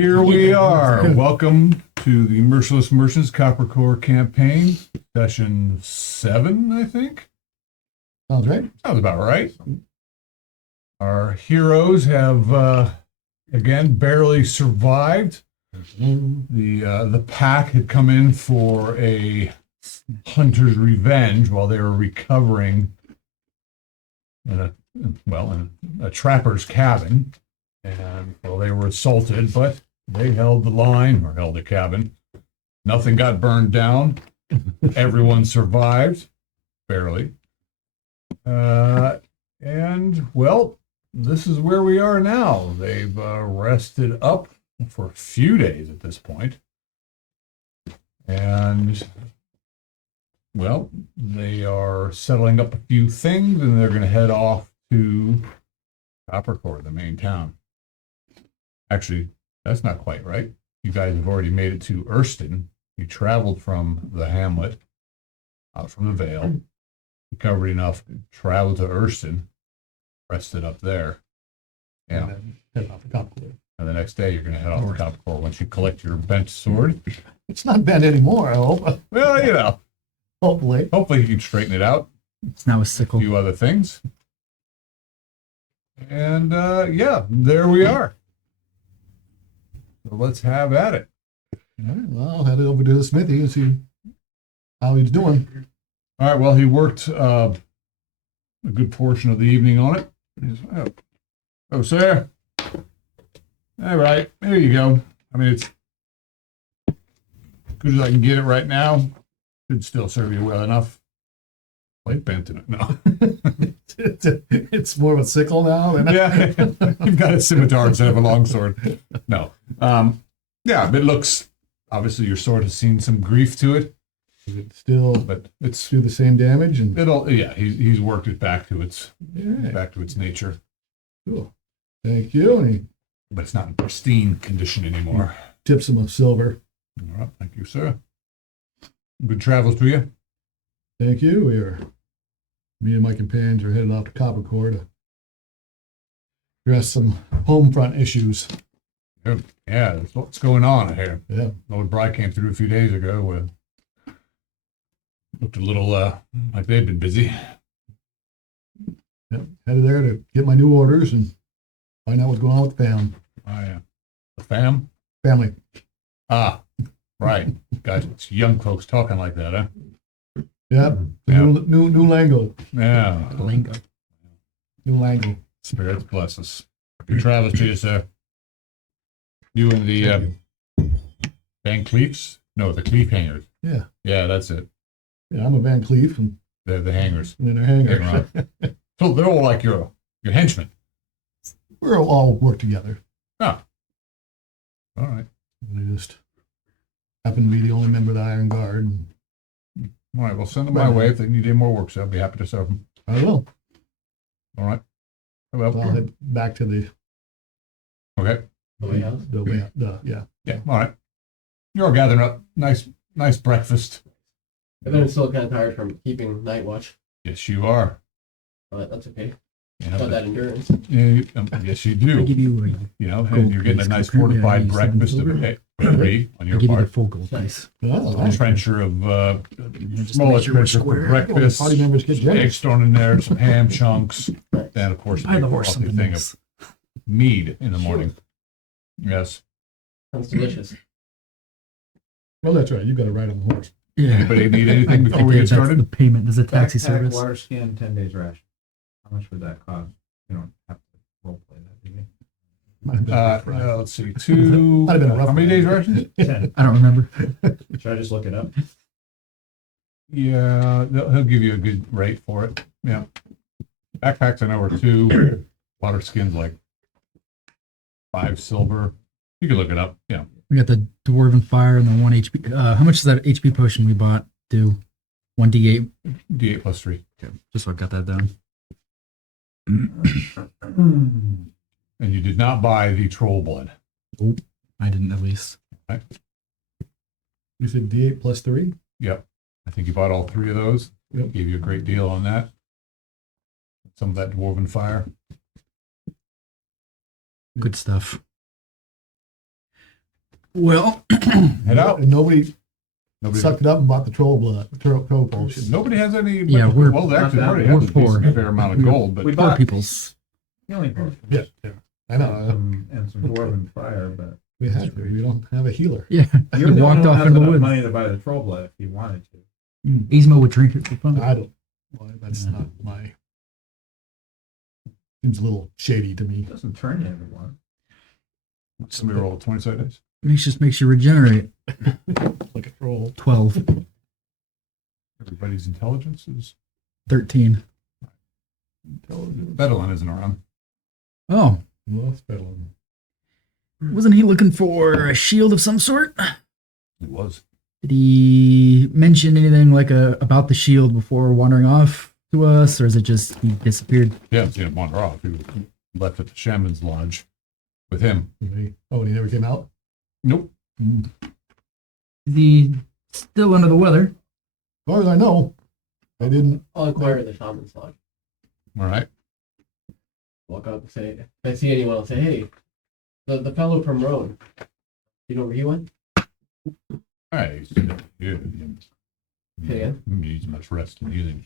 here we are. Welcome to the Merciless Merchants Coppercore campaign, session 7, I think. Sounds right. Sounds about right. Our heroes have again barely survived. The pack had come in for a hunter's revenge while they were recovering in a trapper's cabin. And well, they were assaulted, but they held the line or held the cabin. Nothing got burned down. Everyone survived, barely. And well, this is where we are now. They've rested up for a few days at this point. And well, they are settling up a few things, and they're going to head off to Coppercore, the main town. Actually, that's not quite right. You guys have already made it to Erston. You traveled from the hamlet, out from the Vale. You covered enough, traveled to Erston, rested up there. Yeah. And then head off to Coppercore. And the next day, you're going to head off to Coppercore once you collect your bent sword. It's not bent anymore, I hope. Well, you know. Hopefully You can straighten it out. It's now a sickle. A few other things. And yeah, there we are. So let's have at it. All right, well, I'll head over to the smithy and see how he's doing. All right, well, he worked a good portion of the evening on it. Oh, sir. All right, there you go. I mean, it's as good as I can get it right now. Should still serve you well enough. Plate bent in it. No. It's more of a sickle now. Yeah, you've got a scimitar instead of a longsword. No. Yeah, it looks, obviously your sword has seen some grief to it. Still, but it's do the same damage, and yeah, he's worked it back to its nature. Cool. Thank you. And But it's not in pristine condition anymore. he tips him of silver. All right, thank you, sir. Good travels to you. Thank you. Me and my companions are headed off to Coppercore to address some home front issues. Yeah, there's what's going on here. Yeah. Lord Bry came through a few days ago. Looked a little like they'd been busy. Yep. Headed there to get my new orders and find out what's going on with the fam. Oh, yeah. The Family. Ah, right. Got it's young folks talking like that, huh? Yep. Yeah. New lingo. Yeah. Lingo. New lingo. Spirits bless us. Good travels to you, sir. You and the Van Cleefs? No, the Cleef hangers. Yeah. Yeah, that's it. Yeah, I'm a Van Cleef, and They're the hangers. then a hanger. Right. So they're all like your henchmen. We're all work together. Oh. All right. I just happen to be the only member of the Iron Guard. And All right, well, send them my way. If they need any more work, so I'll be happy to serve them. I will. All right. Well, So I'll head back to the okay. yeah. Yeah, all right. You're all gathering up. Nice breakfast. But then I'm still kind of tired from keeping night watch. Yes, you are. But that's okay. Yeah, Got that endurance. yes, you do. I give you You know, and you're getting a nice fortified breakfast of three on I your give you the part. full gold piece. Oh, A nice. trencher of Just smaller make sure we're trencher for square. breakfast. Party members get Eggs generous. thrown in there, some ham chunks, and of course, Buy the big horse frothy something thing nice. of mead in the morning. Yes. Sounds delicious. Well, that's right. You got to ride on the horse. Yeah. Anybody need anything before I we think get that's the started? payment. There's a taxi Backpack, service. water skin, 10 days ration. How much would that cost? You don't have to role play that, do you? Might have been a rough ride. Let's see, two. Might have been a rough How many ride. days rations? 10. I don't remember. Should I just look it up? Yeah, he'll give you a good rate for it. Yeah. Backpacks I know are 2. Water skins like 5 silver. You can look it up. Yeah. We got the Dwarven Fire and the 1 HP. How much does that HP potion we bought do? 1d8. D8 plus 3. Okay. Just so I got that down. And you did not buy the troll blood. I didn't at least. You said D8 plus 3? Yep. I think you bought all 3 of those. Yep. Gave you a great deal on that. Some of that dwarven fire. Good stuff. Well, Head out. And nobody Nobody, sucked it up and bought the troll blood, troll potion. nobody has any. Yeah, we're- well, they actually Not already that have a we're poor. decent fair amount of gold, but We poor bought people's. healing potions. Yeah, yeah. I know. And some dwarven fire, but We had to. We don't have a healer. Yeah, you we don't walked off have in the enough woods. money to buy the troll blood if you wanted to. Ismo would drink it for fun. I don't. Well, that's not my. Seems a little shady to me. It doesn't turn you into one. somebody roll 20 dice. It just makes you regenerate. Like a troll. 12, Everybody's intelligence is 13. intelligent. Bedouin isn't around. Oh, Well, that's better one. wasn't he looking for a shield of some sort? It was. Did he mention anything like about the shield before wandering off to us, or is it just he disappeared? Yeah, I've seen him wander off. He left at the shaman's lodge with him. Oh, and he never came out? Nope. Is he still under the weather? As far as I know, I didn't. I'll inquire at the shaman's lodge. All right. Walk up and say, if I see anyone, I'll say, hey, the fellow from Rhone. You know where he went? All right. He's still here. Say again? He needs much rest and healing.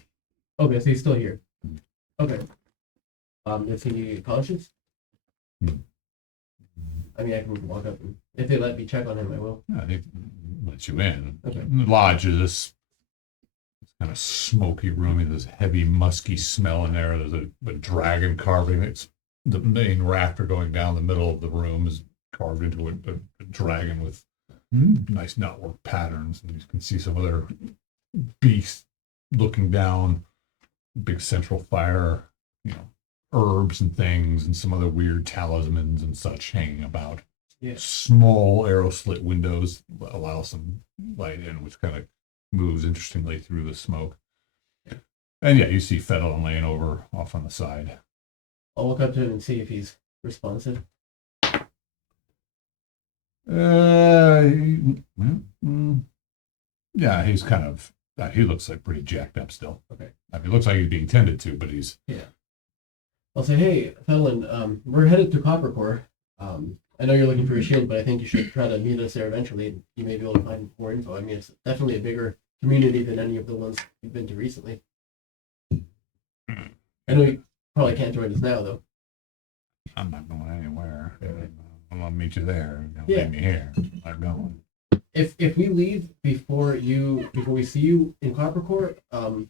Okay, so he's still here. Okay. Is he conscious? Hmm. I mean, I can walk up and if they let me check on him, I will. Yeah, they let you in. Okay. The lodge is this kind of smoky room. There's heavy, musky smell in there. There's a dragon carving. It's the main rafter going down the middle of the room is carved into a dragon with nice knotwork patterns. And you can see some other beasts looking down. Big central fire, herbs and things, and some other weird talismans and such hanging about. Yeah. Small arrow slit windows allow some light in, which kind of moves interestingly through the smoke. And yeah, you see Fedalin laying over off on the side. I'll walk up to him and see if he's responsive. Yeah, he's kind of. He looks like pretty jacked up still. Okay. I mean, it looks like he's being tended to, but he's. I'll say, hey, Fedalin, we're headed to Coppercore. I know you're looking for a shield, but I think you should try to meet us there eventually. You may be able to find more info. I mean, it's definitely a bigger community than any of the ones you've been to recently. I know you probably can't join us now, though. I'm not going anywhere. I'm gonna meet you there. Yeah. Meet me here. I'm going. If we leave before we see you in Coppercore,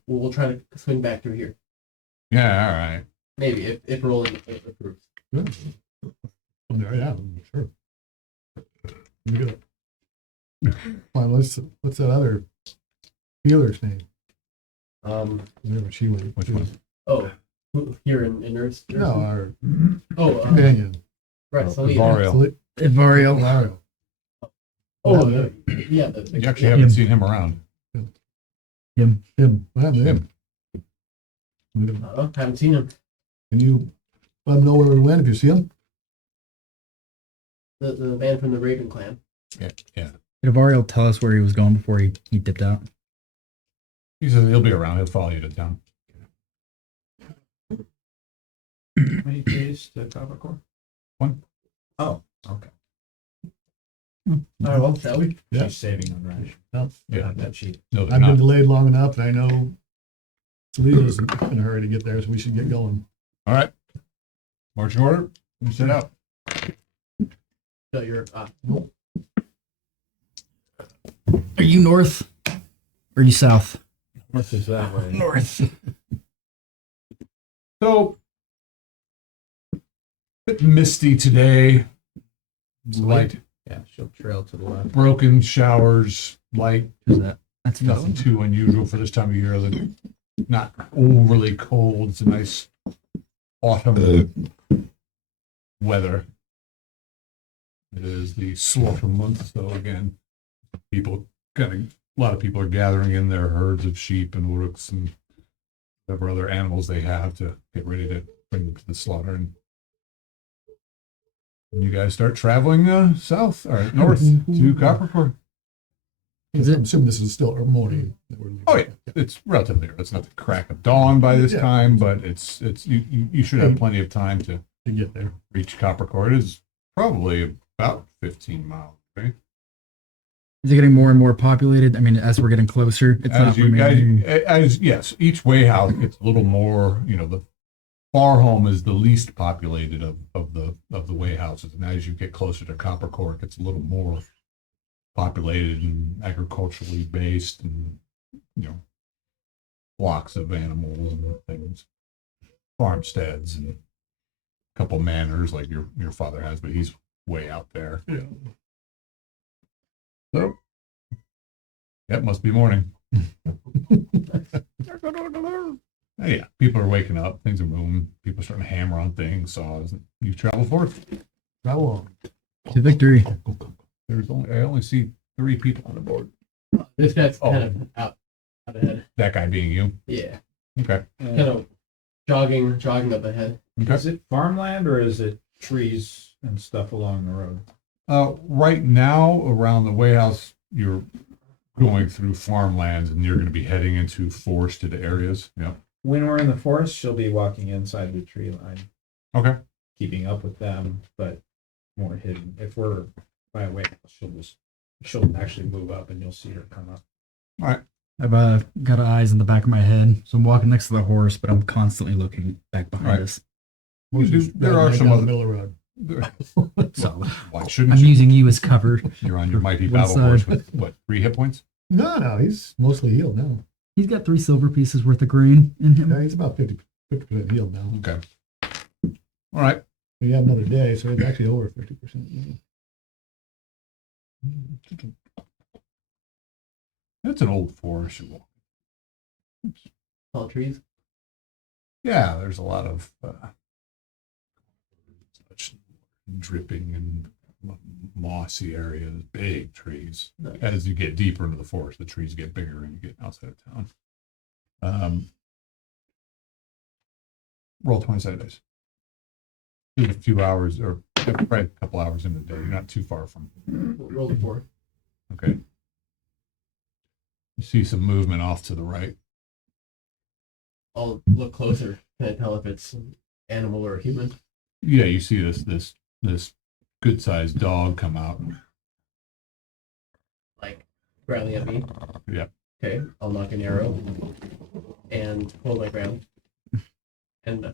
we'll try to swing back through here. Yeah, all right. Maybe if Roland approves. Yeah, yeah, sure. We go. Fine, what's that other healer's name? Whatever she went. Which one? Oh, here in Earth. No, our Oh, companion. right. So Varial. Varial. Mario. Oh, yeah. You actually haven't seen him around. Him. What happened to him? Haven't seen him. Can you let him know where we went if you see him? The man from the Raven clan. Yeah. Did Varial tell us where he was going before he dipped out? He says he'll be around. He'll follow you to town. How many days to Coppercore? One. Oh, okay. All right, well, shall we? Yeah. She's saving on ration. No. Yeah. That sheet. No, they're I've been not. delayed long enough, and I know Selena's in a hurry to get there, so we should get going. All right. Marching order. You set out. So you're Are you north? Or are you south? North is that way. North. So, bit misty today. Light, Yeah, she'll trail to the left. broken showers, light. Who's that? That's Nothing too unusual for this time of year. Not overly cold. It's a nice autumn weather. It is the slaughter month, so again, a lot of people are gathering in their herds of sheep and rooks and whatever other animals they have to get ready to bring them to the slaughter. And you guys start traveling south or north to Coppercore. Is it? I'm assuming this is still morning. That we're leaving. Oh yeah, it's relatively early. It's not the crack of dawn by this Yeah. time, but it's you should have plenty of time to To get there. reach Coppercore. It is probably about 15 miles. Right? Is it getting more and more populated? I mean, as we're getting closer, it's not remaining. Yes, each way house gets a little more, the far home is the least populated of the way houses. And as you get closer to Coppercore, it gets a little more populated and agriculturally based and, flocks of animals and things, farmsteads and a couple manors like your father has, but he's way out there. Yeah. So, that must be morning. Hey, yeah, people are waking up. Things are moving. People are starting to hammer on things. Saws. You travel forth. Travel on. To victory. I only see 3 people on the board. This guy's Oh. kind of out ahead. That guy being you. Yeah, Okay. kind of jogging up ahead. Is it farmland or is it trees and stuff along the road? Right now, around the way house, you're going through farmlands, and you're going to be heading into forested areas. Yeah. When we're in the forest, she'll be walking inside the tree line, Okay. keeping up with them, but more hidden. If we're by a way, she'll actually move up and you'll see her come up. All right. I've got eyes in the back of my head, so I'm walking next to the horse, but I'm constantly looking back behind Right. us. There are some down the other. middle of the road. So Why shouldn't I'm you? using you as cover. You're on your mighty One battle horse side. with what, 3 hit points? No, he's mostly healed now. He's got 3 silver pieces worth of grain in him. Yeah, he's about 50% healed now. Okay. All right. We have another day, so it's actually over 50%. It's an old forest. You walk. Tall trees. Yeah, there's a lot of dripping and mossy areas, big trees. Nice. As you get deeper into the forest, the trees get bigger and you get outside of town. Roll 20 dice. Give it a few hours, or probably a couple hours in the day. You're not too far from. Roll the 4. Okay. You see some movement off to the right. I'll look closer. Can I tell if it's animal or human? Yeah, you see this good sized dog come out. Like growling at me. Yeah. Okay, I'll knock an arrow and hold my ground, and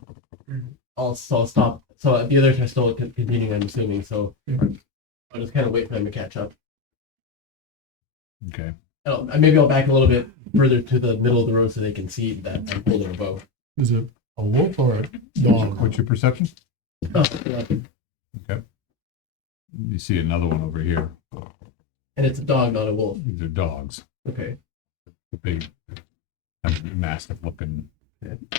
I'll stop. So the others are still continuing, I'm assuming. So I'll just kind of wait for them to catch up. Okay. Maybe I'll back a little bit further to the middle of the road so they can see that I'm holding a bow. Is it a wolf or a dog? What's your perception? Oh, yeah. Okay. You see another one over here. And it's a dog, not a wolf. These are dogs. Okay. The big, massive looking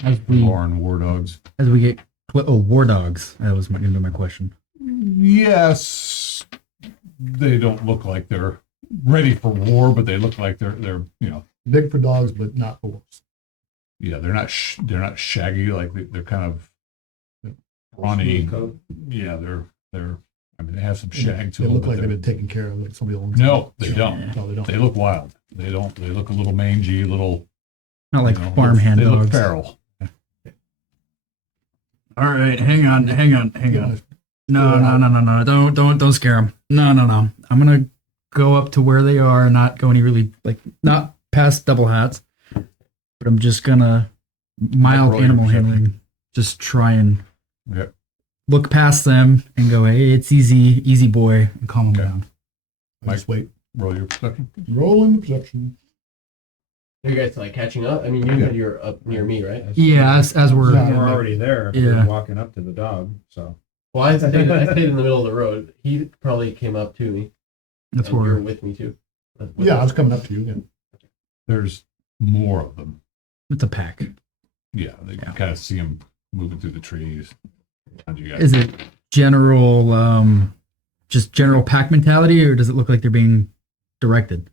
As we Lauren war dogs. get war dogs. That was going to be my question. Yes. They don't look like they're ready for war, but they look like they're Big for dogs, but not for wolves. yeah, they're not shaggy, like they're kind of brawny. Coat. Yeah, they're I mean, they have some shag to They them. look but like they've they're- been taken care of, like somebody owns No, them. they don't. No, they don't. They look wild. They don't. They look a little mangy, little Not like you know, farmhand they dogs. look feral. All right, hang on. Yeah, No. Don't scare them. No. I'm gonna go up to where they are, not go any really not past double hats, but I'm just gonna mild roll your animal perception. handling. Just try and Yep. look past them and go, hey, it's easy boy, and calm them Okay. down. Just wait. Roll your perception. Rolling the perception. Are you guys like catching up? I mean, you said you're up near me, right? Yeah, as we're Yeah. We're already there. Yeah. We're walking up to the dog, so. Well, I stayed in the middle of the road. He probably came up to me. that's and where you're with me too. Yeah, I was coming up to you. Yeah. There's more of them. it's a pack. Yeah, they Yeah. kind of see them moving through the trees. How'd you guys? Is it general, just general pack mentality, or does it look like they're being directed?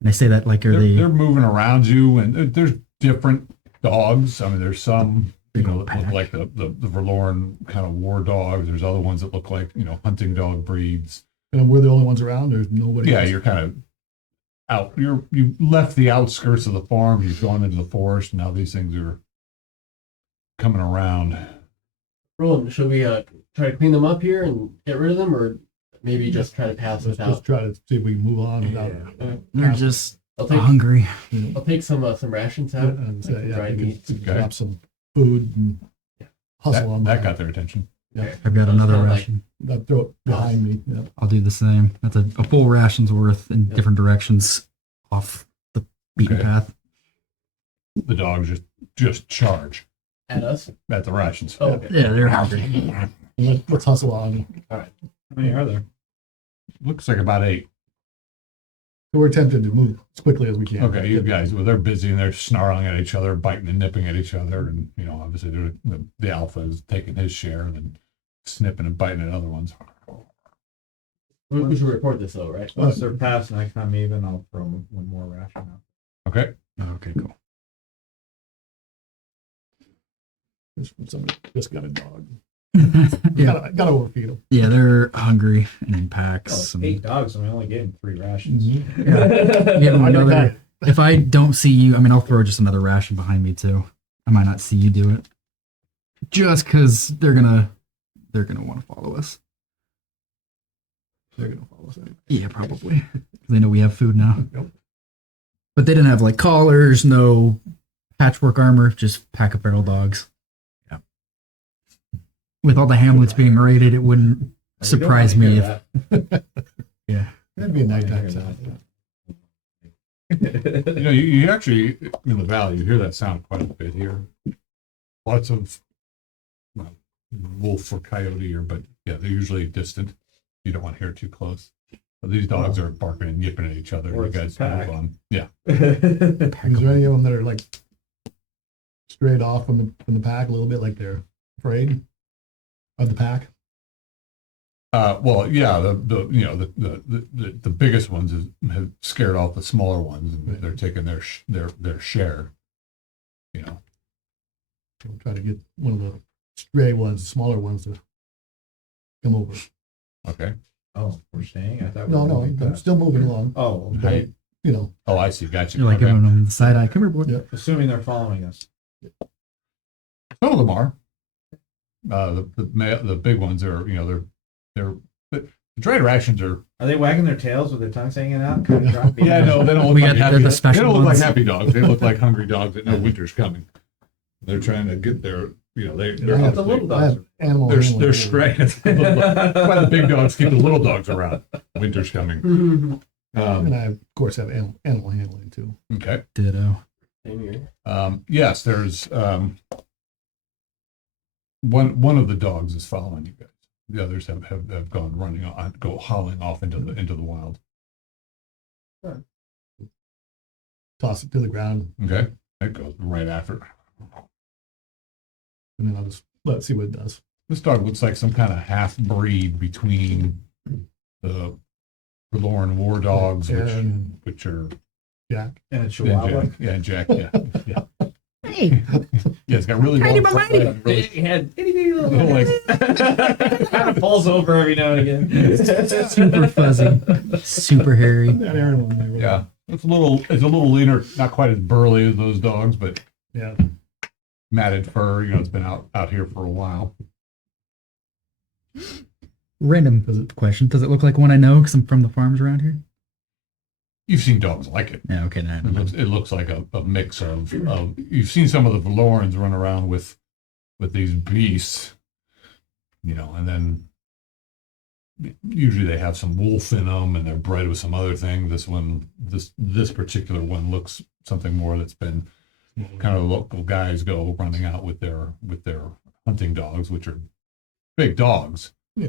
And I say that like, are They're they moving around you, and there's different dogs. I mean, there's some Big that old look pack. like the Verloren kind of war dogs. There's other ones that look like hunting dog breeds. And we're the only ones around. There's nobody. Yeah, else. you're kind of out. You left the outskirts of the farm. You've gone into the forest. Now these things are coming around. Roland, should we try to clean them up here and get rid of them, or maybe just try to pass Let's without. just try to see if we can move on without. They're just I'll take hungry. I'll take some rations out, And like say, some yeah, dried we meat. could Okay. grab some food and hustle on. That by. got their attention. Yeah, I've got So it's another kinda like- ration. that throw it behind me. Yeah. I'll do the same. That's a full ration's worth in Yep. different directions off the beaten Okay. path. The dogs just charge At us. at the rations. Oh, okay. Yeah, they're hungry. Let's hustle on. How many are there? Looks like about 8. So we're tempted to move as quickly as we can. Okay, you guys, well, they're busy and they're snarling at each other, biting and nipping at each other, and obviously the alpha is taking his share and then snipping and biting at other ones. We should report this though, right? Once they're past next time even, I'll throw one more ration out. Okay, Okay, cool. Somebody just got a dog. Yeah, Gotta overfeed them. yeah, they're hungry and in Oh, packs. it's and- 8 dogs, and we only gave them 3 rations. Give them another. If I don't see you, I mean, I'll throw just another ration behind me too. I might not see you do it, just because they're gonna want to follow us. They're gonna follow us. Anyway. Yeah, probably. They know we have food now. Yep. But they didn't have like collars, no patchwork armor, just pack of feral dogs. Yeah. With all the hamlets being raided, it wouldn't surprise me if. Yeah. That'd be a nighttime sound. you actually in the valley you hear that sound quite a bit here. Lots of wolf or coyote, but yeah, they're usually distant. You don't want to hear too close. But these dogs are barking and yipping at each other. Or You it's a guys pack. move on. Yeah. Is there any of them that are like straight off from the pack a little bit, like they're afraid of the pack? Well, yeah, the biggest ones have scared off the smaller ones, and they're taking their share. We'll try to get one of the stray ones, smaller ones, to come over. Okay. Oh, we're staying? I thought we No, were no, moving I'm past. still moving along. Oh, But, okay. Oh, I see. Gotcha. You're like Okay. giving them the side eye. Come here, boy. Yeah. Assuming they're following us. Some of them are. The big ones are, the dried rations are. Are they wagging their tails with their tongues hanging out? Kind of dropping? Yeah, no, they don't look We like got happy. the special They don't look ones. like happy dogs. They look like hungry dogs that know winter's coming. They're trying to get their, they're Yeah, the little I dogs. have animal they're handling. straight. That's why the big dogs keep the little dogs around. Winter's coming. And I, of course, have animal handling too. Okay. Ditto. Same here. Yes, there's one of the dogs is following you guys. The others have gone running on, go howling off into the wild. Toss it to the ground, Okay, that goes right after. and then I'll just let's see what it does. This dog looks like some kind of half breed between the forlorn war dogs, And which are Jack. And a and chihuahua. Jack. Yeah, Jack. Yeah, yeah. Hey, Yeah, it's got really long front legs and really He had itty bitty little Little legs. Kind of falls over every now and again. super fuzzy, super hairy. That Aaron one there. yeah. It's a little leaner, not quite as burly as those dogs, but Yeah. matted fur. It's been out here for a while. Random question: does it look like one I know because I'm from the farms around here? You've seen dogs like it. Yeah. Okay. Nah, It looks like a mix of you've seen some of the Valorans run around with these beasts, and then usually they have some wolf in them and they're bred with some other thing. This particular one looks something more that's been kind of local guys go running out with their hunting dogs, which are big dogs, Yeah.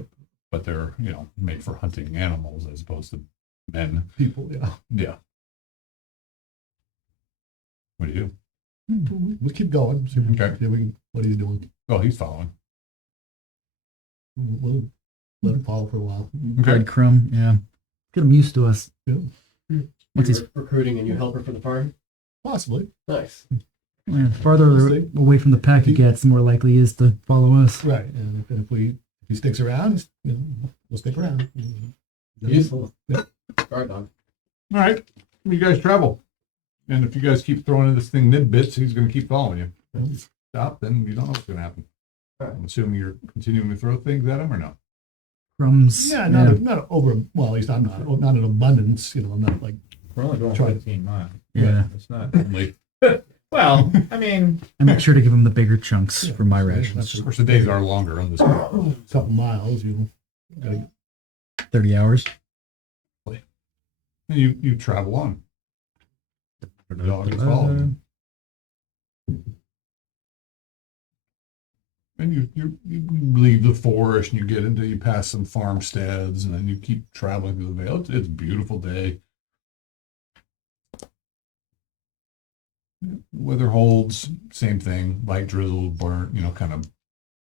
but they're made for hunting animals as opposed to men. People, yeah. Yeah. What do you do? We'll keep going. See, Okay. what he's doing. Oh, he's following. We'll let him follow for a while. Okay. Breadcrumb. Yeah. Get him used to us. Yeah. Once he's Recruiting a new helper for the farm. Possibly. Nice. the farther We'll see. away from the pack he gets, the more likely he is to follow us. Right. And if he sticks around, we'll stick around. Useful. Yep. Guard dog. All right. You guys travel. And if you guys keep throwing this thing mid-bits, he's going to keep following you. If you stop, then you don't know what's going to happen. All right. I'm assuming you're continuing to throw things at him or no? crumbs. Yeah, not over. Well, at least I'm not in abundance. You know, I'm not like We're only going Try it. 15 miles. Yeah. It's not. Only, Well, I mean, I make sure to give them the bigger chunks Yeah, for my yeah, rations. of course, the days are longer on this. couple miles. You gotta 30 hours. You travel on. The dog is following. And you leave the forest and you get into, you pass some farmsteads and then you keep traveling through the vale. It's a beautiful day. Weather holds, same thing, light drizzle, burn, kind of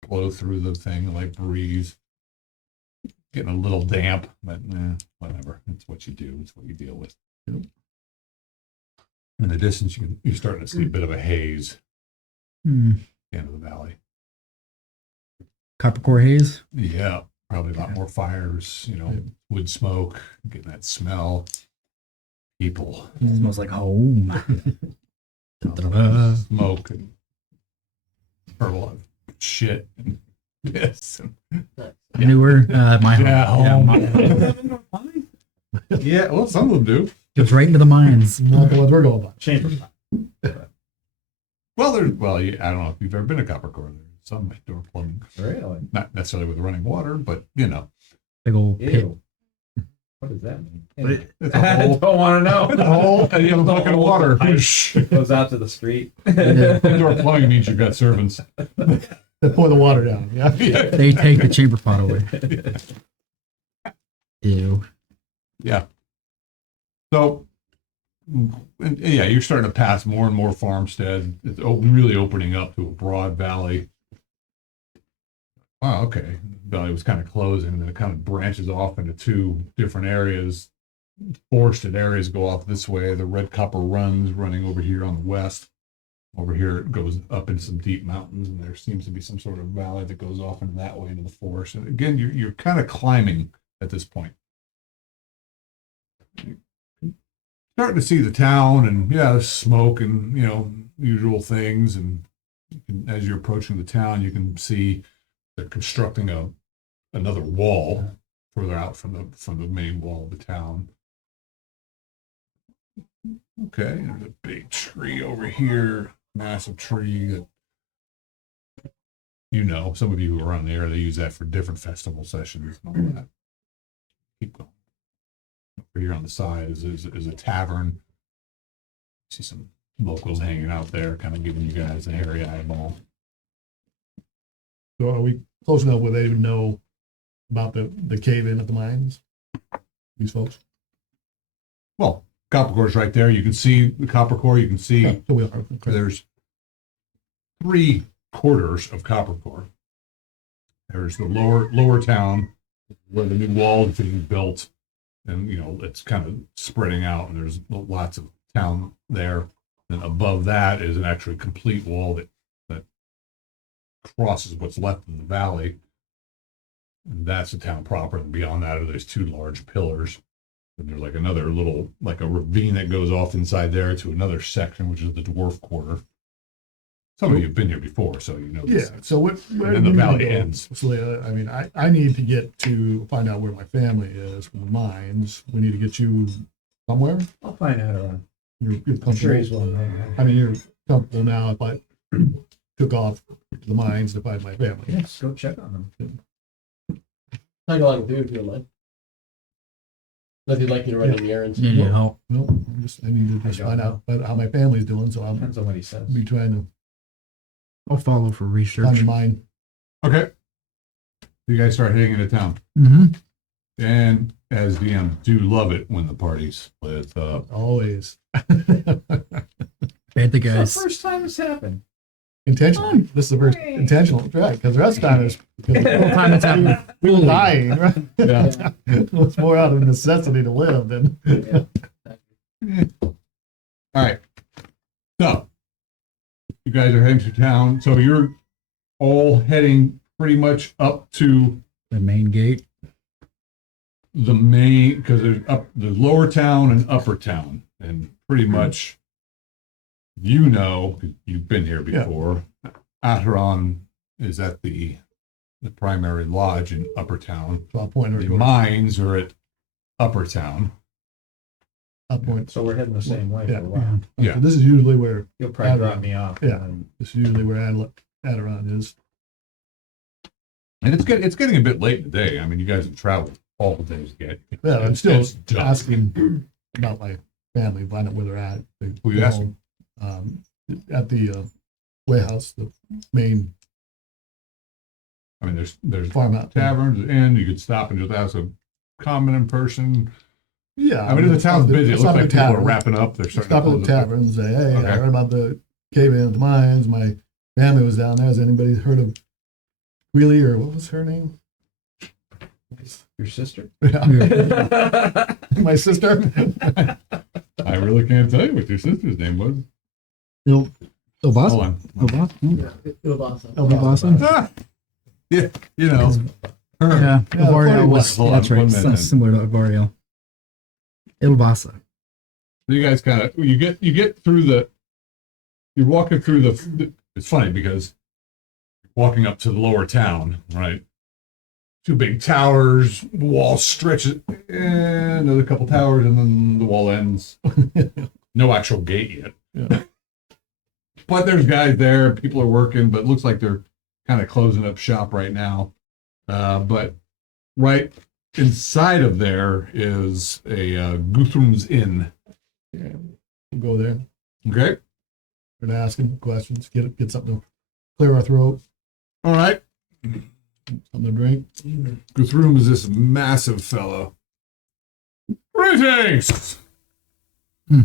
blow through the thing, light breeze. Getting a little damp, but whatever. It's what you do. It's what you deal with. In the distance, you're starting to see a bit of a haze Hmm. at the end of the valley. Coppercore haze. Yeah, probably a lot more fires, wood smoke, getting that smell. People. Smells like home. Smoke and heard a lot of shit and piss. And, Newer, my home. Yeah, Yeah, home. Yeah, well, some of them do. goes right into the mines. not the ones we're going by. chamber. Well, I don't know if you've ever been to Coppercore. There's some indoor plumbing, Really? not necessarily with running water, but Big old pit. Ew. What does that mean? Anyway. it's I a whole, don't want to it's a know. whole, and you have a bucket of water. Goes out to the street. Indoor plumbing means you've got servants. They pour the water down. Yeah. They take the chamber pot away. Ew. Yeah. So, and yeah, you're starting to pass more and more farmsteads. It's really opening up to a broad valley. Wow, okay. The valley was kind of closing, and then it kind of branches off into two different areas. Forested areas go off this way. The Red Copper runs running over here on the west. Over here, it goes up into some deep mountains, and there seems to be some sort of valley that goes off into that way into the forest. And again, you're kind of climbing at this point. Starting to see the town, and there's smoke and usual things. And as you're approaching the town, you can see they're constructing another wall further out from the main wall of the town. Okay, there's a big tree over here, massive tree that some of you who are around the area, they use that for different festival sessions and all that. Keep going. Over here on the side is a tavern. See some locals hanging out there, kind of giving you guys a hairy eyeball. So are we close enough where they even know about the cave in at the mines? These folks. Well, Coppercore's right there. You can see the Coppercore. You can see Yeah, so we are. there's 3 quarters of Coppercore. There's the lower town where the new wall is being built, and it's kind of spreading out, and there's lots of town there. Then above that is an actually complete wall that crosses what's left in the valley, and that's the town proper. And beyond that, there's 2 large pillars. And there's like another little, like a ravine that goes off inside there to another section, which is the dwarf quarter. Some of you have been here before, so you know this. Yeah. So where And then the do we valley go? ends. So, I mean, I need to get to find out where my family is from the mines. We need to get you somewhere. I'll find out around. You're I'm sure comfortable. he's well known. I mean, you're comfortable now if I took off to the mines to find my family. Yes, go check on them. Tag along with you if you don't mind. Unless you'd like me to run in the errands. You need help. Well, I need to just I don't find out how my family's doing. So I'll Depends on what he says. be trying to I'll follow for find research. mine. Okay. You guys start heading into town. Mm-hmm. And as DM, do love it when the party splits up. Always. Bad the It's the guys. first time this happened. Intentional. This is the first intentional, right? Because the rest of the time is Time it's happening. we were dying, right? Yeah. It's more out of necessity to live than. All right. So, you guys are heading to town. So you're all heading pretty much up to The main gate. the main, because there's lower town and upper town, and pretty much you've been here before. Acheron is at the the primary lodge in Upper Town. So I'll point her The towards mines are at Upper Town. Up point. So we're heading the same way for Yeah. a while. Yeah. So this is usually where You'll probably drop me off. Yeah. and this is usually where Adiron is. And it's getting a bit late in the day. I mean, you guys have traveled all the days to get. Yeah, I'm still It's dark. asking about my family, find out where they're at. Who you asking? At the warehouse, the main I mean, there's farmhouse. taverns, and you could stop and just ask a common person. Yeah. I mean, if the town's busy, it looks stop like at the people are tavern. wrapping up. They're starting Stop to at close the up. tavern and say, hey, Okay. I heard about the cave in at the mines. My family was down there. Has anybody heard of Wheelie, or what was her name? Your sister? Yeah. My sister. I really can't tell you what your sister's name was. Hold Ilbasa? on. Ilbasa? Yeah, it was awesome. Ilbasa? Ah, yeah, you know, her. Yeah, Yeah, Avariel was, Hold on, that's right, 1 minute then. similar to Avariel. Ilbasa. You guys kind of you get through you're walking through it's funny because walking up to the lower town, right? Two big towers, the wall stretches, and another couple towers, and then the wall ends. No actual gate yet. Yeah. But there's guys there, people are working, but it looks like they're kind of closing up shop right now. But right inside of there is a Guthrum's Inn. Yeah. We'll go there. Okay. We're gonna ask him questions. Get something to clear our throat. All right. Something to drink. Guthrum is this massive fellow. Greetings! Hmm.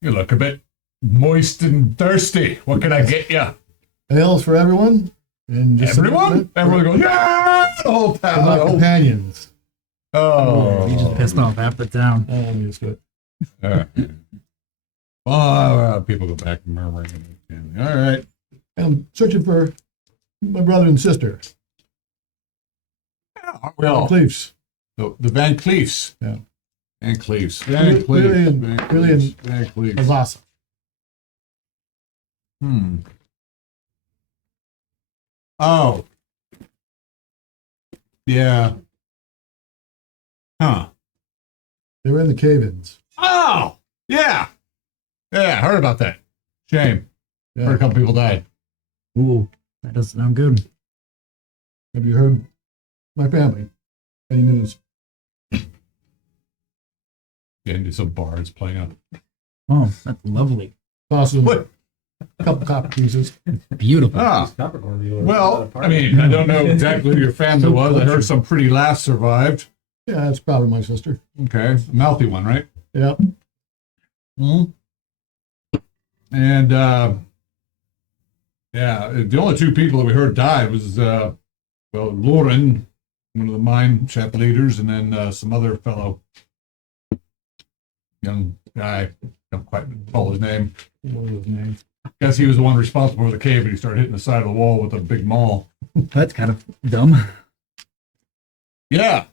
You look a bit moist and thirsty. What can I get you? Ales for everyone. And just Everyone? Everyone goes, yeah! The whole For my town. companions. Oh. You just pissed off half the town. I'm used to it. All right. Oh, people go back and murmuring. All right. I'm searching for my brother and sister. Well, Cleves. the Van Cleefs. Yeah. Van Cleefs. Really- Van Cleefs. really in- Van really in- Cleefs. Van Cleefs. Avasa. Hmm. Oh. Yeah. Huh. They were in the cave-ins. Oh! Yeah. Yeah, I heard about that. Shame. Heard a Yeah. couple people died. Ooh, that doesn't sound good. Have you heard my family? Any news? Yeah, and some bards playing up. Oh, that's lovely. Toss them What? a couple copper pieces. Beautiful. Ah. Coppercore dealer. Well, I mean, I don't know exactly who your family was. I heard some pretty laughs survived. Yeah, that's probably my sister. Okay. Mouthy one, right? Yeah. Hmm. And yeah, the only two people that we heard died was well, Lauren, one of the mine shaft leaders, and then some other fellow, young guy. Don't quite recall his name. What was his name? Guess he was the one responsible for the cave, and he started hitting the side of the wall with a big maul. That's kind of dumb. Yeah.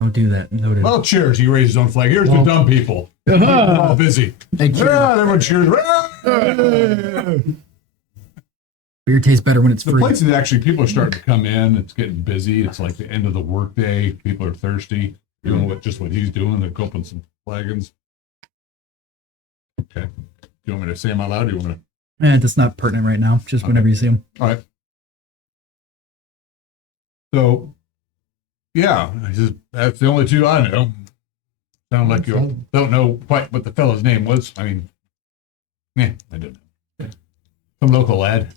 Don't do that. Noted. Well, cheers. He raised his own flag. Here's the dumb people. All busy. Thank you. Yeah, everyone cheers. Beer tastes better when it's The free. place is actually, people are starting to come in. It's getting busy. It's like the end of the workday. People are thirsty. Doing what he's doing. They're opening some flagons. Okay. Do you want me to say them out loud? Or do you want to? That's not pertinent right now. Just whenever you see them. All right. So, yeah, he says, that's the only two I know. Sound like you don't know quite what the fellow's name was. I mean, yeah, I don't know. Some local lad.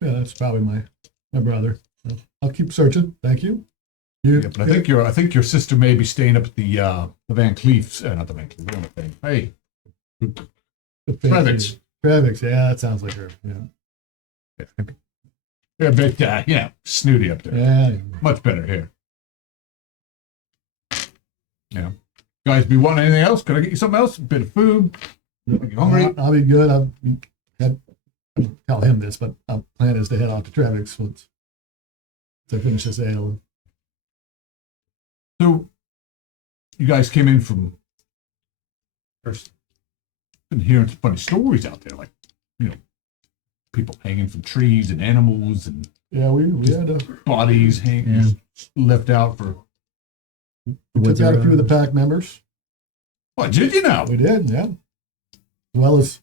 Yeah, that's probably my brother. I'll keep searching. Thank you. You, Yeah, but I think your sister may be staying up at the Van Cleefs, not the Van Cleefs. What am I saying? Hey, Trevix. Trevix, yeah, that sounds like her. Yeah. They're a bit, snooty up there. Yeah. Much better here. Yeah. Guys, be wanting anything else? Can I get you something else? A bit of food? You hungry? I'll be good. I'll tell him this, but our plan is to head out to Trevix once to finish this ale. So, you guys came in from. First, been hearing some funny stories out there, like, people hanging from trees and animals and Yeah, we had a, bodies hang left out for. we took out a few of the pack members. What did you know? We did, yeah. As well as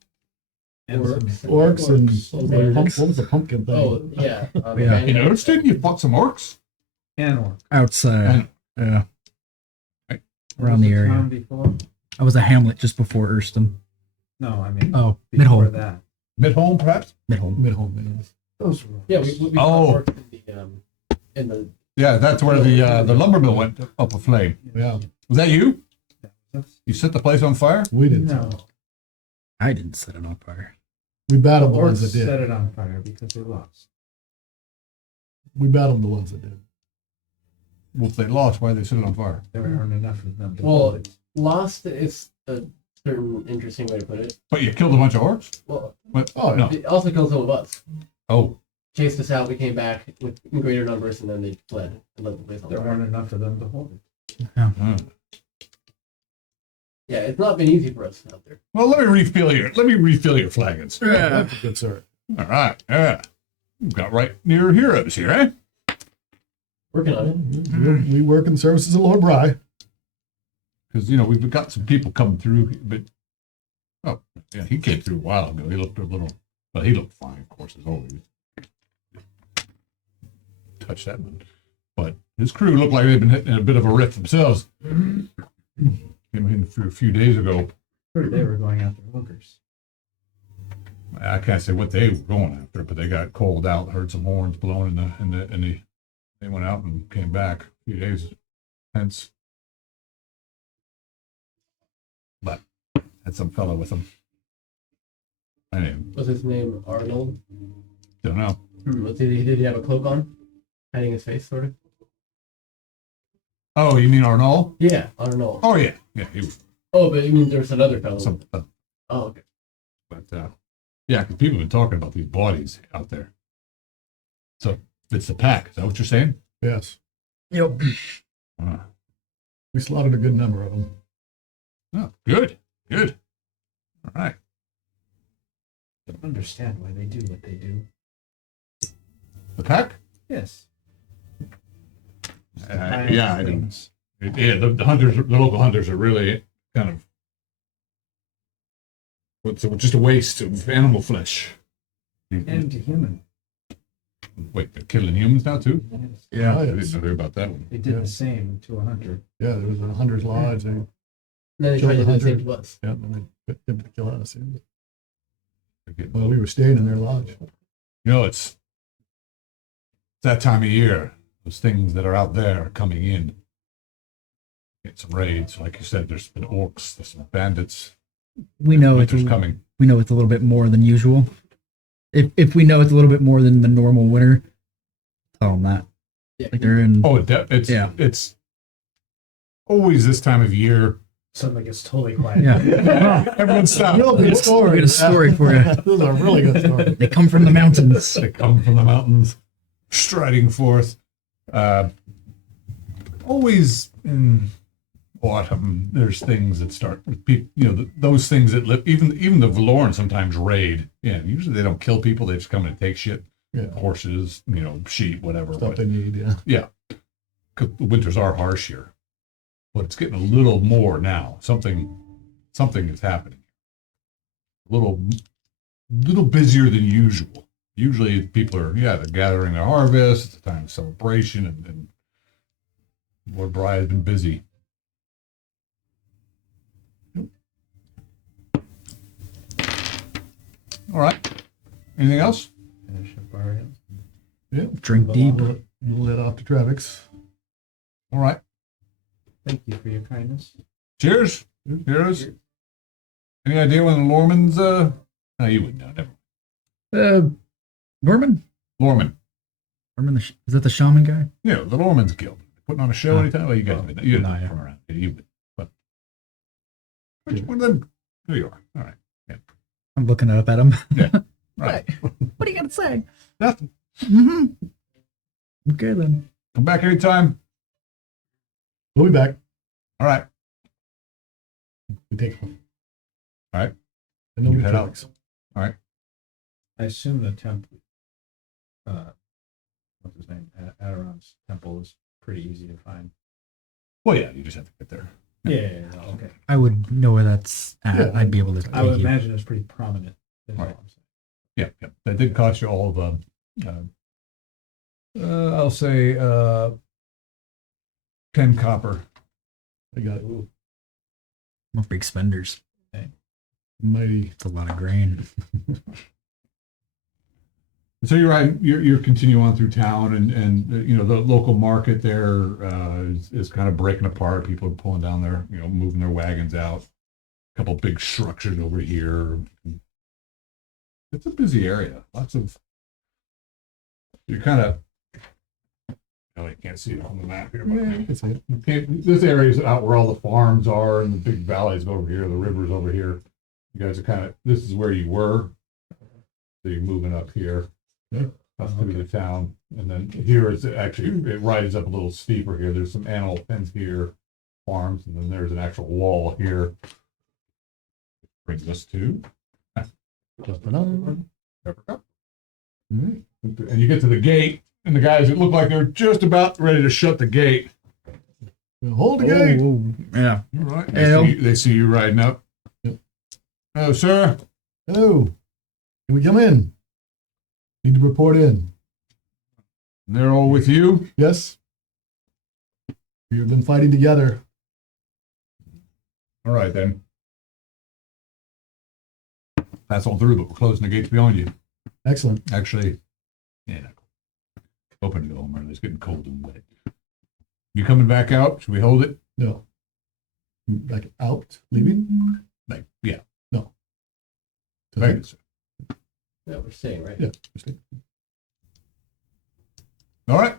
orcs and what was the pumpkin thing? Oh, yeah. Yeah. In Earthston, you fought some orcs. And or outside. Yeah. Right. Around the area. Before? I was a hamlet just before Erston. No, I mean Oh, before Midholm. that. Midholm, perhaps. Midholm. Midholm. Those were Yeah, we Oh. worked in the Yeah, that's where the lumber mill went up a flame. Yeah, Was that you? That's, You set the place on fire? we didn't. no. I didn't set it on fire. We The battled the orcs ones that set did. it on fire because they lost. We battled the ones that did. Well, if they lost, why did they set it on fire? There aren't enough of them to Well, hold it. Lost is a certain interesting way to put it. But you killed a bunch of orcs? Well, What? Oh, no. it also killed some of us. Oh, Chased us out. We came back with in greater numbers, and then they fled and let the place on There fire. weren't enough of them to hold it. Yeah, it's not been easy for us out there. well, let me refill your flagons. that's a good start. All right. Yeah. We've got right near heroes here, eh? Working on it. We work in the services of Lord Bry. Because we've got some people coming through, but yeah, he came through a while ago. He looked a little, but he looked fine, of course, as always. Touch that one, but his crew looked like they'd been hitting a bit of a rift themselves. Came in a few days ago. Heard they were going after hookers. I can't say what they were going after, but they got called out, heard some horns blowing, and they went out and came back a few days hence. But had some fellow with them. Anyway, Was his name Arnold? don't know. Did he have a cloak on, hiding his face, sort of? Oh, you mean Arnold? Yeah, Arnold. Oh yeah, he was Oh, but you mean there's another fellow? some. Oh, okay. But yeah, because people have been talking about these bodies out there. So it's the pack. Is that what you're saying? Yes. Yep. We slaughtered a good number of them. Oh, good. All right. Don't understand why they do what they do. The pack? Yes. Yeah, I do. Yeah, the hunters, the local hunters are really kind of just a waste of animal flesh. And to human. Wait, they're killing humans now too? Yes. Yeah, I didn't know about that one. They did the same to a hunter. Yeah, there was a hunter's lodge. And then they Killed tried to the do the same hunter. to us. Yeah, and they attempted to kill us. Yeah. They're getting- Well, we were staying in their lodge. it's that time of year. Those things that are out there are coming in. Get some raids, like you said. There's been orcs, there's some bandits. We know it's Winter's coming. we know it's a little bit more than usual. If we know it's a little bit more than the normal winter, tell them that. Yeah. Like they're in. Oh, it's Yeah. it's always this time of year. Suddenly gets totally quiet. Yeah. Everyone stop. Real good story. I got a story for you. This is a really good story. They come from the mountains. They come from the mountains, striding forth. Always in autumn, there's things that start with people. Those things that live. Even the Valoran sometimes raid. Yeah, usually they don't kill people. They just come in and take shit. Yeah. Horses, sheep, whatever. Stuff But, they need, yeah. yeah, 'cause the winters are harsh here, but it's getting a little more now. Something is happening. A little busier than usual. Usually people are, they're gathering their harvest. It's a time of celebration, and Lord Bry has been busy. All right. Anything else? Finish up our end. Yeah. Drink deep. We'll let off to Travix. All right. Thank you for your kindness. Cheers. Heroes. Any idea when the Lormans, no, you wouldn't know. Never. Norman? Lorman. Norman, is that the shaman guy? Yeah, the Lorman's Guild. Putting on a show Oh. anytime? Well, you guys would know. You No, know yeah. from around. You would. But which one of them? There you are. All right. I'm looking up at him. Right. What do you got to say? Nothing. Mm-hmm. Okay then. Come back anytime. We'll be back. All right. We take off. All right. And then You we head out. Travix. I assume the temp what's his name? Adiron's temple is pretty easy to find. Well, yeah, you just have to get there. Yeah. Okay. I would know where that's at. Yeah. I'd be able to I would take you. imagine it's pretty prominent. Is all Right. I'm saying. Yeah. That did cost you all of I'll say 10 copper. I got Ooh. I'm big spenders. mighty. It's a lot of grain. So you're right. You're continuing on through town, and you know the local market there is kind of breaking apart. People are pulling down their, moving their wagons out. A couple big structures over here. It's a busy area. Lots of. You're kind of. Oh, you can't see it on the map here, but Yeah, I can see it. this area is out where all the farms are, and the big valleys over here, the rivers over here. You guys are kind of. This is where you were. So you're moving up here. Up through the town, and then here is actually it rises up a little steeper here. There's some animal pens here, farms, and then there's an actual wall here. Brings us to Da-da-da. Pepper Cup. And you get to the gate, and the guys, it looked like they're just about ready to shut the gate. Hold the gate. Oh, yeah. All right. Hey, They see you riding up. Yep. Oh, sir. Hello. Can we come in? Need to report in. And they're all with you? Yes. We've been fighting together. All right, then. Pass on through, but we're closing the gates beyond you. Excellent. Actually, yeah. Open to go home early. It's getting cold and wet. You coming back out? Should we hold it? No. Like out, leaving? Like, yeah. Tonight? Right. Yeah, we're staying, right? Yeah. All right.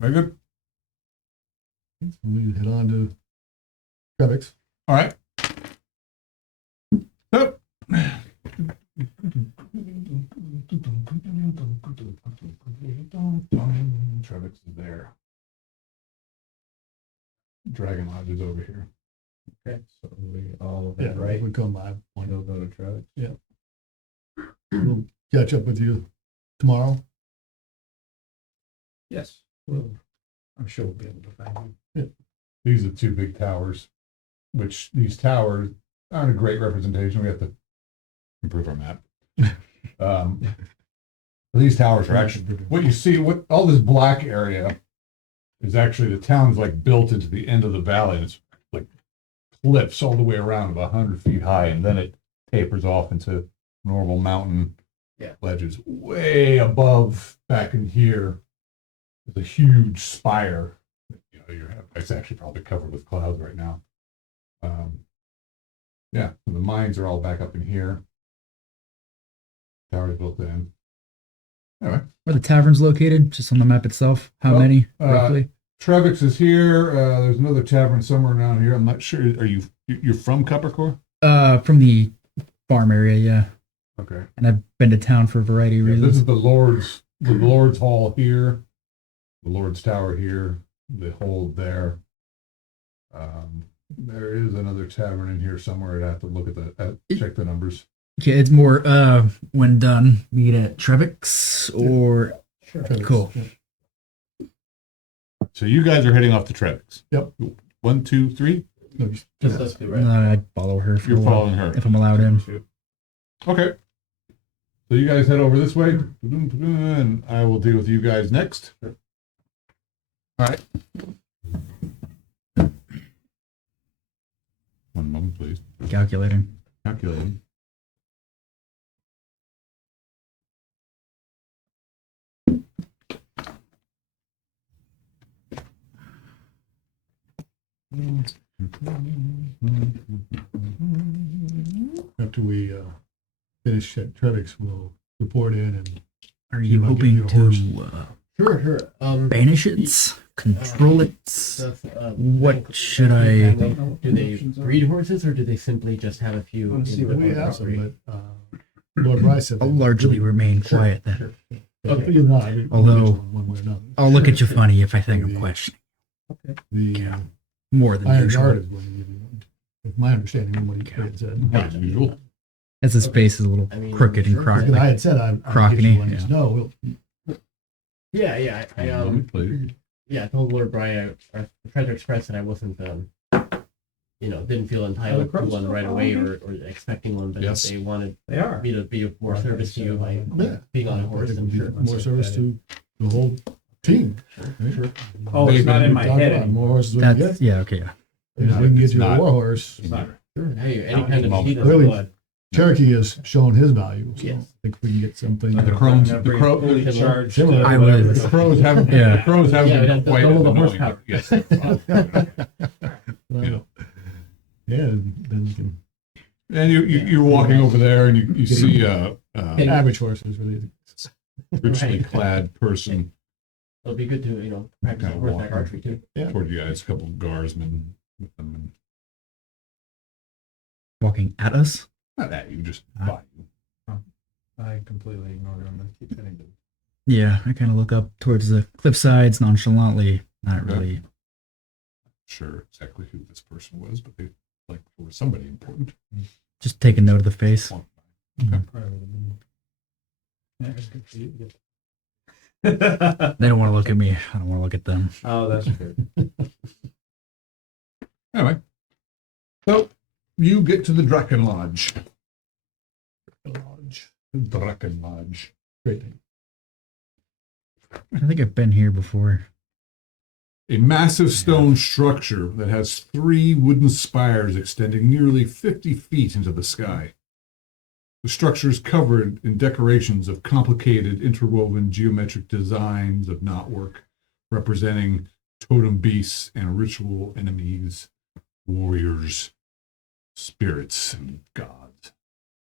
Very good. We head on to Trevick's. All right. So. Trevix is there. Dragon Lodge is over here. Okay, so we all Yeah, head right. we come by. We'll go to Travis. We'll catch up with you tomorrow. Yes. Well, I'm sure we'll be able to find you. These are two big towers, which these towers aren't a great representation. We have to improve our map. These towers are actually what you see. What all this black area is actually the town's like built into the end of the valley. And it's like cliffs all the way around, about 100 feet high, and then it tapers off into normal mountain ledges. Way above, back in here, is a huge spire. It's actually probably covered with clouds right now. Yeah, so the mines are all back up in here. Towers built in. Anyway, Where the tavern's located, just on the map itself. How Well, many, roughly? Trevix is here. There's another tavern somewhere around here. I'm not sure. Are you're from Coppercore? From the farm area, yeah. Okay. And I've been to town for a variety of Yeah, reasons. this is the Lord's Hall here, the Lord's Tower here, the hold there. There is another tavern in here somewhere. I'd have to look at check the numbers. Okay, it's more when done, meet at Trevix or Trevick's. Cool. Yeah. So you guys are heading off to Trevix. Yep. 1, 2, 3. No, Just us two, right? I'd follow her for You're a while, following her. if I'm allowed in. Okay. So you guys head over this way, and I will deal with you guys next. All right. One moment, please. Calculating. Calculating. After we finish at Trevick's, we'll report in and Are You you wanna give hoping your horse? to Sure. banish it? Control it? That's, What should I... Do they breed horses or do they simply just have a few? Let's see in what the we have property? some, but Lord Bryce said I'll largely remain Sure. quiet then. Okay. You know, I didn't Although- mention one way or another. I'll look at you funny if I think I'm questioning. The Yeah. More than Iron usual. Guard is going to give you one. If my understanding of what he had said. As usual. As his face is a little I mean, crooked and sure. Because I crocked. had said I Crockety, let us yeah. know. Yeah. I told Lord Brian, I tried to express that I wasn't, didn't feel entitled to one right away or expecting one, but Yes. if they wanted They are. me to be of more service to you by Yeah. being on a I horse, think then it'd be sure. more service to the whole team. Sure. Oh, it's not in my Talk head about anymore. More horses we can That's get. yeah, okay, yeah. If we can get It's you a not- war horse. It's not. Sure. Hey, any Not kind of at the heat of Clearly. blood. Cherokee has shown his value. So Yes. I think we can get something. The Crows, Now the bring Crow, fully the- charged, Similar. I whatever would. the Crows haven't, Yeah. the Crows haven't Yeah, been that's quite double the annoying, horsepower. but yes. You know. Yeah, then you can And you're walking over there and you see a average horses really. richly Right. clad person It'll be good to, practice Kinda horseback walking. archery too. Yeah. toward you guys, a couple of guardsmen with them, and Walking at us. not at you, just by you. I completely ignored them and keep hitting them. Yeah, I kind of look up towards the cliff sides nonchalantly, not Okay. really. Sure exactly who this person was, but they like for somebody important. Just taking note of the face. Part of them. Yeah, it's good for you. Good. They don't want to look at me. I don't want to look at them. Oh, that's good. Anyway, so you get to the Draken Lodge. Draken Lodge. Great. I think I've been here before. A massive stone structure that has 3 wooden spires extending nearly 50 feet into the sky. The structure is covered in decorations of complicated interwoven geometric designs of knotwork representing totem beasts and ritual enemies, warriors, spirits, and gods.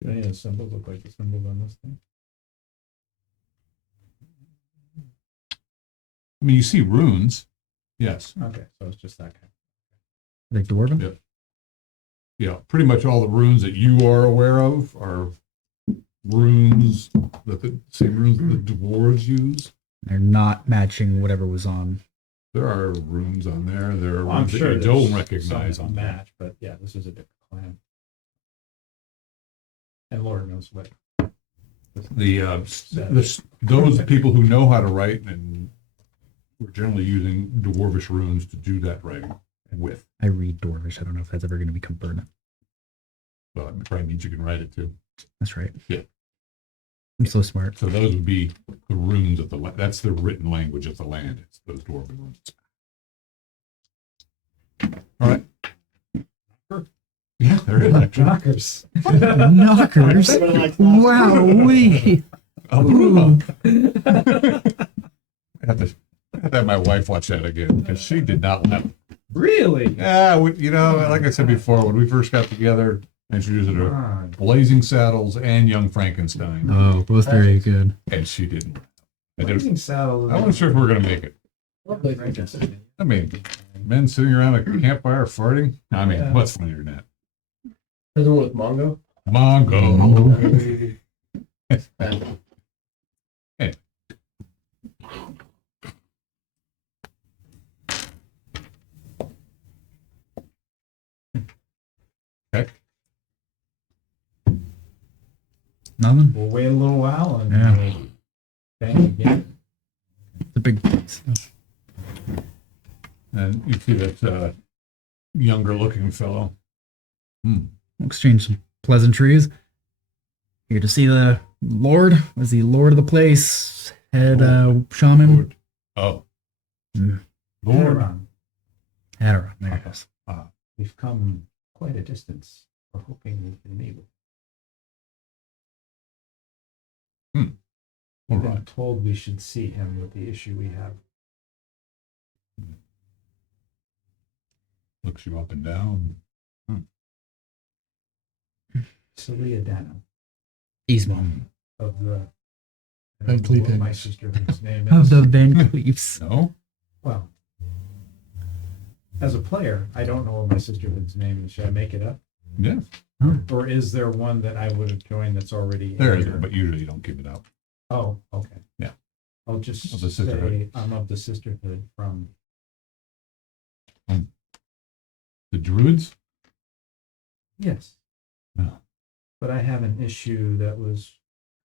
Do any of the symbols look like the symbols on this thing? I mean, you see runes. Yes. Okay, so it's just that kind. Like dwarven? Yep. Yeah, pretty much all the runes that you are aware of are runes that the same runes that the dwarves use. They're not matching whatever was on. There are runes on there. There are Well, I'm runes sure that you don't there's recognize some on there. match, but yeah, this is a different clan. And Lord knows what. Those people who know how to write and we're generally using dwarvish runes to do that writing with. I read dwarvish. I don't know if that's ever going to become permanent. Well, it probably means you can write it too. That's right. Yeah. I'm so smart. So those would be the runes of the land. That's the written language of the land. It's those dwarven runes. All right. Yeah, there is actually. Knockers. Knockers. Wow, we. I have to have my wife watch that again because she did not laugh. Really? Yeah, like I said before, when we first got together, I introduced her to Ah, Blazing Saddles and Young Frankenstein, Oh, both very good. and she didn't. Blazing Saddle. I wasn't sure if we were going to make it. I mean, men sitting around a campfire farting. I mean, Yeah. what's funnier than that? There's the one with Mongo. Mongo. Okay. Nothing? We'll wait a little while and Yeah. we'll bang again. The big. And you see that younger looking fellow. Exchange some pleasantries. Here to see the Lord. Was the Lord of the place? Head shaman. Lord. Oh. Mm. Lord. Aaron, Adara. There it is. we've come quite a distance. We're hoping we can meet with. All We've been right. told we should see him with the issue we have. Looks you up and down. Celiadano Ismo. of the. I Van don't know what Cleef my English. sister's name Of is. the Van Cleefs. No? Well, as a player, I don't know what my sisterhood's name is. Should I make it up? Yeah. Or is there one that I would have joined that's already There in is, here? but usually you don't give it up. Oh, okay. Yeah. I'll just Of the sisterhood. say I'm of the sisterhood from. The Druids? Yes. Oh. But I have an issue that was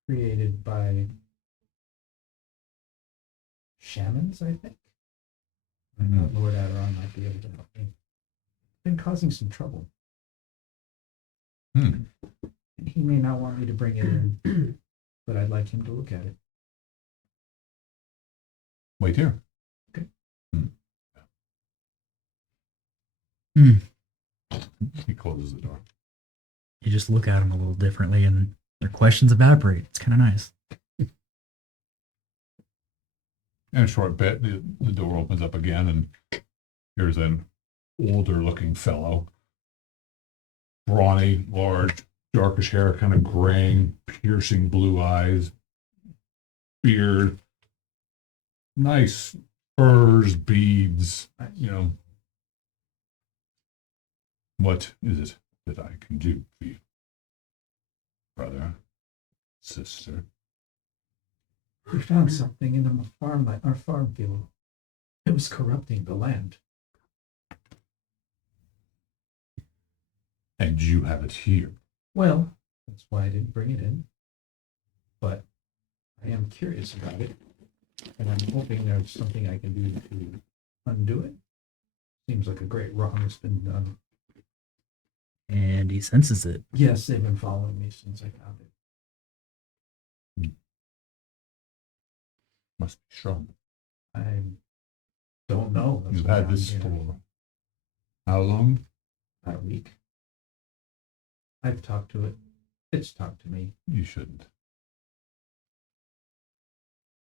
created by shamans, I think. I Mhm. thought Lord Aderon might be able to help me. Been causing some trouble. Hmm. He may not want me to bring it in, but I'd like him to look at it. Wait here. Okay. He closes the door. You just look at them a little differently, and their questions evaporate. It's kind of nice. In a short bit, the door opens up again, and here's an older-looking fellow. Brawny, large, darkish hair, kind of graying, piercing blue eyes, beard, nice furs, beads, you know. What is it that I can do for you, brother, sister? We found something in our farm field. It was corrupting the land. And you have it here. Well, that's why I didn't bring it in. But I am curious about it, and I'm hoping there's something I can do to undo it. Seems like a great wrong has been done. And he senses it. Yes, they've been following me since I found it. Must be strong. I don't know. That's You've why had I'm this here. for how long? About a week. I've talked to it. It's talked to me. You shouldn't.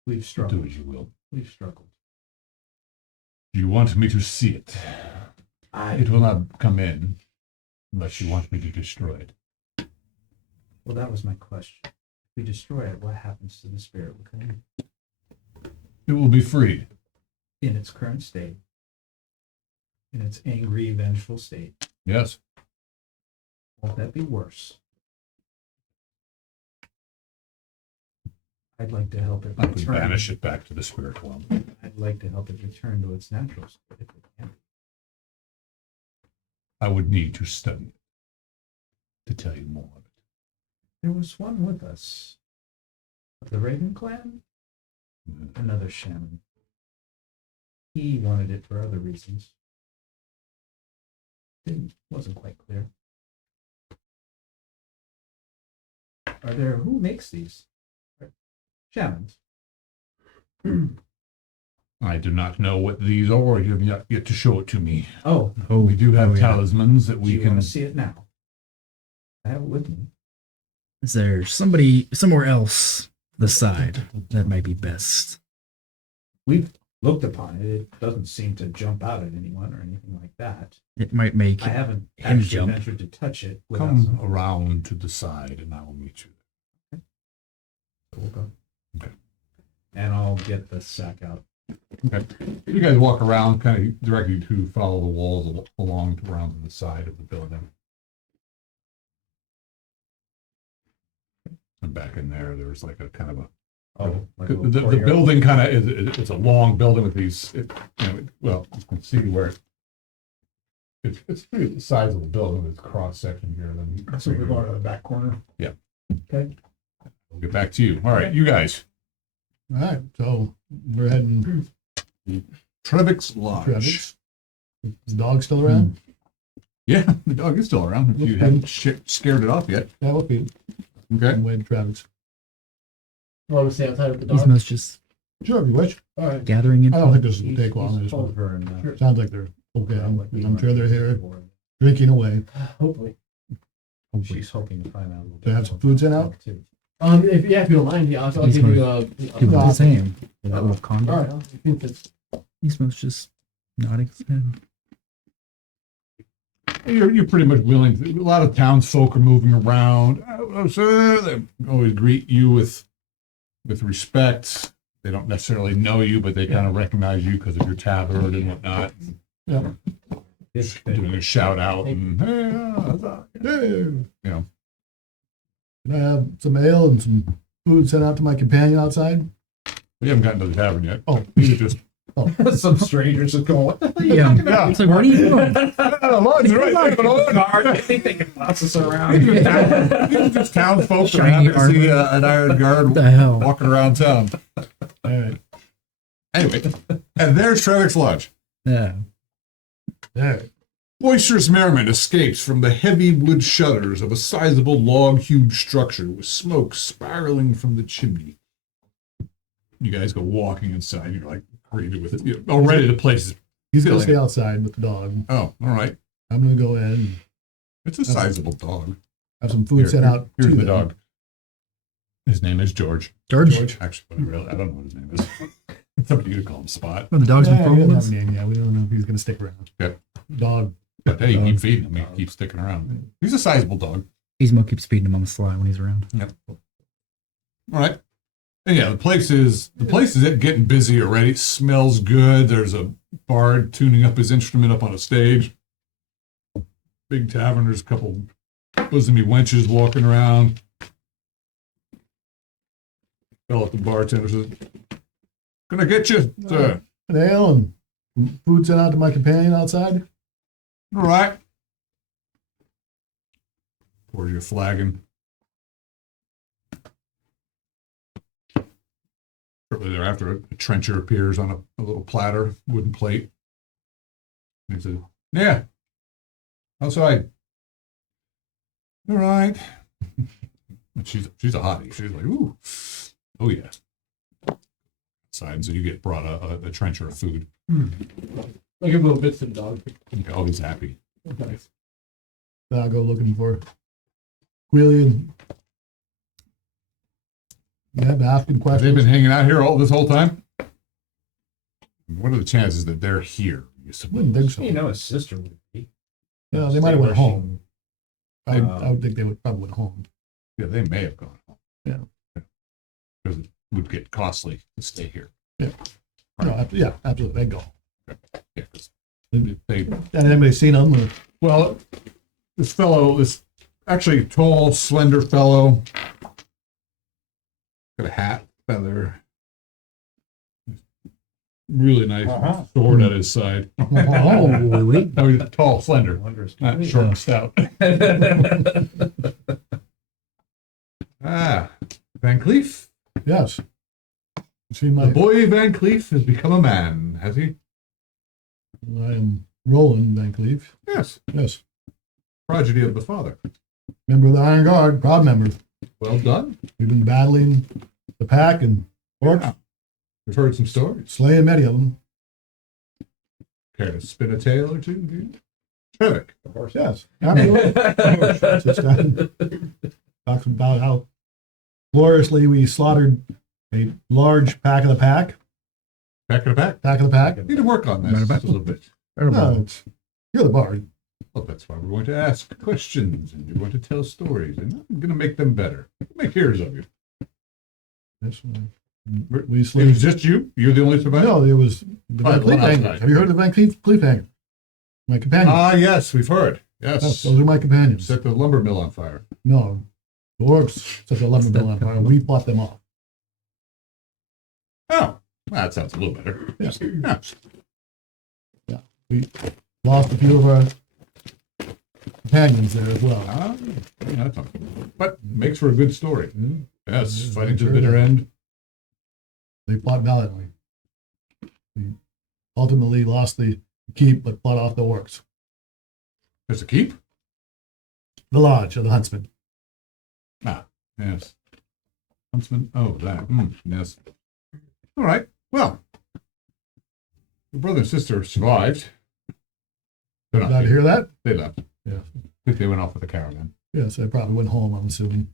We've Do struggled. as you will. We've struggled. Do you want me to see it? I It will not come in unless you want me to destroy it. Well, that was my question. If we destroy it, what happens to the spirit within It will be freed. in its current state? In its angry, vengeful state? Yes. Won't that be worse? I'd like to help it I could return. banish it back to the spirit realm. I'd like to help it return to its natural state if it can. I would need to study it to tell you more of it. There was one with us. Of the Raven clan? Another shaman. He wanted it for other reasons. Wasn't quite clear. Who makes these? Shamans. I do not know what these are. You have yet to show it to me. Oh, We do have yeah. talismans that do we you can. want to see it now? I have it with me. Is there somebody somewhere else the side that might be best? We've looked upon it. It doesn't seem to jump out at anyone or anything like that. It might make I haven't him actually jump. ventured to touch it without Come some. around to the side and I will meet you. We'll go. Okay. And I'll get the sack out. Okay. You guys walk around, kind of directly to follow the walls along around to the side of the building. And back in there, there's like a kind of a Like the, a little the courtyard. building kind of is it's a long building with these. Well, you can see where it's pretty the size of the building with cross section here. Then So we're going to the back corner. Okay. we'll get back to you. All right, you guys. All right, so we're heading Trevick's Lodge. Travis. Is the dog still around? Yeah, the dog is still around. If you Okay. haven't scared it off yet. Yeah, we'll feed it. Okay. I'm waiting for Travis. You want to stay outside with the He's dog? most just Sure, if you wish. All right. gathering I don't info. think this will He's- take long. he's I just told her and, Sure. sounds like they're okay. what he I'm sure they're here for. drinking away. Hopefully. She's hoping to find out a little They have bit some more food sent about out? that, too. If you don't mind, yeah, I'll He's give you Give him his name. That little all condom. right. I think that's He's most just nodding his head. You're pretty much willing to, a lot of townsfolk are moving around. Oh, sir, they always greet you with respect. They don't necessarily know you, but they kind of recognize you because of your tabard and whatnot. Yeah. It's Doing a shout out and hey, how's that? Hey, You know, can I have some ale and some food sent out to my companion outside? we haven't gotten to the tavern yet. Oh, He's just some strangers are going. Yeah. yeah. It's like, what are you doing? Lodge is right there, but Lord. Guard, I think they can boss us around. These are just townsfolk that are Shiny happy to see an iron guard What the hell? walking around town. all right. Anyway, and there's Trevick's Lodge. Yeah. There. Boisterous merriment escapes from the heavy wood shutters of a sizable log-hewed structure with smoke spiraling from the chimney. You guys go walking inside. You're like greeted with it. Already the place is. He's going to Feeling stay outside with the dog. Oh, all right. I'm going to go in and It's a sizable dog. have some food sent out Here's to the them. dog. His name is George. George. Actually, I don't know what his name is. It's up to you to call him Spot. Well, the dog's Yeah, been he doesn't following have us. a name yet. We don't know if he's going to stick around. Yeah. Dog. But hey, you keep feeding him. He keeps sticking around. He's a sizable dog. Gizmo keeps feeding him on the sly when he's around. Yep. All right. And yeah, the place is getting busy already. It smells good. There's a bard tuning up his instrument up on a stage. Big tavern. There's a couple bosomy wenches walking around. Fell at the bartender says, "Gonna get you, sir." An ale and food sent out to my companion outside. All right. Pours you a flagon. Shortly thereafter, a trencher appears on a little platter, wooden plate. And he says, "Yeah, outside." All right. And she's a hottie. She's like, "Ooh, oh yeah." Outside, so you get brought a trencher of food. I give little bits to the dog. Oh, he's happy. Nice. Then I'll go looking for Quilly and yeah, asking Have they questions. been hanging out here this whole time? What are the chances that they're here? You suppose? Wouldn't think so. You know, his sister would be. Yeah, they might have went Stay where home. I would think they would probably went home. Yeah, they may have gone home. Yeah. Because it would get costly to stay here. No, yeah, absolutely. They'd go. Yeah, 'cause And they, anybody seen them? Or, well, this actually tall, slender fellow, got a hat, feather, really nice sword at his side. oh, wait. No, he's tall, slender, Wondrous. not short and stout. Van Cleef. yes. Seen The my. boy Van Cleef has become a man, has he? I am Roland Van Cleef. Yes. Yes. Prodigy of the father. Member of the Iron Guard, proud member. Well done. We've been battling the pack and orcs, Yeah. We've heard some stories. slaying many of them. Care to spin a tale or two? Do you? Trevick. Yes. Absolutely. Just, talks about how gloriously we slaughtered a large pack of the pack. Back of the back. Pack of the pack. Need to work on this just a little bit. No, it's, you're the bard. Well, that's why we're going to ask questions and you're going to tell stories, and I'm going to make them better. Make hearers of you. Yes, We we It slayed. was just you? You're the only survivor? No, it was the Van Oh, the one Cleef hangers. outside. Have you heard of the Van Cleef hanger? My companions. Ah, yes, we've heard. Yes, Yes. those are my companions. Set the lumber mill on fire. No, the orcs set the 11 bill on fire. We fought them off. Oh, well, that sounds a little better. Yes. Yeah. We lost a few of our companions there as well. Ah, yeah, that's not but makes for a good story. Yes, Yeah, fighting to the sure bitter does. end. They fought valiantly. We ultimately lost the keep, but fought off the orcs. There's a keep? The lodge of the huntsman. Ah, yes. Huntsman. Oh, that. Yes. All right. Well, your brother and sister survived. They're not Glad to here. hear that. They left. Yeah. I think they went off with the caravan. Yes, they probably went home, I'm assuming.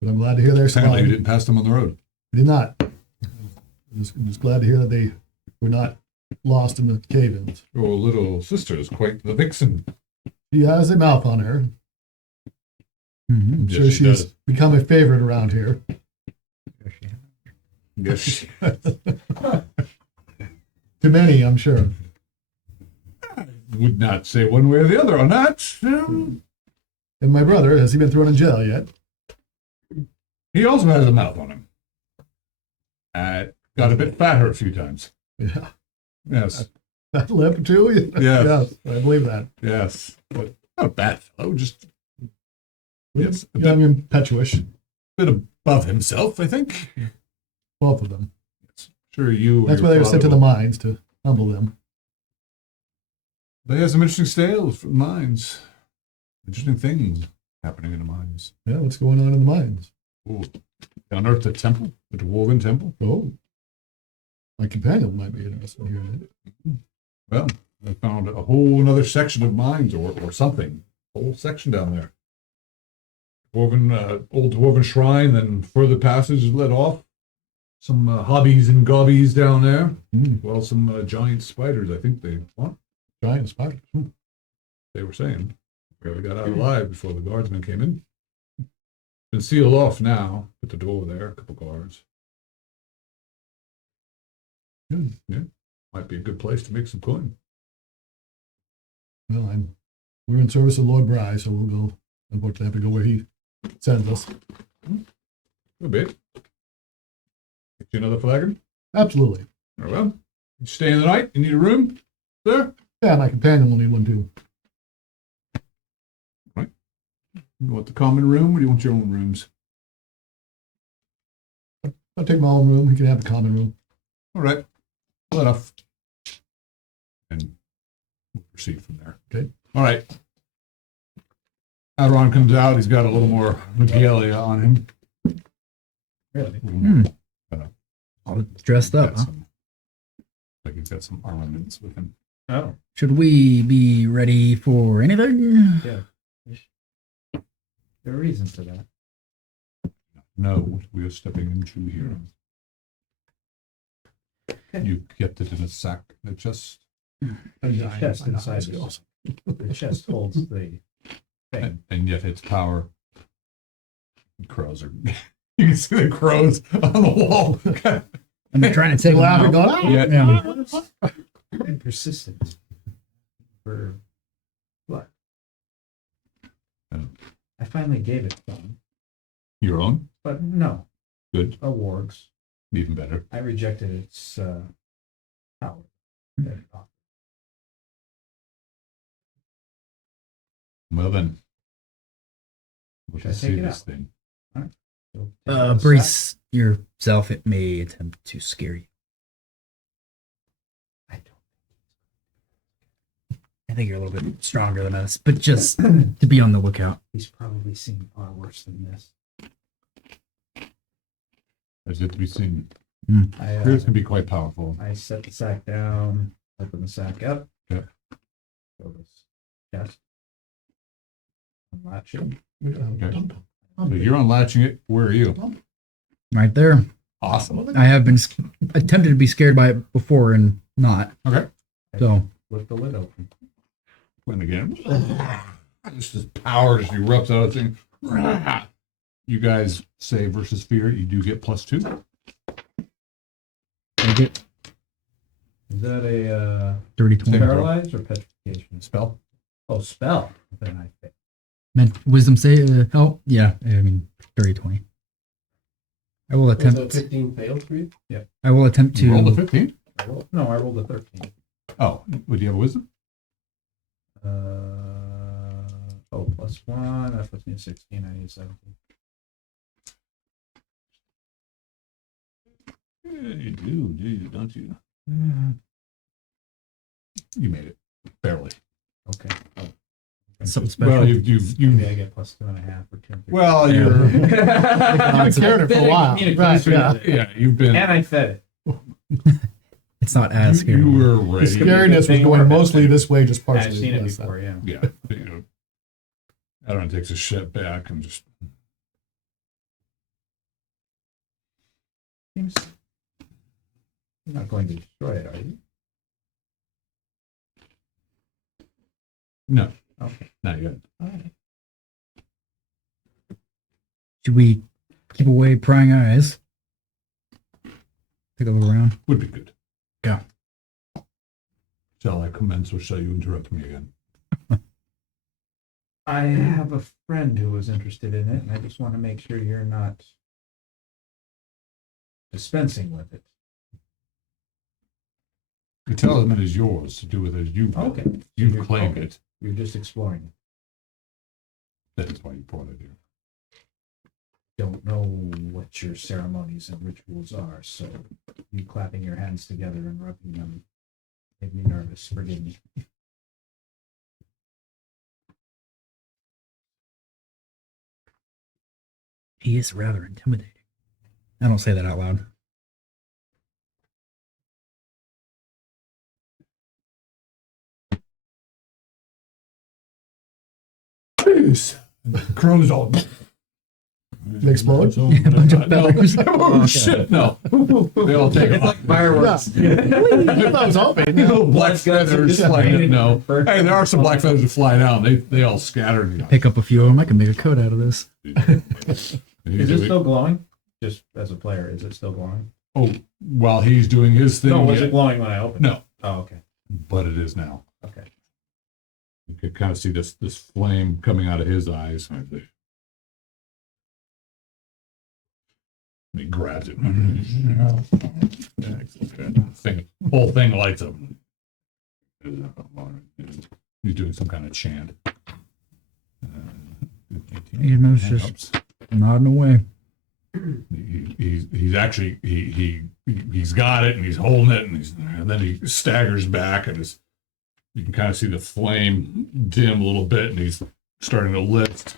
But I'm glad to hear they're Apparently, you survived. didn't pass them on the road. I did not. I'm just glad to hear that they were not lost in the cave-ins. Your little sister is quite the vixen. She has a mouth on her. I'm Yes, sure she she's does. become a favorite around here. Yes. To many, I'm sure. Would not say one way or the other on that. And my brother, has he been thrown in jail yet? He also has a mouth on him. Got a bit fatter a few times. Yeah. Yes. That lip too? Yes. Yes, I believe that. Yes. But not a bad fellow, just yes, a Young and impetuous, bit above himself, I think. both of them. Sure, you. or That's your where they were father sent to the will- mines to humble them. They have some interesting tales from mines. Interesting things happening in the mines. Yeah, what's going on in the mines? Ooh. They unearthed the temple, the dwarven temple. Oh, my companion might be interested in hearing it. Well, they found a whole another section of mines or something. A whole section down there. Dwarven, old dwarven shrine, then further passage led off. Some hobbies and gobbies down there. Well, some giant spiders, I think they want. Giant spider. They were saying. Barely got out alive before the guardsmen came in. Been sealed off now. Put the door there, a couple guards. Yeah. Might be a good place to make some coin. Well, we're in service of Lord Bry, so we'll go. Unfortunately, have to go where he sends us. A bit. Get you another flagon? Absolutely. Very well. You stay in the night? You need a room, sir? Yeah, my companion will need one too. You want the common room or do you want your own rooms? I'll take my own room. He can have the common room. All right. Well enough. And we'll proceed from there. Okay. All right. Adron comes out. He's got a little more regalia on him. Really? All dressed up, Got huh? some- like he's got some armaments with him. Oh, Should we be ready for anything? yeah. There are reasons for that. No, what we are stepping into here. You kept it in a sack that just The chest inside skills. the chest holds the thing. and yet its power. Crows are. You can see the crows on the wall. And they're trying to take Laughing, them out. going, Yeah. Very persistent for what? Oh. I finally gave it some, Your own? but no, Good. a warg's. Even better. I rejected its power. Well then. Let's Should I see take it this out? thing. Brace yourself. It may attempt to scare you. I don't. I think you're a little bit stronger than us, but just to be on the lookout. He's probably seen far worse than this. As yet to be seen. I, Spirits can be quite powerful. I set the sack down, open the sack up. Yeah. Go this chest. Unlatch it. So you're unlatching it. Where are you? Right there. Awesome. I have been attempted to be scared by it before and not. Okay. So Lift the lid open. When again. This is power just erupts out of the thing. You guys say versus fear, you do get +2. take it. Is that a Dirty 20. paralyzed or petrification? Spell. Oh, spell. Then I think. Meant wisdom say help. Yeah, I mean dirty 20. I will Was attempt. a 15 failed for you? I will attempt You rolled a to. 15? I rolled a 13. Oh, would you have a wisdom? +1. That puts me at 16. I need 17. Yeah, you do you, don't you? You made it. Barely. Okay. Something special. Well, you've Maybe I get +2.5 or 2. well, Yeah. you're I've been carrying it for a while. Right, yeah. yeah, you've been And I fed it. It's not as scary. you were ready. The scariness was going mostly this way, just partially. I've seen it less that. before, yeah. Yeah, you know, Adron takes a step back and just Seems you're not going to destroy it, are you? no, Okay. not yet. All right. Should we keep away prying eyes? Take a look around. Would be good. Yeah. Shall I commence or shall you interrupt me again? I have a friend who was interested in it, and I just want to make sure you're not dispensing with it. The talisman is yours to do with as you will. Okay. You've You're- claimed okay. it. You're just exploring it. That is why you brought it here. don't know what your ceremonies and rituals are, so you clapping your hands together and rubbing them made me nervous. Forgive me. He is rather intimidating. I don't say that out loud. Jeez. Crows all. They explode? A bunch of feathers. Oh, shit, no. They all take It's like fireworks. I was hoping. Little black feathers Yeah. flying. No. Hey, there are some black feathers that fly down. They all scatter. Pick up a few of them. I can make a coat out of this. Is it still glowing? Just as a player, is it still glowing? Oh, while he's doing his thing. No, was yeah. it glowing when I opened No. it? Oh, okay. But it is now. Okay. You can kind of see this flame coming out of his eyes. He grabs it. Whole thing lights up. He's doing some kind of chant. Mo's just nodding away. He's actually he's got it and he's holding it and then he staggers back and you can kind of see the flame dim a little bit and he's starting to lift.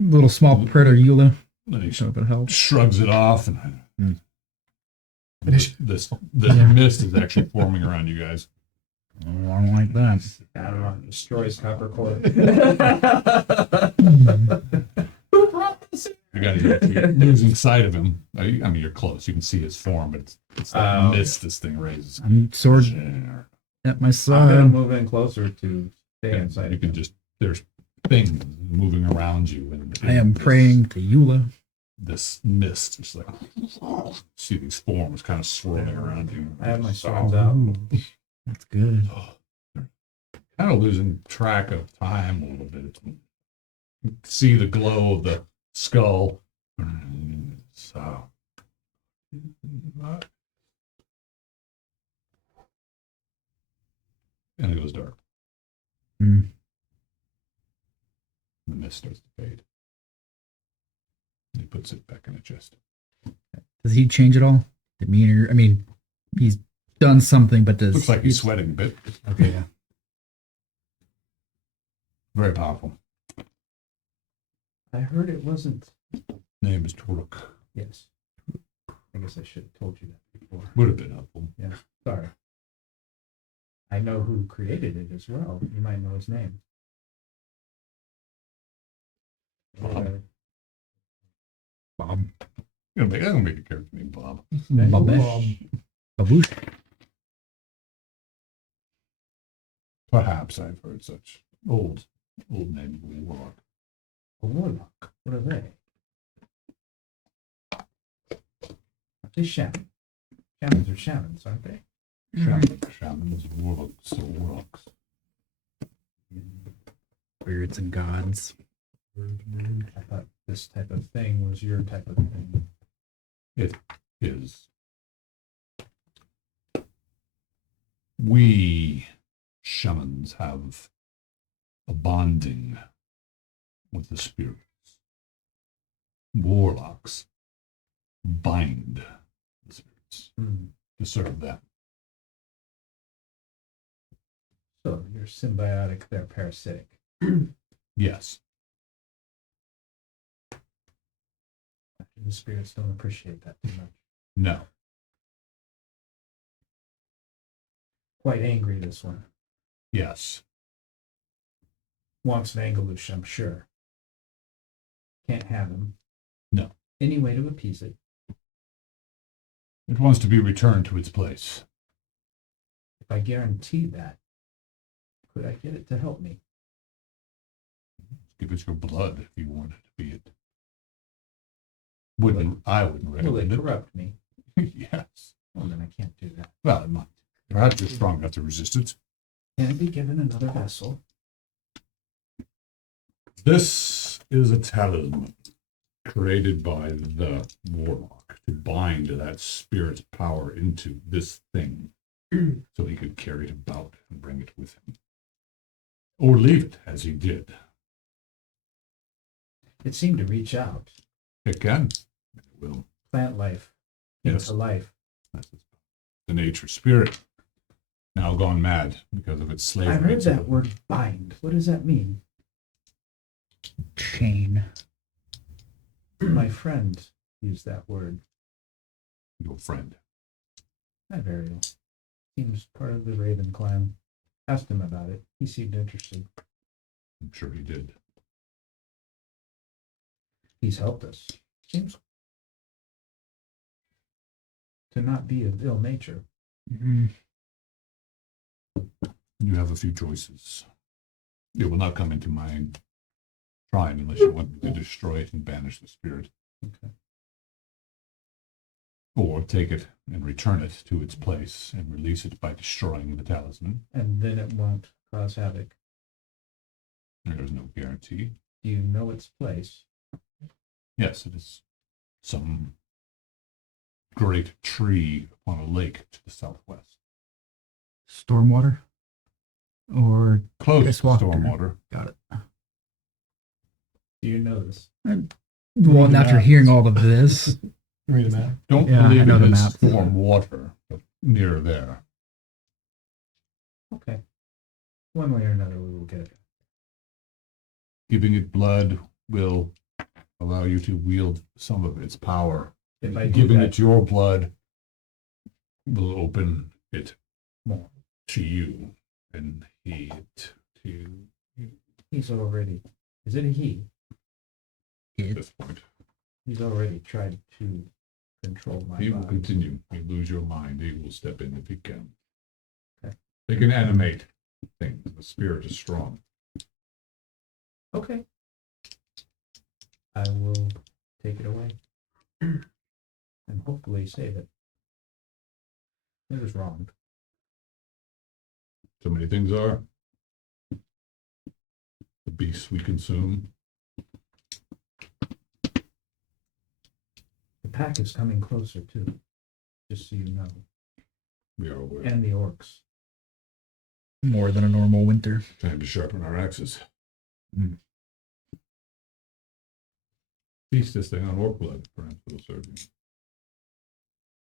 Little small predator Eula. And he So if it helps. shrugs it off and this mist is actually forming around you guys. Oh, I don't like that. I don't know. It destroys Coppercore. You guys are actually losing sight of him. I mean, you're close. You can see his form, but it's that mist this thing raises. I'm sword at my I'm side. gonna move in closer to stay inside. You can just there's things moving around you, and I am praying to Eula. This mist is like see these forms kind of swirling around you. I have my swords out. That's good. Kind of losing track of time a little bit. You can see the glow of the skull. So. And it goes dark. Hmm. The mist starts to fade. He puts it back in the chest. Does he change at all? Demeanor? I mean, he's done something, but does Looks like he's sweating a bit. Okay, yeah. Very powerful. I heard it wasn't. Name is Turuk. Yes. I guess I should have told you that before. Would have been helpful. Yeah. Sorry. I know who created it as well. You might know his name. Bob. I'm gonna make a character named Bob. Babesh. Baboosh. Perhaps I've heard such old name of a warlock. A warlock. What are they? Aren't they shaman? Shamans are shamans, aren't they? Shamans, warlocks, or warlocks. Spirits and gods. I thought this type of thing was your type of thing. It is. We shamans have a bonding with the spirits. Warlocks bind the spirits to serve them. So you're symbiotic, they're parasitic. Yes. The spirits don't appreciate that too much. No. Quite angry, this one. Yes. Wants an Angelush, I'm sure. Can't have him. No. Any way to appease it. It wants to be returned to its place. If I guarantee that, could I get it to help me? Give it your blood if you want it to be it. I wouldn't Will it recommend it. corrupt me? Yes. Well, then I can't do that. Well, it might. Perhaps you're strong enough to resist it. Can it be given another vessel? This is a talisman created by the warlock to bind that spirit's power into this thing so he could carry it about and bring it with him. Or leave it as he did. It seemed to reach out. It can. It will. Plant life Yes. into life. That's the nature spirit. Now gone mad because of its slavery. I heard to that word bind. What does that mean? Chain. My friend used that word. your friend. Not very well. Seems part of the Raven clan. Asked him about it. He seemed interested. I'm sure he did. He's helped us. Seems to not be of ill nature. Mhm. You have a few choices. It will not come into my shrine unless you want me to destroy it and banish the spirit. Okay. Or take it and return it to its place and release it by destroying the talisman. And then it won't cause havoc. There is no guarantee. Do you know its place? Yes, it is some great tree upon a lake to the southwest. Stormwater? Or Close Yes, to walk stormwater. got it. Do you know this? Well, the after map. hearing all of this, Read the map. Don't Yeah, I believe know it the is map. storm water, but near there. Okay. One way or another, we will get it. Giving it blood will allow you to wield some of its power. If I do Giving that it your blood will open it more, to you and he it to you he's already. Is it a he? at this point. He's already tried to control my He will body. continue. You lose your mind, he will step in if he can. Okay. They can animate things. The spirit is strong. Okay. I will take it away. And hopefully save it. It was wrong. So many things are. The beasts we consume. The pack is coming closer too, just so you know. We are aware. And the orcs. more than a normal winter. Time to sharpen our axes. Mm. Feast this thing on orc blood. Perhaps it'll serve you.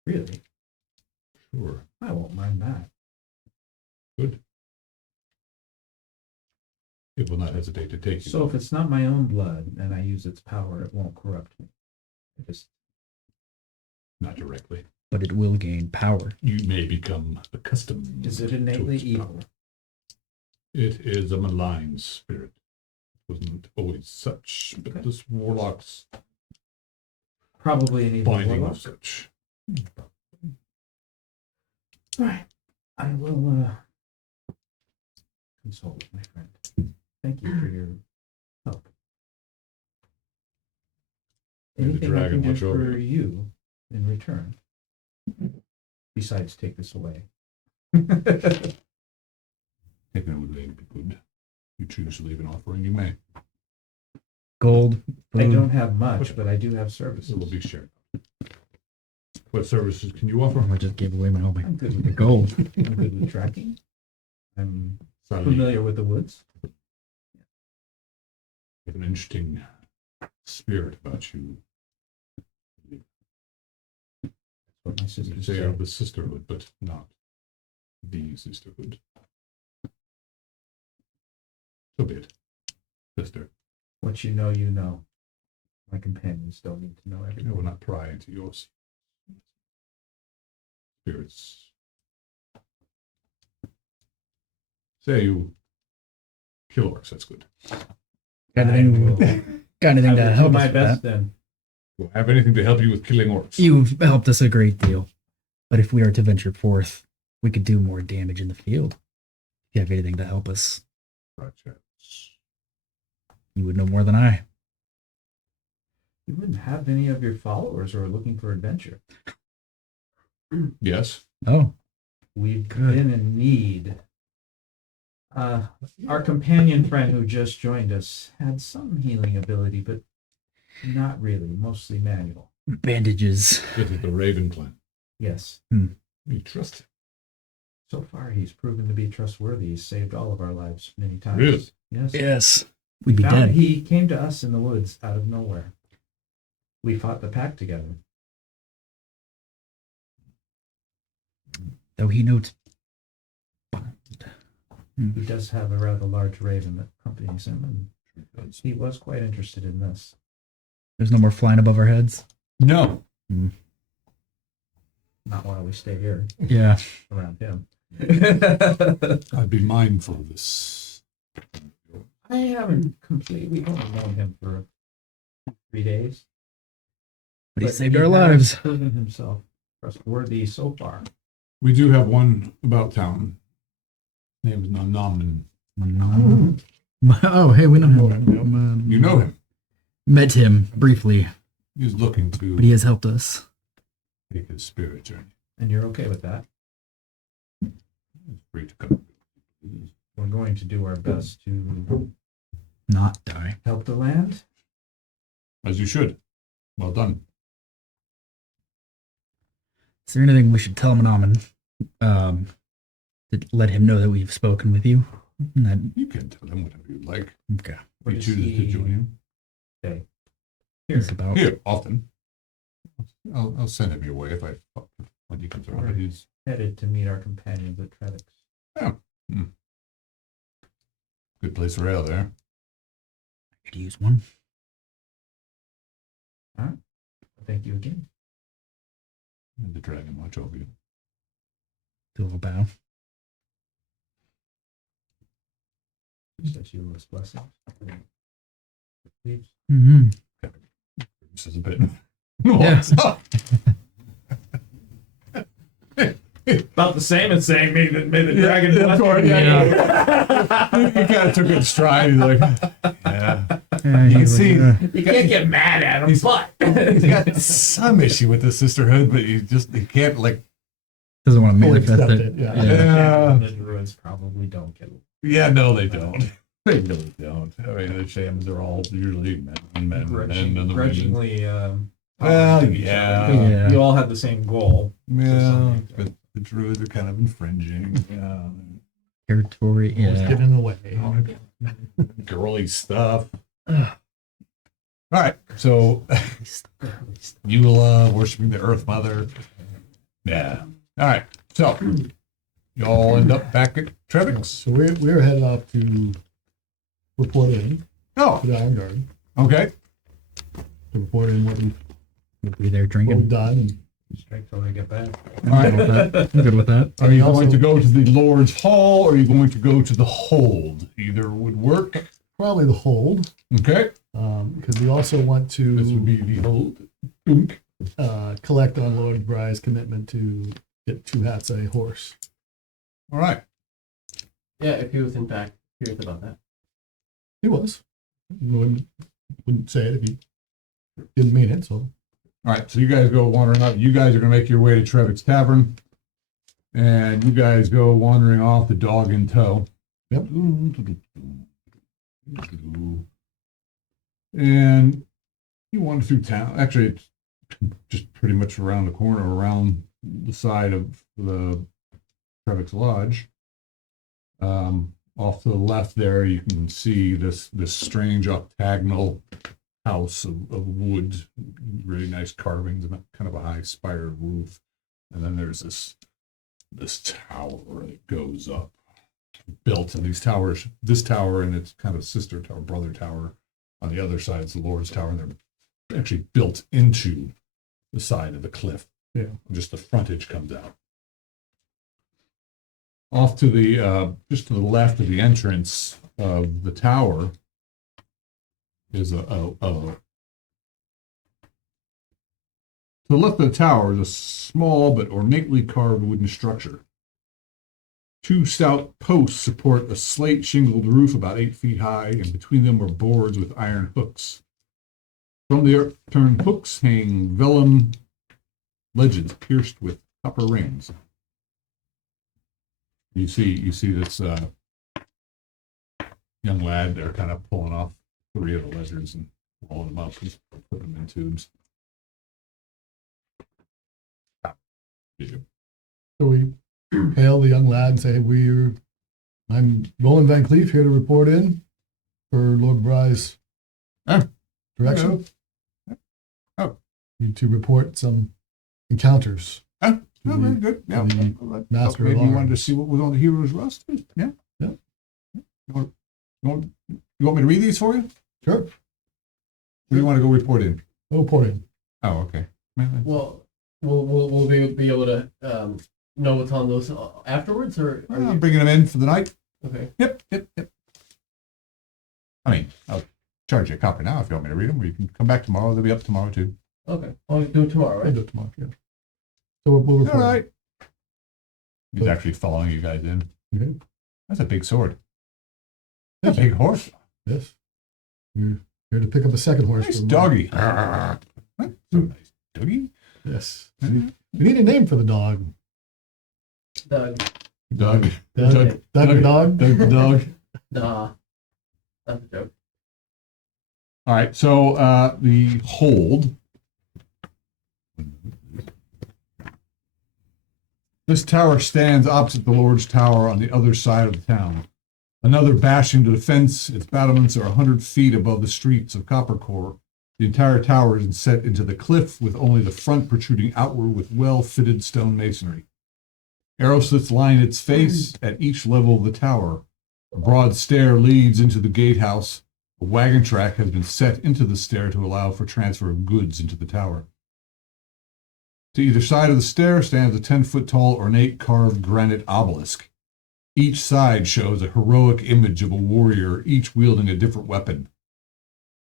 Really? Sure. I won't mind that. Good. It will not hesitate to take you. So if it's not my own blood and I use its power, it won't corrupt me. It is Not directly. But it will gain power. You may become accustomed. Is it to innately its evil? power. It is a malign spirit. It wasn't always such, but Okay. this warlock's Probably an evil binding warlock. of such. Right. I will consult with my friend. Thank you for your help. May the Anything I dragon can do watch over for you in return? Besides, take this away. Taken it would be good. You choose to leave an offering, you may. Gold. I food. don't have much, but I do have services. It will be shared. What services can you offer? I just gave away my whole I'm good the with the gold. I'm good with tracking. I'm Sally, familiar with the woods. you have an interesting spirit about you. What my You sisters say say. of the sisterhood, but not the sisterhood. So be it. Sister, What you know, you know. My companions don't need to know I will everything. not pry into your spirits. Say you kill orcs, that's good. Got I anything, will- got anything I to will do help my us with best that? then. Will have anything to help you with killing orcs? You've helped us a great deal. But if we are to venture forth, we could do more damage in the field. If you have anything to help us, Gotcha. you would know more than I. You wouldn't have any of your followers who are looking for adventure. Yes. Oh, We've Good. been in need. Our companion friend who just joined us had some healing ability, but not really, mostly manual. bandages. This is the Raven clan. Yes. You trust him. So far, he's proven to be trustworthy. He's saved all of our lives many times. Really? Yes. Yes. We'd be Found- dead. He came to us in the woods out of nowhere. we fought the pack together. Though he notes. He does have a rather large raven that accompanies him, and he was quite interested in this. There's no more flying above our heads. No. Not while we stay here Yeah. around him. I'd be mindful of this. I haven't completely only known him for 3 days. But he saved he our has lives. proven himself trustworthy so far. We do have one about town. Name is Naman. Oh, hey, we know Know him. him, You know him. Met him briefly, He's looking to but he has helped us. take his spirit journey. And you're okay with that? He's free to come. We're going to do our best to Not die. help the land. As you should. Well done. Is there anything we should tell Manaman to let him know that we've spoken with you? That, You can tell him whatever you like. okay. What He is chooses to he- join you. Here. It's about. Here, often. I'll send him your way if I when he comes around. But he's Headed to meet our companions at Trevix. good place for ale there. I could use one. Thank you again. And the dragon watch over you. Do a little bow. Such you blessing. Please. Mm-hmm. This is a bit. Yeah. About the same as saying may the dragon Yeah, of bless course, you. yeah. He kind of took it in stride. He's like, yeah. Yeah, You can he's see like, You can't get mad at him, he's got some issue with the sisterhood, but he can't like. doesn't want to Fully manifest accept it. it, yeah. Yeah. The druids probably don't get it. Yeah, no, they don't. They really don't. I mean, the shamans are all usually men and men and the women. Grudgingly, Well, to each yeah. other. Yeah. You all have the same goal. Yeah, but the druids are kind of infringing. Yeah, Territory. Always Yeah. getting in the way. girly stuff. All right, so you worshiping the Earth Mother. Yeah. All right, so you all end up back at Trevix. So we're headed off to report in Oh, to the Iron Guard okay. to report in what we've We'll be there what we've drinking. done. And Strike till they get back. I'm good with that. I'm good with that. Are you Also- going to go to the Lord's Hall, or are you going to go to the Hold? Either would work. probably the hold, Okay. because we also want This would to be the Hold. Dunk. collect on Lord Bry's commitment to get 2 hats a horse. All right. Yeah, if he was in fact curious about that. He was. Wouldn't say it if he didn't mean it. So All right, so you guys go wandering up. You guys are going to make your way to Trevix Tavern. And you guys go wandering off, the dog in tow. Yep. And you wander through town. Actually, it's just pretty much around the corner, around the side of the Trevix Lodge. Off to the left there, you can see this strange octagonal house of wood, really nice carvings, and kind of a high spired roof. And then there's this tower that goes up, built in these towers. This tower and its kind of sister tower, brother tower, on the other side is the Lord's Tower, and they're actually built into the side of the cliff. Yeah. Just the frontage comes out. Off to the just to the left of the entrance of the tower is to the left of the tower is a small but ornately carved wooden structure. 2 stout posts support a slate shingled roof about 8 feet high, and between them are boards with iron hooks. From the upturned hooks hang vellum legends pierced with copper rings. You see this young lad there kind of pulling off 3 of the ledgers and rolling them up and putting them in tubes. So we hail the young lad and say, I'm Roland Van Cleef here to report in for Lord Bry's Ah. direction. Oh, you to report some encounters. Huh? Oh, very The- good. Yeah. the Well, Master maybe of you wanted to Arms. see what was on the hero's rust. Yeah. Yeah. You want me to read these for you? Sure. Or do you want to go report in? No reporting. Oh, okay. Well, we'll be able to know what's on those afterwards, or are I'm you bringing them in for the night. okay? Yep. I mean, I'll charge you a copy now if you want me to read them, or you can come back tomorrow. They'll be up tomorrow too. Okay, I'll do it tomorrow, I'll right? do it tomorrow. Yeah. So we'll All report. right. He's actually following you guys in. Okay. That's a big sword. That's a big horse. Yes. You're here to pick up a second horse. Nice from- doggy. That's a nice doggy. Yes. Mm-hmm. We need a name for the dog. Doug, Doug. Doug the dog. Doug the dog. nah, that's a joke. All right, so the hold. This tower stands opposite the Lord's Tower on the other side of the town. Another bastion to defense, its battlements are 100 feet above the streets of Coppercore. The entire tower is set into the cliff with only the front protruding outward with well-fitted stone masonry. Arrow slits line its face at each level of the tower. A broad stair leads into the gatehouse. A wagon track has been set into the stair to allow for transfer of goods into the tower. To either side of the stair stands a 10-foot tall ornate carved granite obelisk. Each side shows a heroic image of a warrior, each wielding a different weapon.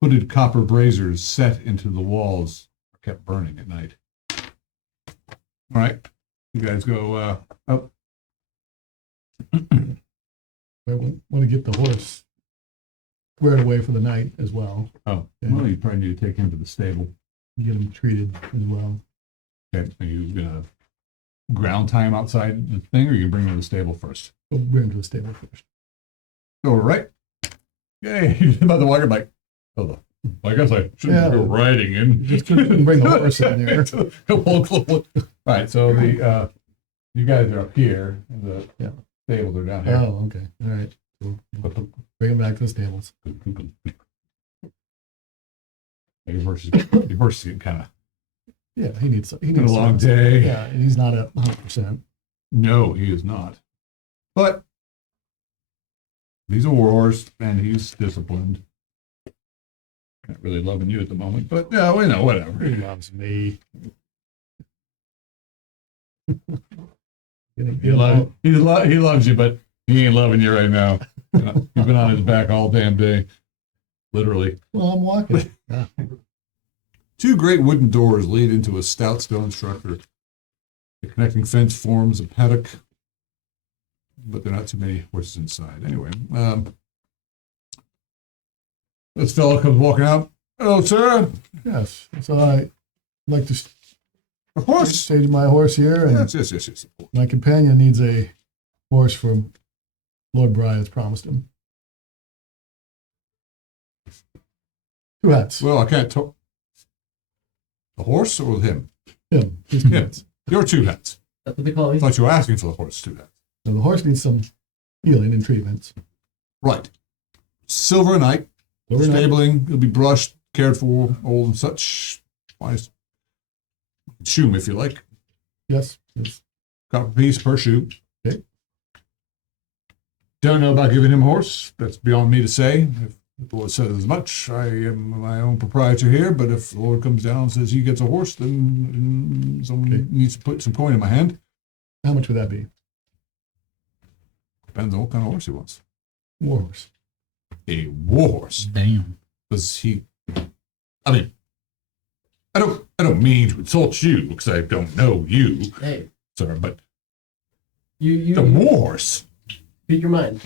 Hooded copper braziers set into the walls are kept burning at night. All right, you guys go up. I want to get the horse squared away for the night as well. Oh, Yeah. well, you probably need to take him to the stable. Get him treated as well. Okay, are you gonna ground time outside the thing, or you can bring him to the stable first? We'll bring him to the stable first. All right. Yay! You're about to walk him like, oh, I guess I shouldn't Yeah. go riding in. Just couldn't bring the horse in there. All right, so the you guys are up here, and the Yeah. stables are down here. Oh, okay. All right. So bring him back to the stables. Your horse is getting kind of Yeah, he needs been a long some- day. Yeah, and he's not at 100%. No, he is not. But he's a war horse, and he's disciplined. Not really loving you at the moment, but yeah, we know, whatever. He loves me. He loves you, but he ain't loving you right now. He's been on his back all damn day. Literally. Well, I'm walking. Yeah. Two great wooden doors lead into a stout stone structure. The connecting fence forms a paddock, but there are not too many horses inside. Anyway, this fellow comes walking out. Hello, sir. Yes. So I'd like to A horse. stage my horse here, and Yes. my companion needs a horse from Lord Bry has promised him. 2 hats. Well, I can't talk. The horse or him? Him. His 2 Yeah. hats. Your 2 hats. That's what they call I me. thought you were asking for the horse 2 hats. So the horse needs some healing and treatments. Right. Silver a night. Overnight. Stabling. It'll be brushed, cared for, old and such. Nice. Shoe 'em if you like. Yes. Yes. Copper piece per shoe. Okay. Don't know about giving him a horse. That's beyond me to say. If the Lord says as much, I am my own proprietor here. But if the Lord comes down and says he gets a horse, then someone Okay. needs to put some coin in my hand. How much would that be? Depends on what kind of horse he wants. War horse. A war horse. Damn. Does he? I mean, I don't mean to insult you because I don't know you, Hey, sir. But you the war horse. speak your mind.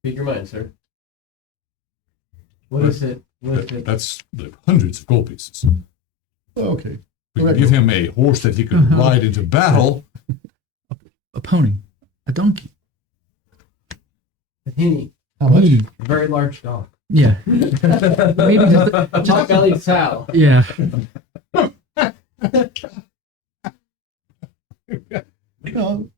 Speak your mind, sir. What is it? What is it? That's like hundreds of gold pieces. Oh, okay. We can Correct. give him a horse that he could Uh-huh. ride into battle. A pony. A donkey. A hinny, How much? a very large dog. Yeah. Maybe just, A pot-bellied sow. yeah. No,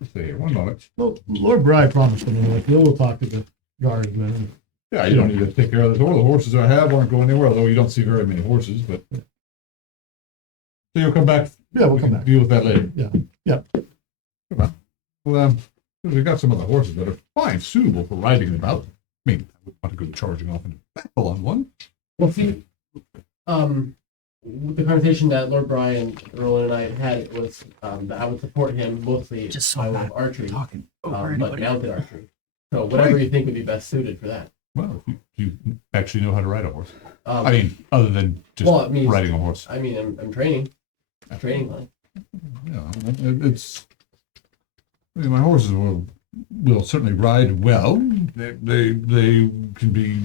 Let's see here, one moment. well, Lord Bry promised him. We'll talk to the guardsmen. Yeah, you don't need to take care of the door. The horses I have aren't going anywhere, although you don't see very many horses. But So you'll come back. Yeah, we'll we come can back. Deal with that later. Yeah. Well, we've got some other horses that are fine, suitable for riding about. I mean, I would want to go charging off into battle on one. Well, see, the conversation that Lord Brian, Roland, and I had was that I would support him mostly Just so by I'm way not of archery, talking over but anybody. mounted archery. So whatever you think would be best suited for that. Well, you actually know how to ride a horse. Um, I mean, other than just well, it means- riding a horse. I mean, I'm training. I'm training on. Yeah, it's. I mean, my horses will certainly ride well. They can be.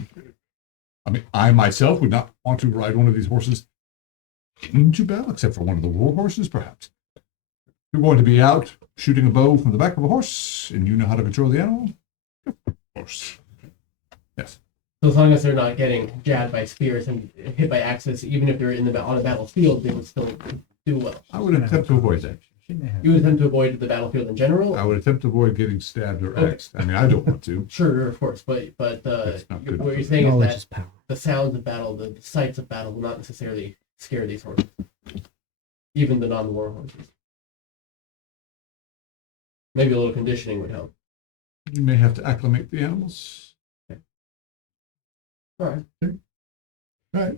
I mean, I myself would not want to ride one of these horses into battle, except for one of the war horses, perhaps. You're going to be out shooting a bow from the back of a horse, and you know how to control the animal. Of course. Yes. So as long as they're not getting jabbed by spears and hit by axes, even if they're on a battlefield, they would still do well. I would attempt to avoid that. You would attempt to avoid the battlefield in general. I would attempt to avoid getting stabbed or Okay. axed. I mean, I don't want to. Sure, of course, but That's not good. what you're saying Knowledge is is that power. the sounds of battle, the sights of battle, will not necessarily scare these horses, even the non-war horses. Maybe a little conditioning would help. You may have to acclimate the animals. All right. All right.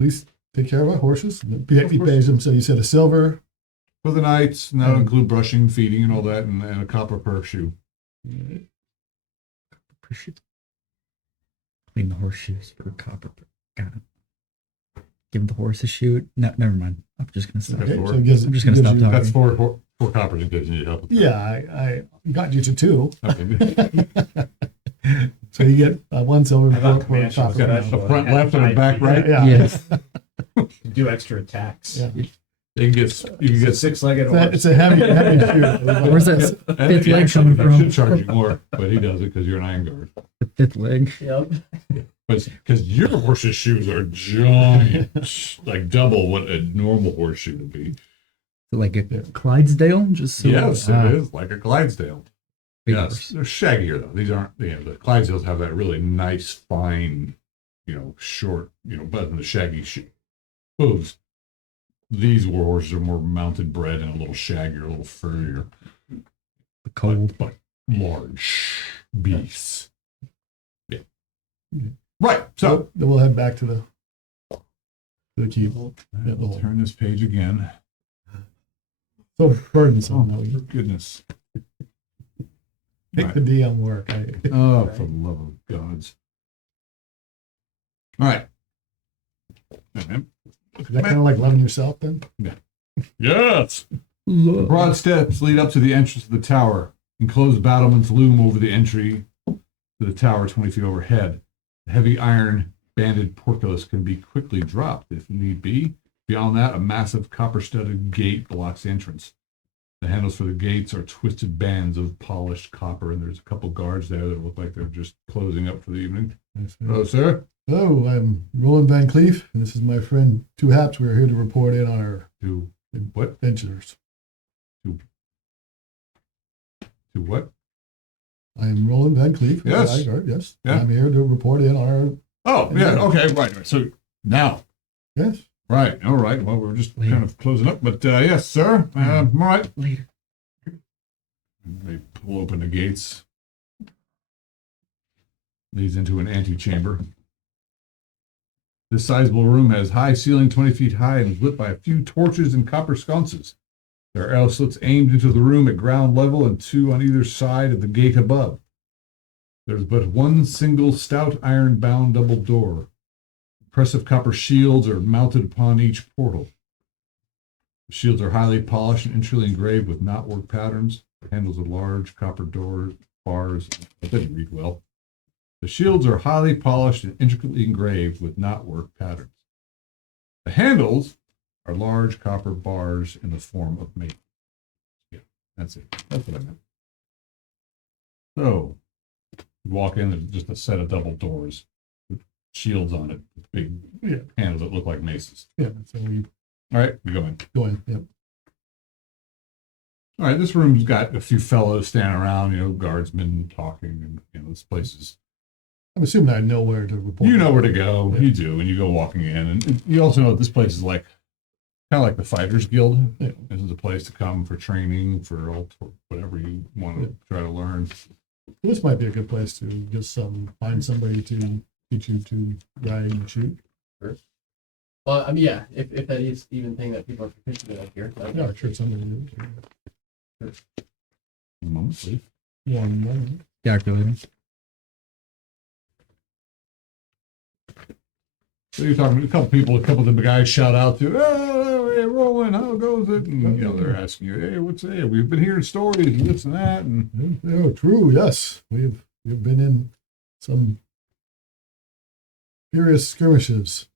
Please take care of our horses. He Of course. pays them, so you said a silver. For the night, and that'll include brushing, feeding, and all that, and a copper per shoe. Clean the horseshoes for copper. Got it. Give the horse a shoot. No, never mind. I'm just gonna stop. Okay. Okay, so it gives, I'm just gonna gives stop you- talking. That's four coppers in case you need help. with that. Yeah, I got you to 2. Okay. So you get one silver I thought for Comanche was copper. gonna The front left and the back right. Yeah. Yes. do extra attacks. Yeah. You can get Six-legged It's a, horse. it's a heavy shoe. Where's that fifth he leg actually coming from? should charge you more, but he does it because you're an iron guard. The fifth leg? Yep. But because your horse's shoes are giant, like double what a normal horse shoe would be. Like a Clydesdale? Just so Yes, it is like a Clydesdale. big Yes, horse. they're shaggier though. These aren't. The Clydesdales have that really nice, fine, short, button the shaggy hooves. These war horses are more mounted bred and a little shaggier, a little furrier, The cold. but large beasts. Yeah. Right. So Then we'll head back to the keep. we'll turn this page again. So burdensome. Oh, that for we goodness. make the DM work. Oh, for the love of gods. All right. Is that kind of like loving yourself then? Yes. The broad steps lead up to the entrance of the tower. Enclosed battlements loom over the entry to the tower 20 feet overhead. The heavy iron banded portcullis can be quickly dropped if need be. Beyond that, a massive copper-studded gate blocks the entrance. The handles for the gates are twisted bands of polished copper, and there's a couple guards there that look like they're just closing up for the evening. Hello, sir. Hello, I'm Roland Van Cleef, and this is my friend Two Haps. We're here to report in on our To what? adventures. To what? I am Roland Van Cleef. Yes. Yes. Yeah. I'm here to report in on our. Oh, yeah. Okay, right. So now. Yes. Right. All right. Well, we're just kind of closing up, but yes, sir. All right. Later. They pull open the gates. Leads into an antechamber. This sizable room has high ceiling, 20 feet high, and is lit by a few torches and copper sconces. There are arrow slits aimed into the room at ground level and 2 on either side of the gate above. There's but one single stout iron-bound double door. Impressive copper shields are mounted upon each portal. The shields are highly polished and intricately engraved with knotwork patterns. The handles are large copper doors, bars. That didn't read well. The shields are highly polished and intricately engraved with knotwork patterns. The handles are large copper bars in the form of maple. Yeah, that's it. That's what I meant. So, you walk in, there's just a set of double doors with shields on it, with big handles that look like maces. Yeah. So we All right, we go in. go in. Yep. All right, this room's got a few fellows standing around, guardsmen talking, and this place is. I'm assuming I know where to report. You know where to go. Yeah. You do, and you go walking in, and you also know that this place is like Kind of like the Fighters Guild. This is a place to come for training, for whatever you want to try to learn. This might be a good place to just find somebody to teach you to ride and shoot. Well, I mean, yeah, if that is even thing that people are proficient in up here. Yeah, I'm sure somebody will. One moment, please. 1 moment. Calculating. So you're talking to a couple of the guys shout out to, oh, hey, Roland, how goes it? And, they're asking you, hey, we've been hearing stories and this and that. And Oh, true. Yes, we've been in some furious skirmishes.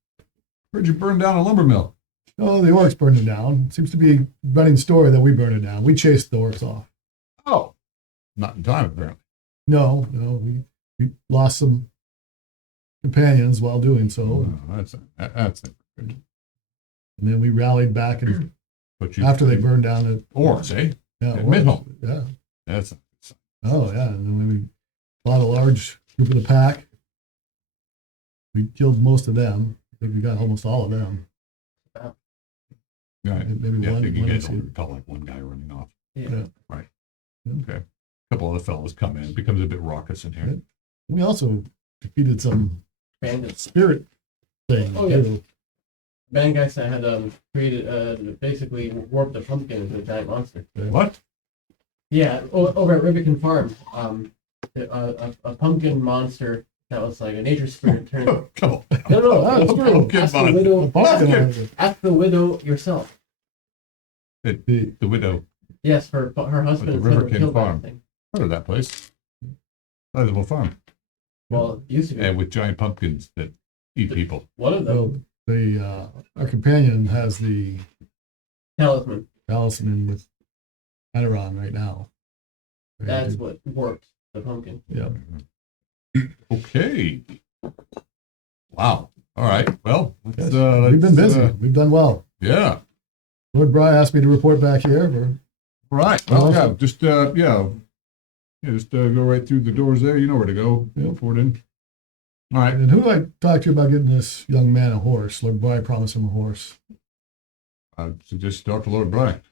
heard you burn down a lumber mill. Oh, the orcs burned it down. Seems to be a running story that we burned it down. We chased the orcs off. Oh, not in time, apparently. No, we lost some companions while doing so, Oh, that's never good. and then we rallied back and But you, after they burned down the Orcs, eh? yeah, At orcs, Midhome. yeah. That's Oh yeah, and then we fought a large group of the pack. We killed most of them. I think we got almost all of them. right. Maybe Yeah, I one. think you one guys or only two. recall like one guy running off. Yeah. Right. Yeah. Okay. A couple other fellows come in. It becomes a bit raucous in here. Yeah. We also defeated some Bandits. spirit thing. Oh, yeah. too. Band guys that had created basically warped a pumpkin into a giant monster. What? Yeah, over at Rubicon Farm, a pumpkin monster that was like a nature spirit turned. Oh, come on. No, Ah, it was a turned. pumpkin Ask the monster. widow. A pumpkin Pumpkin. monster. Ask the widow yourself. The widow. Yes, her husband At the instead of Riverkin killed by Farm. the thing. Heard of that place? Sizable farm. Well, it used to be. And with giant pumpkins that eat people. One of them, Well, our companion has the talisman. talisman with Aderon right now. That's what warped the pumpkin. Yeah. Okay. Wow. All right. Well, Yes. let's, We've been busy. uh, We've done well. yeah. Lord Bry asked me to report back here. All right. Well, Well, yeah. Just just go right through the doors there. You know where to go. Yep. Forward in. All right. And who do I talk to about getting this young man a horse? Lord Bry promised him a horse. I suggest Dr. Lord Brian.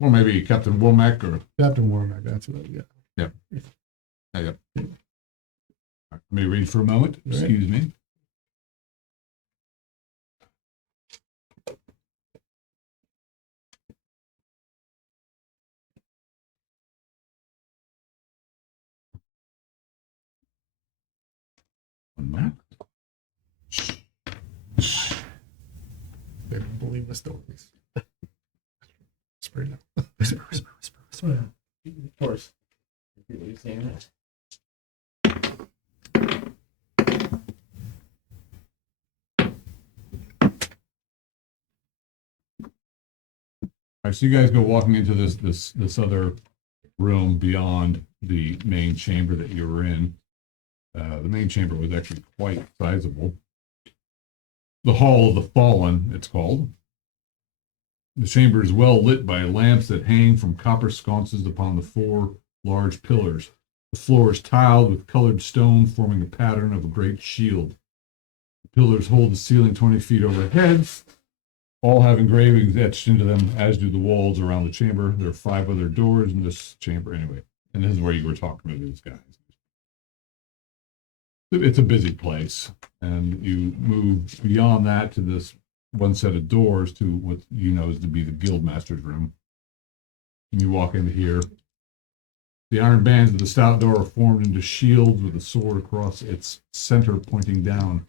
Or maybe Captain Womack or Captain Warmack, that's what, yeah. Yep. Let me read for a moment. Right. Excuse me. One moment. They don't believe the stories. Whisper now. Of course. What you're saying that. All right, so you guys go walking into this other room beyond the main chamber that you were in. The main chamber was actually quite sizable. The Hall of the Fallen, it's called. The chamber is well lit by lamps that hang from copper sconces upon the 4 large pillars. The floor is tiled with colored stone, forming a pattern of a great shield. The pillars hold the ceiling 20 feet overhead. All have engravings etched into them, as do the walls around the chamber. There are 5 other doors in this chamber anyway. And this is where you were talking to these guys. It's a busy place. And you move beyond that to this one set of doors to what you know is to be the Guildmaster's room. And you walk into here. The iron bands of the stout door are formed into shields with a sword across its center pointing down.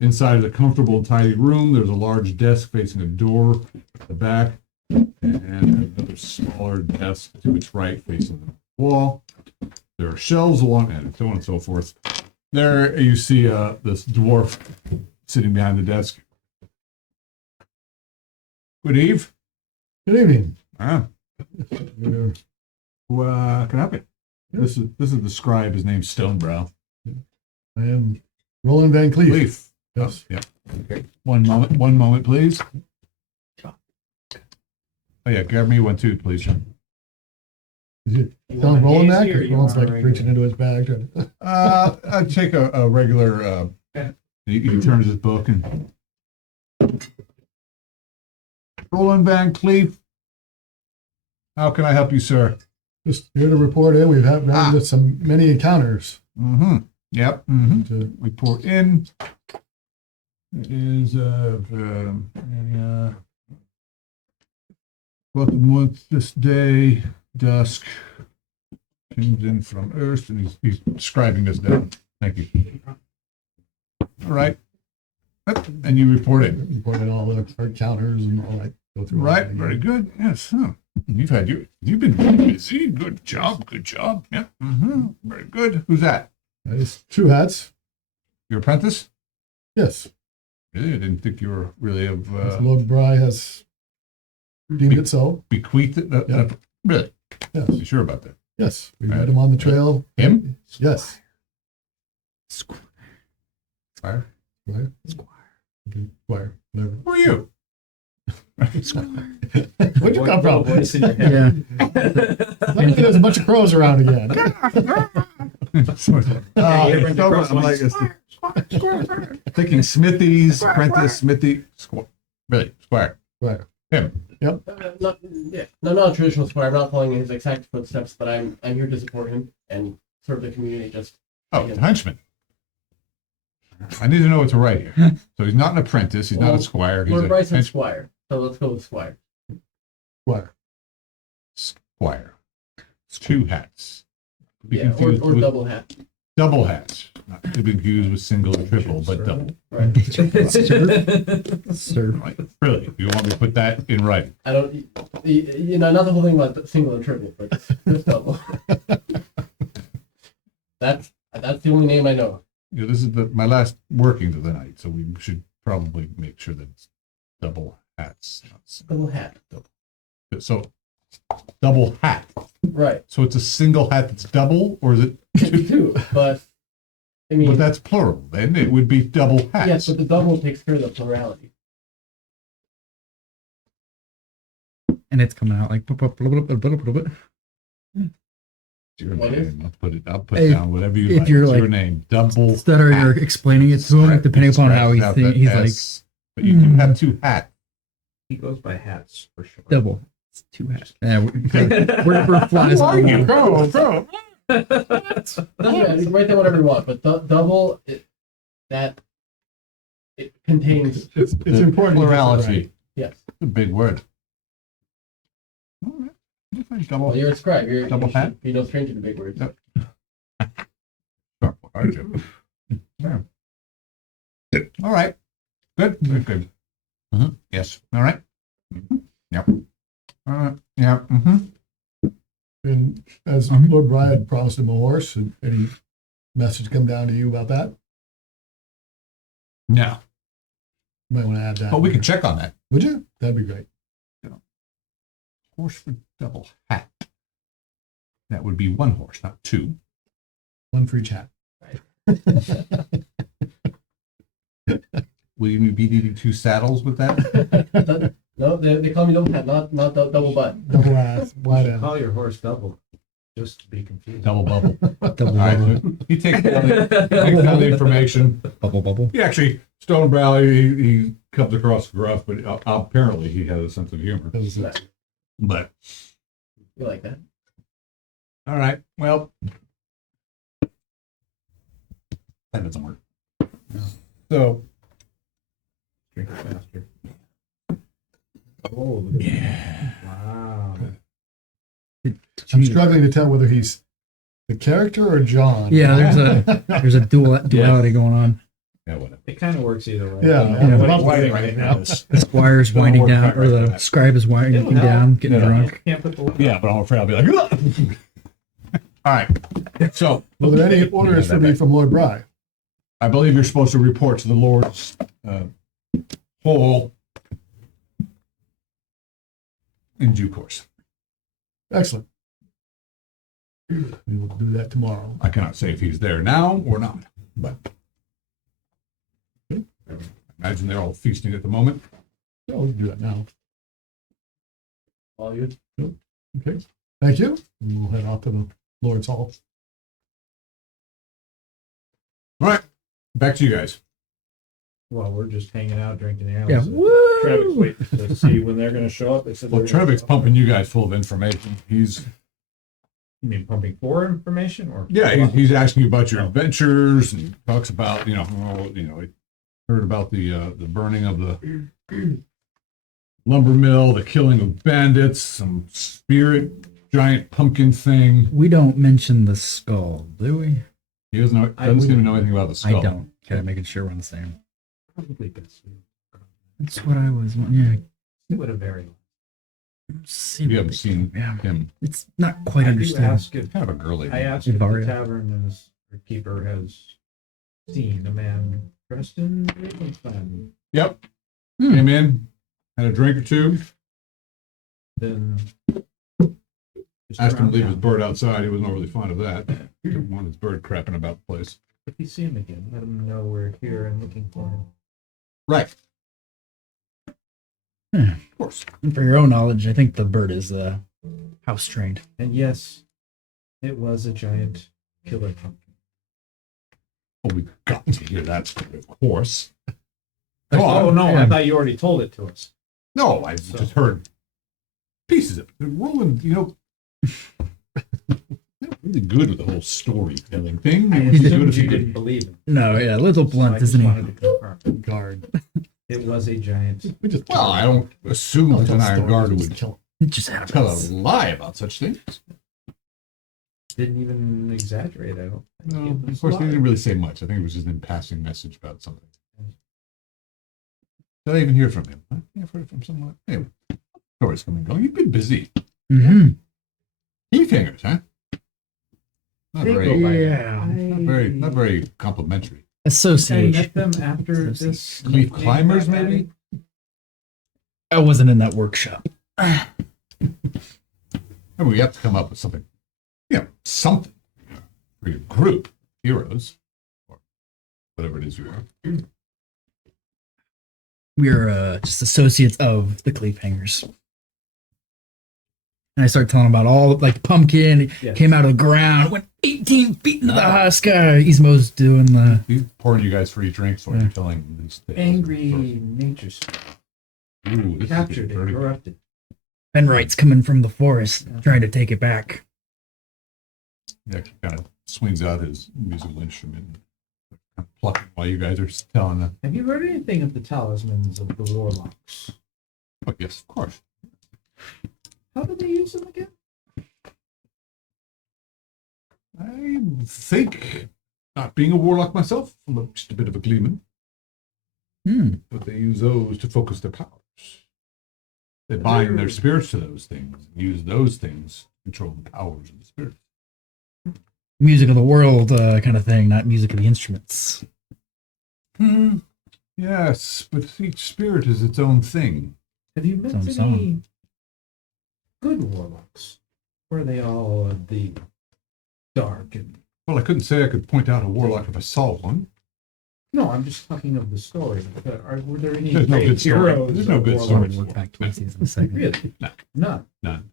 Inside is a comfortable and tidy room. There's a large desk facing a door at the back, and another smaller desk to its right facing the wall. There are shelves along, and so on and so forth. There you see this dwarf sitting behind the desk. Good eve. Good evening. Ah, You're- who can I help you? This is the scribe. His name's Stonebrow. I am Roland Van Cleef. Leaf. Yes. Yeah. Okay. One moment, please. Oh yeah, grab me one too, please, John. Is it You telling want an Roland AC that? or 'Cause you Roland's want a like regular? reaching into his bag. Trying to, I'd take a regular. He turns his book and Roland Van Cleef. How can I help you, sir? Just here to report in. We've had ran into some many encounters. Mm-hmm. Yep. Mm-hmm. To, Report in. It is about the month this day, dusk. Comes in from Earth, and he's describing this down. Thank you. All right. Yep, and you report it. reported all the encounters and all that. Go through all Right. that Very again. good. Yes. Huh. You've been busy. Good job. Good job. Yeah. Mm-hmm. Very good. Who's that? That is True Hats. Your apprentice? Yes. Really? I didn't think you were really of Lord Bry has deemed it so. bequeathed it. Yeah. Really? Yes. You sure about that? Yes. We Right. met him on the trail. Him? Yes. Squire. Squire? Squire. Okay. Squire. Whatever. Who are you? Where'd you come from? Voice in your head. Yeah. Maybe there's a bunch of crows around again. Thinking Smithies, apprentice, Smithy, really, Squire. Squire. Him. Not a traditional squire. I'm not following his exact footsteps, but I'm here to support him and serve the community. Just Oh, the henchman. I need to know what to write here. So he's not an apprentice. He's not Well, a squire. He's Lord a Bryce said henchman. squire, so let's go with squire. Squire. Squire. Two hats. Be Yeah, confused or with double hat. double hats. Not to be confused with single or triple, but double. Right. Sir. Right. Really? You want me to put that in writing? I don't, not the whole thing about the single and triple, but just double. That's the only name I know. You know, this is my last working of the night, so we should probably make sure that it's double hats. not single. Double hat. So double hat. Right. So it's a single hat that's double, or is it two? Two, but I mean, But that's plural. Then it would be double hats. yes, but the double takes care of the plurality. And it's coming out like. It's your What is? name. I'll put If- down whatever you if like. you're It's your like- name. Double. Instead, or you're hat. explaining it to him, Scratch- depending upon how scratch out that he's like S. But you do have two hats. He goes by hats for sure. double. It's two hats. Yeah, we're flies on the wall. Go. Doesn't matter. You can write down whatever you want, but double it contains It's important. to get it Plurality. right. yes. It's a big word. All right. Double. Well, you're a scribe. You Double should hat? be no stranger to big words. Yep. Aren't you? Yeah. All right. Good. Good. Good. Yes. All right. Yep. Yeah. And as Mhm. Lord Bry had promised him a horse, and any message come down to you about that? No. You might want to add that. But we can check on that. Would you? That'd be great. Horse for double hat. That would be one horse, not two. One for each hat. Will you be needing two saddles with that? No, they call me double hat, not double butt. Double ass, wide ass. Call your horse double, just to be confused. Double bubble. Double All bubble. right. He takes down the information. Bubble. He actually, Stonebrow, he comes across gruff, but apparently he has a sense of humor. That was it. Nice. But, You like that? all right, well, that doesn't work. So, Drink it faster. Oh, look at that. Wow. I'm struggling to tell whether he's the character or John. Yeah, there's a duality going on. yeah, whatever. It kind of works either way. Yeah, Yeah, I'm what- about Why to did I right know now. this? The squire's Don't winding work down, right or the for that. scribe is winding It'll help. down, getting Yeah. drunk. Can't put the Yeah, but I'm afraid I'll be like, "Ugh." All right. So, Were there any orders for me from Lord Bry? I believe you're supposed to report to the Lord's hall in due course. Excellent. We will do that tomorrow. I cannot say if he's there now or not, but I imagine they're all feasting at the moment. So we can do that now. All you. Okay. Thank you. And we'll head off to the Lord's Hall. All right, back to you guys. Well, we're just hanging out, drinking ale. Yeah. So Woo! Trevik's waiting to see when they're going to show up. They said Well, they're gonna Trevik's show up. pumping you guys full of information. He's You mean pumping for information, or he's asking you about your adventures and talks about he heard about the burning of the lumber mill, the killing of bandits, some spirit giant pumpkin thing. We don't mention the skull, do we? He doesn't seem to know anything about the skull. I don't. Okay, making sure we're on the same. probably best. That's what I was. Yeah. It would have varied. See You what haven't they- seen Yeah. him. It's not quite I do understood. ask if Kind of a girly. I asked if the Ivaria. tavern or keeper has seen a man dressed in Ravenstein. Yep. Hmm. Came in, had a drink or two, Then just asked him around to leave his town. bird outside. He wasn't overly fond of that. He didn't want his bird crapping about the place. If you see him again, let him know we're here and looking for him. Right. Hmm. Of course. And for your own knowledge, I think the bird is house trained. And yes, it was a giant killer pumpkin. Oh, we've got to hear that story, of course. Oh no, yeah. I thought you already told it to us. No, I just heard pieces of it. Roland, not really good with the whole storytelling thing. I He was good assumed if he you could. didn't believe it. No, yeah, a little So I blunt, just isn't wanted he? to confirm. Guard. It was a giant. Well, I don't assume that an iron guard would It just happens. tell a lie about such things. Didn't even exaggerate. I don't. think No, it of was course, a they lie. didn't really say much. I think it was just in passing message about something. Did I even hear from him? I've heard from someone. Anyway, stories coming and going. You've been busy. Mm-hmm. Cliffhangers, huh? Not They very, go by Yeah. that. not very complimentary. I Association. met them after this. Cleave climbers, maybe? I wasn't in that workshop. Remember, we have to come up with something, something for your group, heroes, or whatever it is you are. We're just associates of the Cleavehangers. And I started telling about all like pumpkin Yes. came out of the ground, went 18 feet into the high sky. Ismo's doing the He's pouring you guys free drinks for Yeah. you, telling these things. Angry nature Ooh, this is captured getting and dirty. corrupted. Fenright's coming from the forest, trying to take it back. Yeah, he kind of swings out his musical instrument, and plucking while you guys are telling them. Have you heard anything of the talismans of the warlocks? Oh, yes, of course. How do they use them again? I think, not being a warlock myself, I'm just a bit of a gleeman, Hmm. but they use those to focus their powers. They bind their spirits to those things, and use those things to control the powers of the spirit. Music of the world kind of thing, not music of the instruments. Yes, but each spirit is its own thing. Have you met Some any song. good warlocks? Or are they all of the dark and... Well, I couldn't say I could point out a warlock if I saw one. No, I'm just talking of the story. Were there any There's no great good story. heroes? There's no of good warlocks? story. Look back towards these in a second. Really? No. None. None.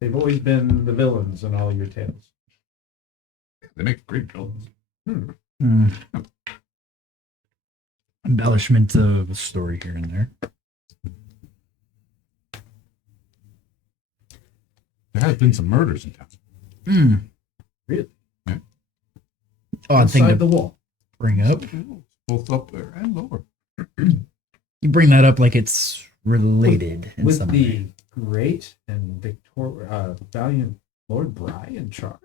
They've always been the villains in all your tales. They make great villains. Hmm. Embellishment of a story here and there. There has been some murders in town. Hmm. Really? Odd thing Inside to the wall. bring up. Both up there and lower. You bring that up like it's related in With some the way. great and valiant Lord Bry in charge.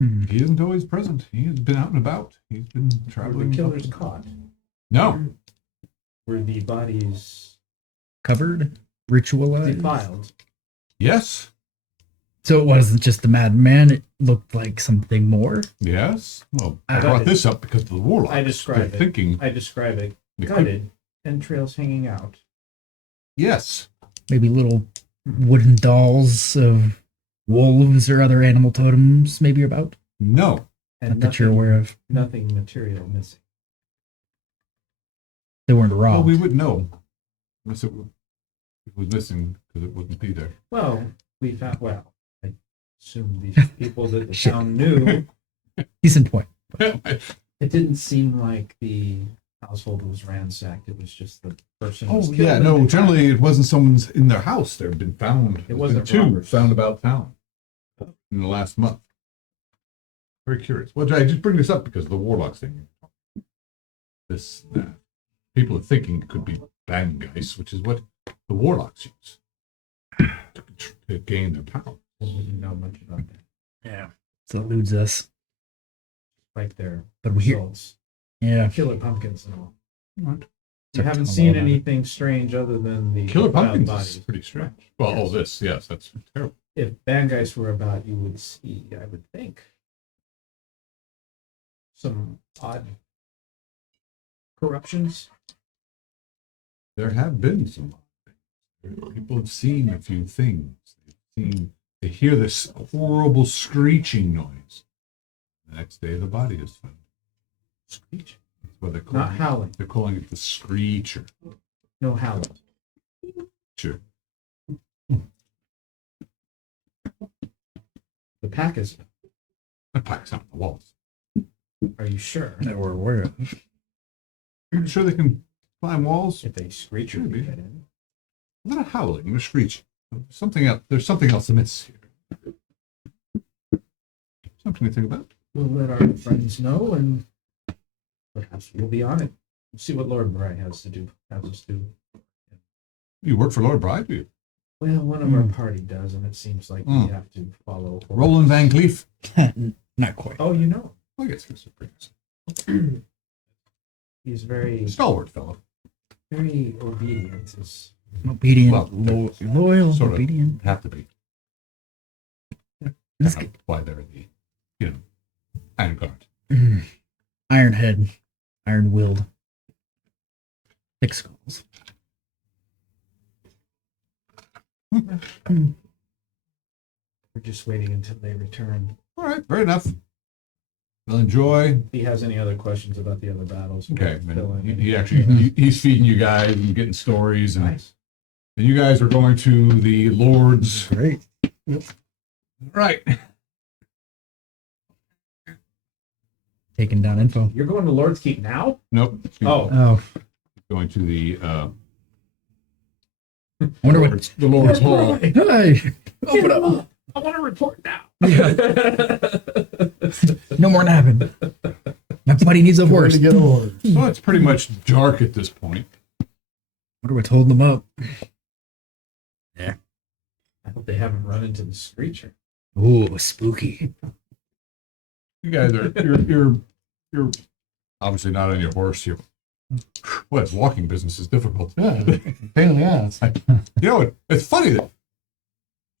Hmm. He isn't always present. He has been out and about. He's been Were traveling. the killers caught? No. Were the bodies Covered, ritualized. defiled? Yes. So it wasn't just the madman. It looked like something more. Yes. Well, I I brought got it. this up because of the warlock. I describe They're it. thinking. I describe it they could- gutted, entrails hanging out. Yes. Maybe little wooden dolls of wolves or other animal totems, maybe about. No. And Not that you're aware of. nothing material missing. They weren't Well, robbed. we wouldn't know unless it was missing because it wouldn't be there. Well, we found. Well, I assume these people that the town knew, Decent point. they It didn't seem like the household was ransacked. It was just the person. Oh was killed yeah, and no. they Generally, it wasn't someone's in their house. There have been found. It wasn't two robbers. found about town in the last month. Very curious. Well, I just bring this up because of the warlocks thing. This people are thinking it could be Bangeist, which is what the warlocks use to gain their power. We didn't know much about that. Yeah. So it eludes us. Like their But we hear, results. yeah. Killer pumpkins and all. What? You haven't seen anything strange other than the Killer wild pumpkins bodies. is pretty strange. Well, Yes. this, yes, that's terrible. If Bangeist were about, you would see, I would think, some odd corruptions. There have been some things. People have seen a few things. They hear this horrible screeching noise. The next day, the body is found. Screech. That's what they're calling Not it. howling. They're calling it the screecher. No howling. Sure. The pack is. The pack's on the walls. Are you sure? That we're aware of. Are you sure they can climb walls? If they screech or Maybe. get in. Not a howling, they're screeching. Something else. There's something else amiss here. Something to think about. We'll let our friends know, and perhaps we'll be on it. We'll see what Lord Murray has us do. You work for Lord Bride, do you? Well, one of our party does, and it seems like we have to follow. Roland Van Cleef. Not quite. Oh, you know, I guess he's a pretty he's very, stalwart fellow. very obedient. Is Obedient. Well, Loyal. sort of. Obedient. Have to be. This Kind of why they're the, Iron Guard. Iron head. Iron willed. Thick skulls. we're just waiting until they return. All right, fair enough. We'll enjoy. If he has any other questions about the other battles, we'll Okay, fill man. in. He actually he's feeding you guys and getting stories, and Nice. you guys are going to the Lord's. Great. Right. Taking down info. You're going to Lord's Keep now? Nope. Oh, Oh. Going to the I wonder what. the Lord's Hall. Hey! Open up. I want to report now. No more napping. My buddy needs a Where horse. to get orders. Well, it's pretty much dark at this point. Wonder what's holding them up. I hope they haven't run into the screecher. Ooh, spooky. You guys are you're obviously not on your horse. Well, it's walking business is difficult. Yeah, pain in the ass. It's funny that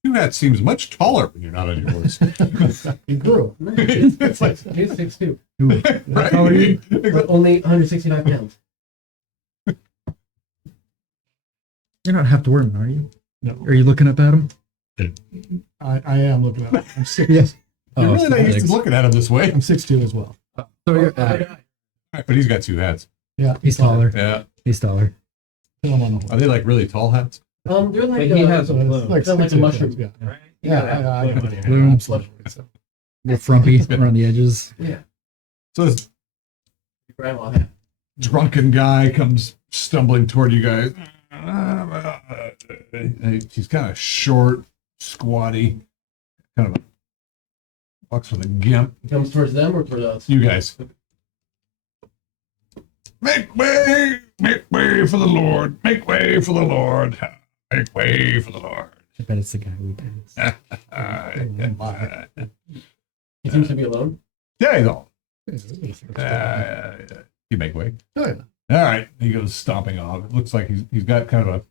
Two Hat seems much taller when you're not on your horse. He grew. It's like, He's 6'2", right? How are you? but only 165 pounds. You're not half to worm, are you? No, Are you looking up at him? I am looking at it. I'm six. Yes. You're really not used thanks. to looking at him this way. I'm 6'2" as well. So you're, But he's got two hats. Yeah, he's taller. Yeah. He's taller. I'm on the horse. Are they like really tall hats? They're like But he has a So it's plume. like They're like a 6'2", mushroom. Yeah, Right? You yeah. gotta have a I plume got on your plume. head. Absolutely. So, They're frumpy around the edges. Yeah, So this grandma hat. drunken guy comes stumbling toward you guys. He's kind of short, squatty, kind of walks with a gimp. He comes towards them or towards us? You guys. Make way for the Lord. Make way for the Lord. Make way for the Lord. I bet it's the guy we passed. He seems to be alone. Yeah, he's all. yeah. You make way. Oh, yeah. All right. He goes stomping off. It looks like he's got kind of a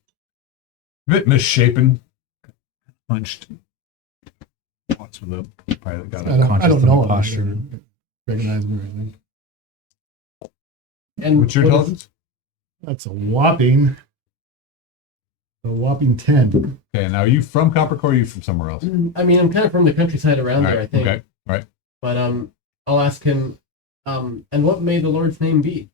bit misshapen, hunched. Walks with a probably got I a don't conscious know of him. posture. I didn't recognize him or anything. And What's your what is- intelligence? That's a whopping 10. Okay, now are you from Coppercore or are you from somewhere else? I mean, I'm kind of from the countryside around there, I think. Okay. All right. But I'll ask him. And what may the Lord's name be?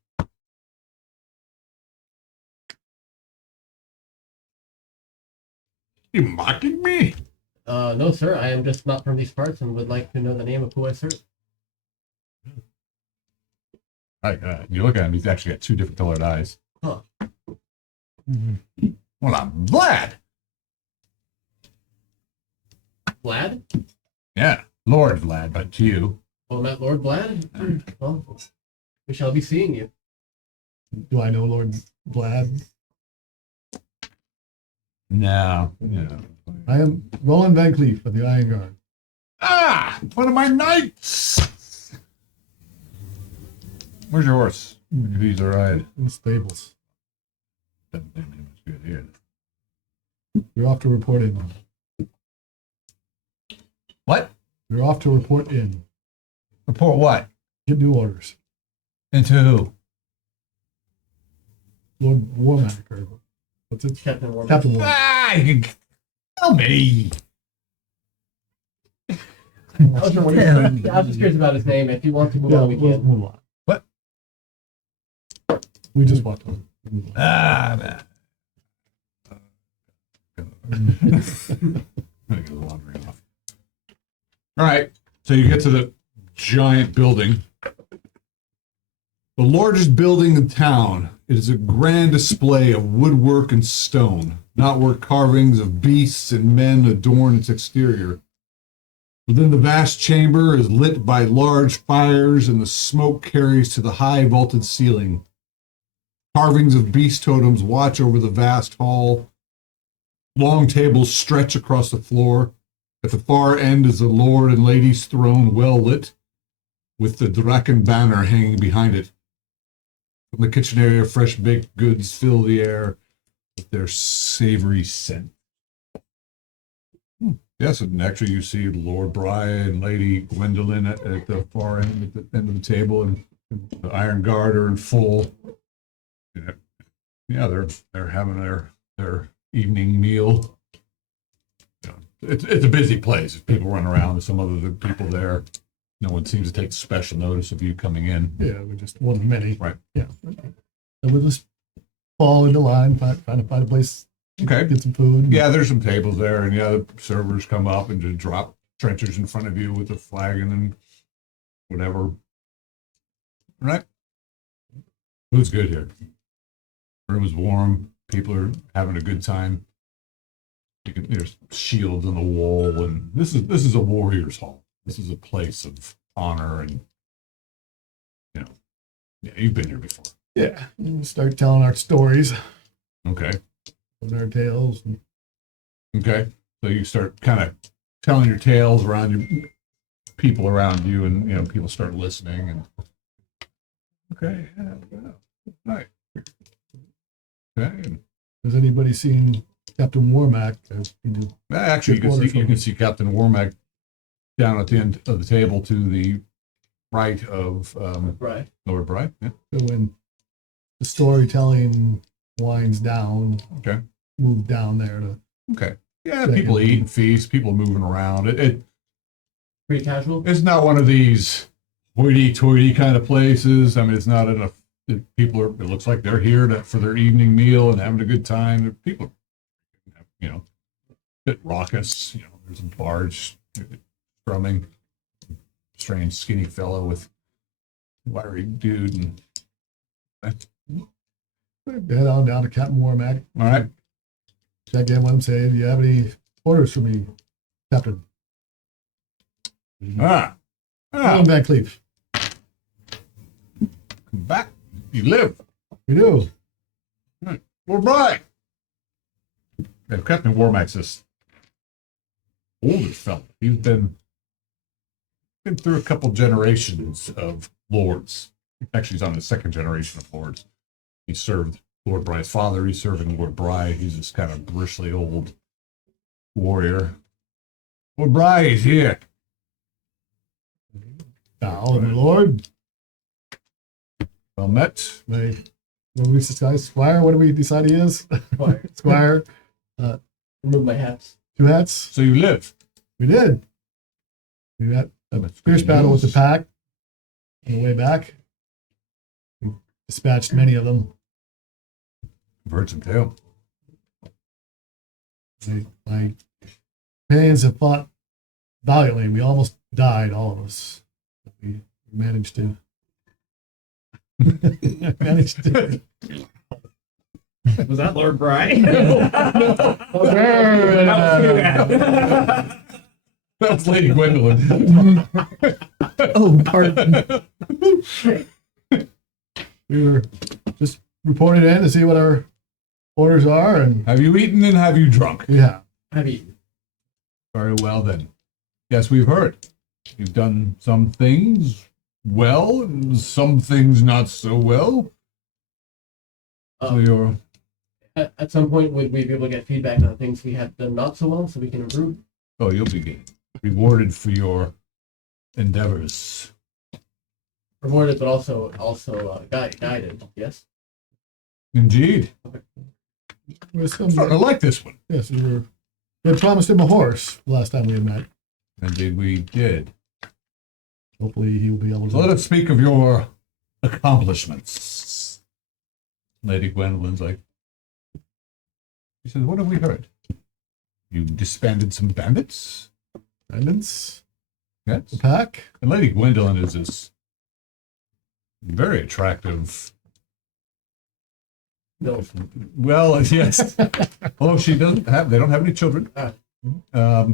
You mocking me? No, sir. I am just not from these parts and would like to know the name of who I serve. You look at him, he's actually got two different colored eyes. Huh. Well, I'm glad. Vlad? Yeah, Lord Vlad, but to you. Well, not Lord Vlad? Well, we shall be seeing you. Do I know Lord Vlad? No. Yeah. I am Roland Van Cleef of the Iron Guard. Ah, one of my knights. Where's your horse? He's all right. In the stables. Doesn't seem to be much good here. We're off to report in. What? We're off to report in. Report what? Get new orders. Into who? Lord Warmack, or what's it? Captain Warman. Captain Warmack. Ah, you can tell me. I was just curious about his name. If you want to move Yeah, on, we we'll can. move on. What? We just walked on. Move on. Ah, man. I'm gonna get the laundry off. All right, so you get to the giant building. The largest building in town. It is a grand display of woodwork and stone, knotwork carvings of beasts and men adorn its exterior. Within the vast chamber is lit by large fires, and the smoke carries to the high vaulted ceiling. Carvings of beast totems watch over the vast hall. Long tables stretch across the floor. At the far end is the Lord and Lady's throne, well lit, with the Draken banner hanging behind it. From the kitchen area, fresh baked goods fill the air with their savory scent. Yes, and actually you see Lord Brian and Lady Gwendolyn at the far end, at the end of the table, and the Iron Guard are in full. Yeah, they're having their evening meal. You know, it's a busy place. There's people running around. There's some other people there. No one seems to take special notice of you coming in. Yeah, we're just one of many. Right. Yeah. And we'll just fall into line, find a place, Okay. get some food. Yeah, there's some tables there, and yeah, the servers come up and just drop trenchers in front of you with a flag and then whatever. Right? Food's good here. Room is warm. People are having a good time. There's shields on the wall, and this is a warrior's hall. This is a place of honor, and yeah, you've been here before. Yeah. And we start telling our stories, Okay. and our tales. And Okay. So you start kind of telling your tales around your people around you, and people start listening. And okay, yeah. Right. Okay. And, has anybody seen Captain Warmack? actually, you can see Captain Warmack down at the end of the table to the right of Right. Lord Bright. Yeah. So when the storytelling winds down, Okay. move down there to. Okay. Yeah, Yeah, people yeah. eat and feast, people moving around. Pretty casual. It's not one of these hoity-toity kind of places. I mean, it's not enough. People are. It looks like they're here for their evening meal and having a good time. People, a bit raucous. There's a barge strumming. Strange, skinny fellow with wiry dude, and Head on down to Captain Warmack. all right. Check in with him. Say, do you have any orders for me, Captain? Ah, Roland Van Cleef. come back. You live. We do. We're back. Yeah, Captain Warmack's this older fellow. He's been through a couple generations of lords. Actually, he's on the second generation of lords. He served Lord Bry's father. He's serving Lord Bry. He's this kind of bristly old warrior. Lord Bry is here. Now, my lord, Well met. what we discuss, Squire. What do we decide he is? Squire. Squire. Remove my hats. 2 hats. So you live. We did. We had a That's fierce good battle with the news. pack on the way back. We dispatched many of them. I've heard some tale. My companions have fought valiantly. We almost died, all of us. We managed to Managed to- Was that Lord Brian? That was Lady Gwendolyn. Oh, pardon. We were just reporting in to see what our orders are, and Have you eaten and have you drunk? we have. Have eaten. Very well then. Yes, we've heard. You've done some things well and some things not so well. So Um, you're at some point, would we be able to get feedback on things we have done not so well, so we can improve? oh, you'll be rewarded for your endeavors. Rewarded, but also guided. Yes. Indeed. We're still, I'm starting to like this one. yes, we had promised him a horse the last time we had met. Indeed, we did. Hopefully, he will be able So let to. us speak of your accomplishments. Lady Gwendolyn's like, she says, what have we heard? You disbanded some bandits? Attendance, Yes. the pack. And Lady Gwendolyn is this very attractive. No. Well, yes. Oh, they don't have any children. Ah.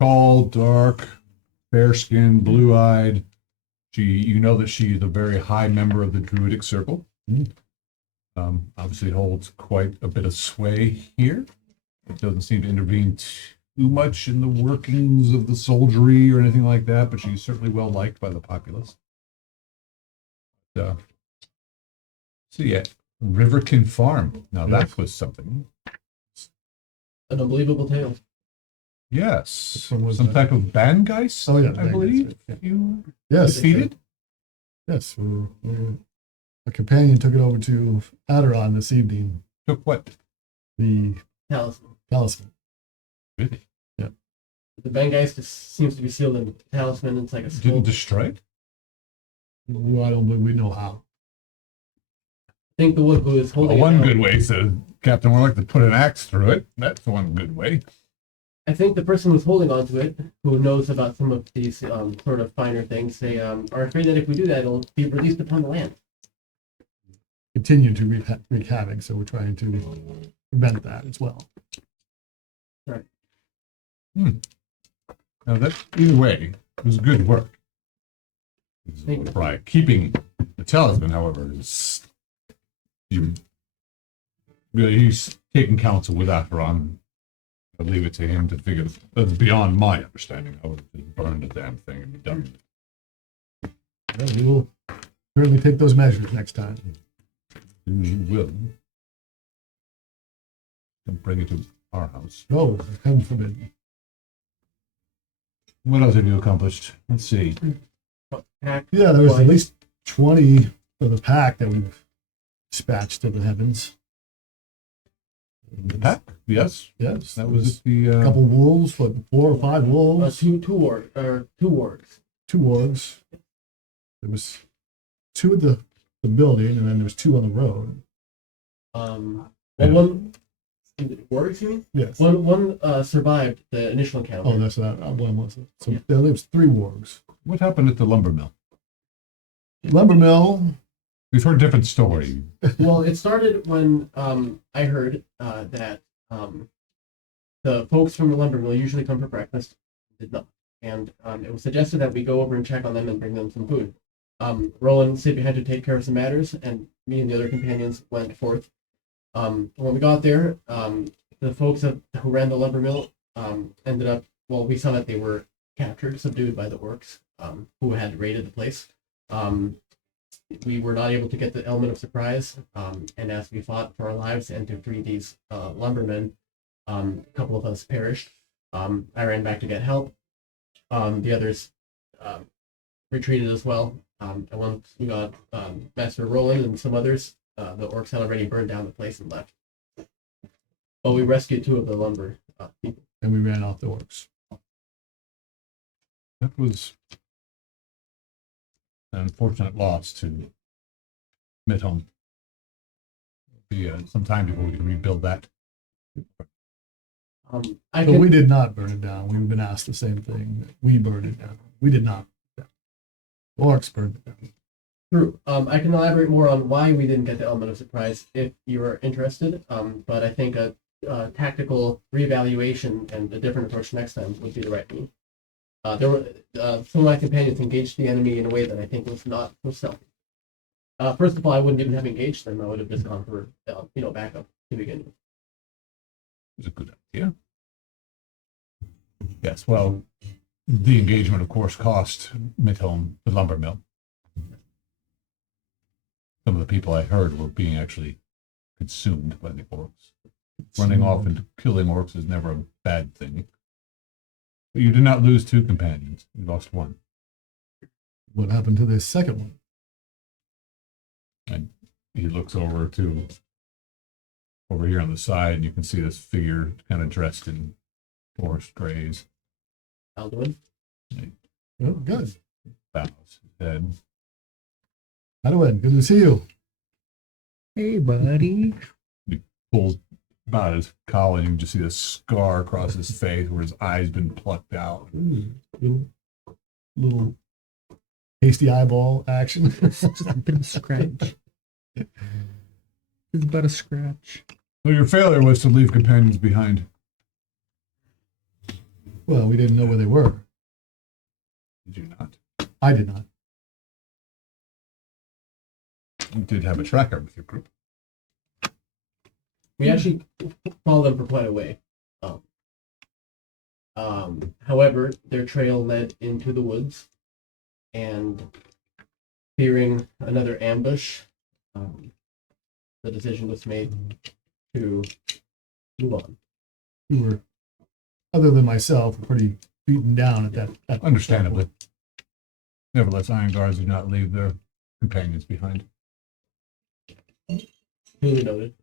Tall, dark, fair skinned, blue eyed. You know that she is a very high member of the Druidic Circle. Obviously holds quite a bit of sway here. It doesn't seem to intervene too much in the workings of the soldiery or anything like that, but she's certainly well liked by the populace. So yeah, Riverton Farm. Now that was something. An unbelievable tale. Yes, What was some that? type of bandgeist. Oh, yeah, I bandgeist, believe yeah. you Yes, defeated. yes. A companion took it over to Aderon this evening. Took what? The Talisman. talisman. Really? The Bangeist just seems to be sealed in the talisman. It's like a Didn't skull. destroy it. Well, I don't believe we know how. I think the one who is holding One it out- good way is Captain Warlock to put an axe through it. That's one good way. I think the person who's holding onto it, who knows about some of these sort of finer things, they are afraid that if we do that, it'll be released upon the land. Continue to wreak havoc, so we're trying to prevent that as well. Now that either way, it was good work. Thank you. Right. Keeping the talisman, however, is he's taking counsel with Acheron. I'll leave it to him to figure. That's beyond my understanding. I would have just burned the damn thing and be done. Well, we will certainly take those measures next time. You will. Don't bring it to our house. Oh, heaven forbid. What else have you accomplished? Let's see. Pack. Yeah, there was at least 20 of the pack that we've dispatched to the heavens. The pack? Yes. Yes, That was the a couple wolves, like 4 or 5 wolves, Two wargs. 2 wargs. There was 2 at the building, and then there was 2 on the road. Well, Yeah. one wargs, you mean? Yes. One survived the initial encounter. Oh, that's that one was it. So Yeah. there was 3 wargs. What happened at the lumber mill? Lumber mill. We've heard different story. Well, it started when I heard that the folks from the lumber mill usually come for breakfast. Did not, and it was suggested that we go over and check on them and bring them some food. Roland stayed behind to take care of some matters, and me and the other companions went forth. When we got there, the folks who ran the lumber mill ended up. Well, we saw that they were captured, subdued by the orcs who had raided the place. We were not able to get the element of surprise, and as we fought for our lives and to free these lumbermen, a couple of us perished. I ran back to get help. The others retreated as well. And once we got Master Roland and some others, the orcs had already burned down the place and left. But we rescued 2 of the lumber people. And we ran off the orcs. That was an unfortunate loss to Midhome. Be some time before we can rebuild that. I So can, we did not burn it down. We've been asked the same thing. We burned it down. We did not. The orcs burned it down. True. I can elaborate more on why we didn't get the element of surprise if you're interested. But I think a tactical reevaluation and a different approach next time would be the right move. There were some of my companions engaged the enemy in a way that I think was not so stealthy. First of all, I wouldn't even have engaged them. I would have just gone for backup to begin with. It's a good idea. Yes, well, the engagement, of course, cost Midholm, the lumber mill. Some of the people I heard were being actually consumed by the orcs. Running off and killing orcs is never a bad thing. But you did not lose 2 companions. You lost 1. What happened to this second one? And he looks over here on the side, and you can see this figure kind of dressed in forest grays. Alduin? Oh, good. Bows his head. Adwin, good to see you. Hey, buddy. Pulls about his collar, and you can just see the scar across his face where his eye's been plucked out. Little hasty eyeball action. Just a bit of scratch. It's about a scratch. So your failure was to leave companions behind. Well, we didn't know where they were. Did you not? I did not. You did have a tracker with your group. We actually followed them for quite a way. However, their trail led into the woods, and fearing another ambush, the decision was made to move on. We were, other than myself, pretty beaten down at that. Understandably. Nevertheless, Iron Guards do not leave their companions behind. Duly noted.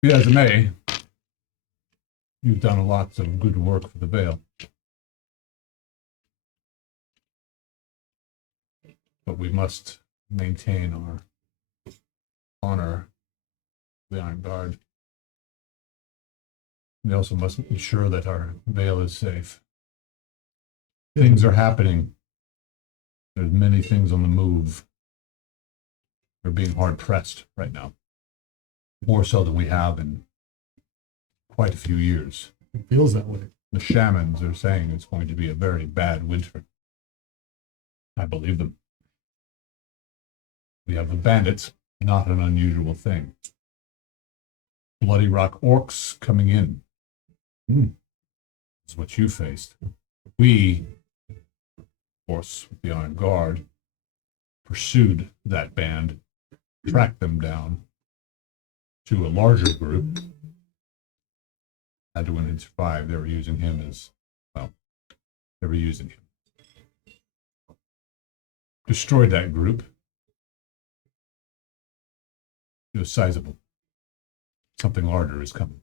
Be as it may, you've done lots of good work for the Vale. But we must maintain our honor, the Iron Guard. We also must ensure that our Vale is safe. Things are happening. There's many things on the move. We're being hard pressed right now. More so than we have in quite a few years. It feels that way. The shamans are saying it's going to be a very bad winter. I believe them. We have the bandits, not an unusual thing. Bloody Rock orcs coming in. Is what you faced. We, of course, with the Iron Guard, pursued that band, tracked them down to a larger group. Adwin had survived. They were using him as, well, they were using him. Destroyed that group. It was sizable. Something larger is coming.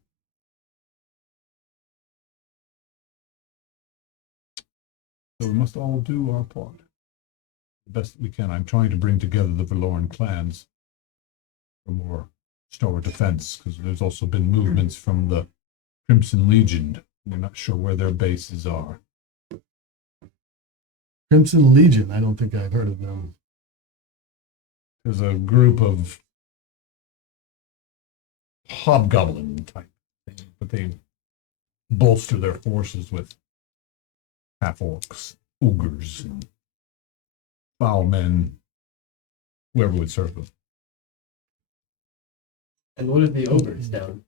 So we must all do our part. The best that we can. I'm trying to bring together the Valoran clans for more stalwart defense, because there's also been movements from the Crimson Legion. We're not sure where their bases are. Crimson Legion. I don't think I've heard of them. There's a group of hobgoblin type thing, but they bolster their forces with half orcs, ogres, and foul men, whoever would serve them. And what of the ogres down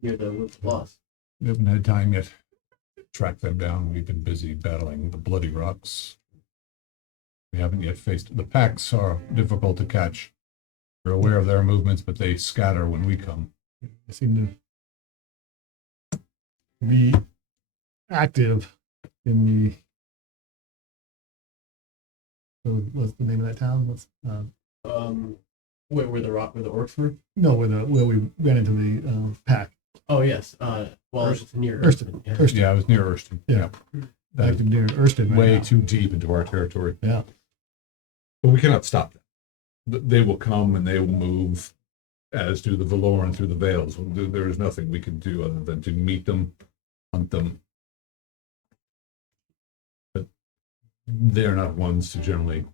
near the woods lost? We haven't had time yet to track them down. We've been busy battling the Bloody Rocks. We haven't yet faced. The packs are difficult to catch. We're aware of their movements, but they scatter when we come. They seem to be active in the. So what's the name of that town? Where the orcs were? No, where we ran into the pack. Oh yes. Well, it's near Erston. Yeah. Erston. Yeah, I was near Erston. Yeah. That Active near Erston. is Right way now. too deep into our territory. Yeah. But we cannot stop them. They will come and they will move, as do the Valoran through the Vales. There is nothing we can do other than to meet them, hunt them. But they're not ones to generally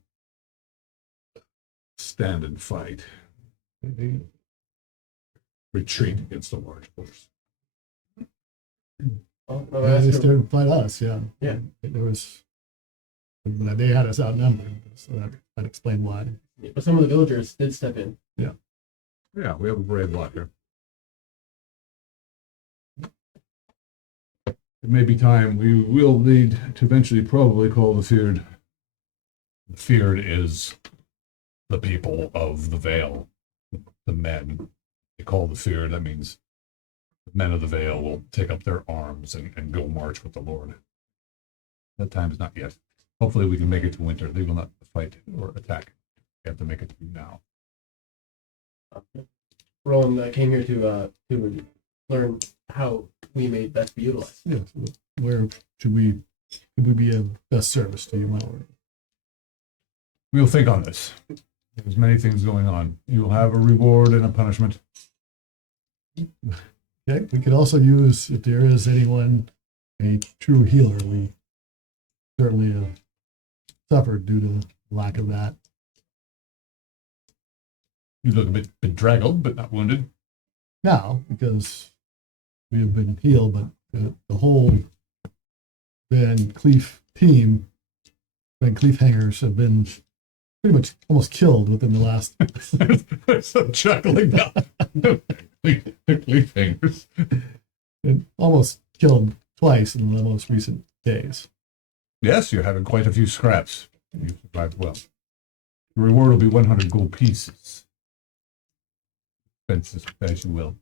stand and fight. They retreat against a large force. Well, They started to fight us, yeah. Yeah. There was, they had us outnumbered, so that explained why. but some of the villagers did step in. Yeah, we have a brave lot here. It may be time. We will need to eventually probably call the Feared. The Feared is the people of the Vale, the men. They call the Feared. That means the men of the Vale will take up their arms and go march with the Lord. That time is not yet. Hopefully we can make it to winter. They will not fight or attack. We have to make it through now. Roland came here to learn how we may best be utilized. Yeah, where could we be of best service to you, my lord? We'll think on this. There's many things going on. You will have a reward and a punishment. Okay, we could also use, if there is anyone, a true healer. We certainly have suffered due to lack of that. You look a bit bedraggled, but not wounded. Now, because we have been healed, but the whole Van Cleef team, Van Cleef hangers have been pretty much almost killed within the last. There's some chuckling now. Fingers. And almost killed twice in the most recent days. Yes, you're having quite a few scraps. You survived well. The reward will be 100 gold pieces. Expenses as you will.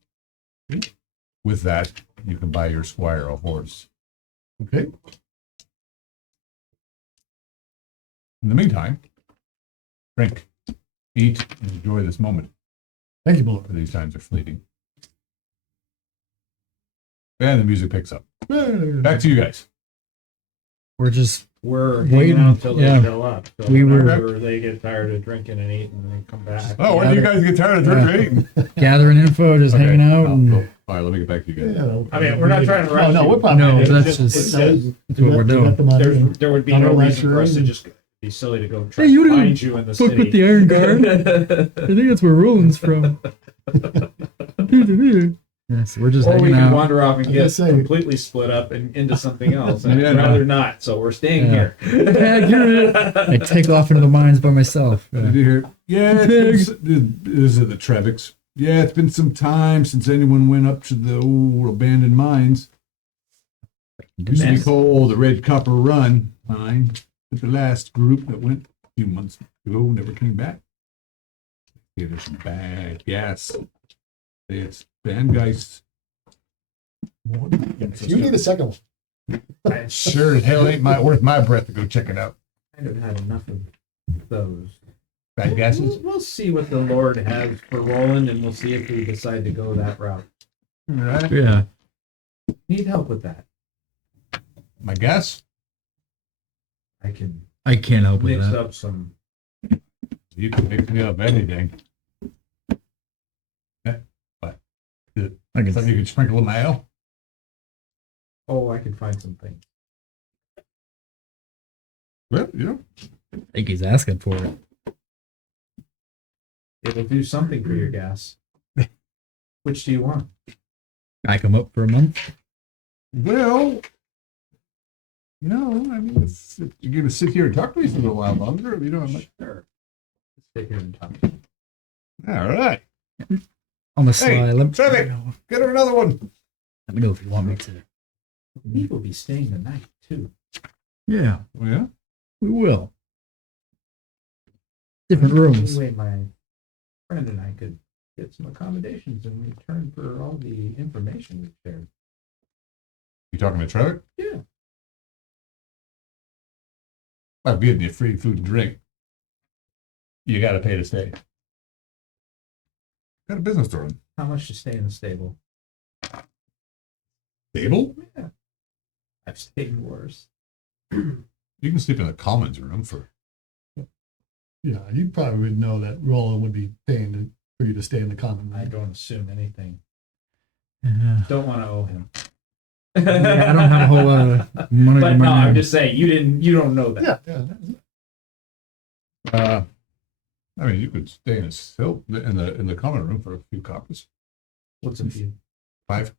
With that, you can buy your squire a horse. Okay. In the meantime, drink, eat, and enjoy this moment. Thank you, my lord. For these times are fleeting. And the music picks up. Back to you guys. We're Waiting, hanging out till they yeah. show up. So We were- whenever they get tired of drinking and eating and they come back. Oh, when do you guys get tired of drinking? Gathering info, just hanging out. And, All right, let me get back to you guys. I mean, we're not trying to rush No, you. we're probably. No, It's that's just- just- it's- that's what we're doing. there would be Not no a reason for us to lecture. just be silly to go try Hey, you to didn't find you in the fuck city. with the Iron Guard. I think that's where Roland's from. Yes, we're just Or we hanging can out. wander off and I get was gonna say- completely split up and into something else. And Yeah, I'd no. rather not, so we're staying Yeah. here. I take off into the mines by myself. Did you hear? Yeah, this is the Trevix. Yeah, it's been some time since anyone went up to the old abandoned mines. It used to be Mess. called the Red Copper Run mine, but the last group that went a few months ago never came back. Yeah, there's some bad gas. It's Vangeist. You need a second one. I Sure as hell ain't worth my breath to go check it out. kind of had enough of those. Bad gases? We'll see what the Lord has for Roland, and we'll see if we decide to go that route. Right. Yeah. Need help with that? My guess? I can I can't help with mix that. up some. You can mix me up anything. Yeah, what? I can, Something you can sprinkle in my ale? Oh, I can find some things. Well, you know. I think he's asking for it. It'll do something for your gas. Which do you want? I come up for a month. Well, you know, I mean, if you're going to sit here and talk to me for a little while longer, you know, I'm like, Sure. Let's sit here and talk. all right. On the Hey, sly. Let Trevor. Get her another one. me know if you want me to. We will be staying the night too. Yeah, Oh, yeah? we will. Different rooms. Anyway, my friend and I could get some accommodations in return for all the information we shared. You talking to Trevor? Yeah. I'm giving you free food and drink. You got to pay to stay. Got a business to run. How much to stay in the stable? Stable? Yeah. I've stayed worse. You can sleep in the commons room for. Yeah, you probably would know that Roland would be paying for you to stay in the common I room. don't assume anything. Yeah. Don't want to owe him. Yeah, I don't have a whole lot of money. But in no, my I'm name. just saying you don't know that. Yeah, yeah. I mean, you could stay in in the common room for a few coppers. What's a few? 5.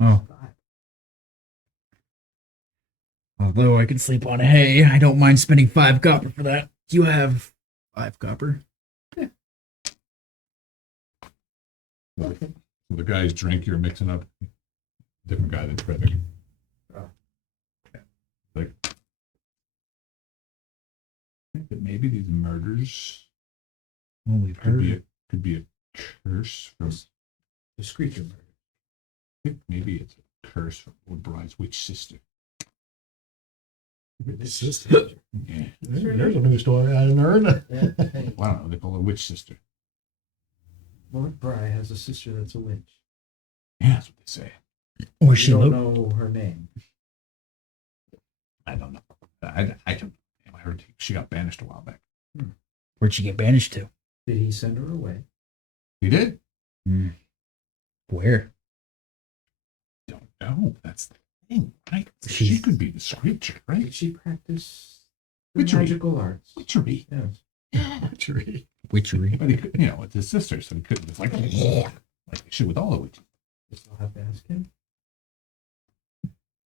Oh, Five. although I can sleep on hay, I don't mind spending 5 copper for that. You have 5 copper. So the guy's drink you're mixing up, different guy that's prepping. Oh. Like, I think that maybe these murders Well, we've could be heard. could be a curse from. The Screecher murder. I think maybe it's a curse from Lord Bride's witch sister. Sister. Yeah. There's a new story I hadn't heard. Yeah, hey, Well, I don't know. They call her witch sister. Lord Bry has a sister that's a witch. Yeah, that's what they say. Or We she don't looked. know her name. I don't know. I don't. I heard she got banished a while back. Where'd she get banished to? Did he send her away? He did. Where? Don't know. That's the thing, right? She She's- could be the Screecher, Did right? she practice the Witchery. magical arts? Witchery. Yes. Witchery. Witchery. But he could, it's his sister, so he couldn't. It's like they should with all the witches. Guess I'll have to ask him.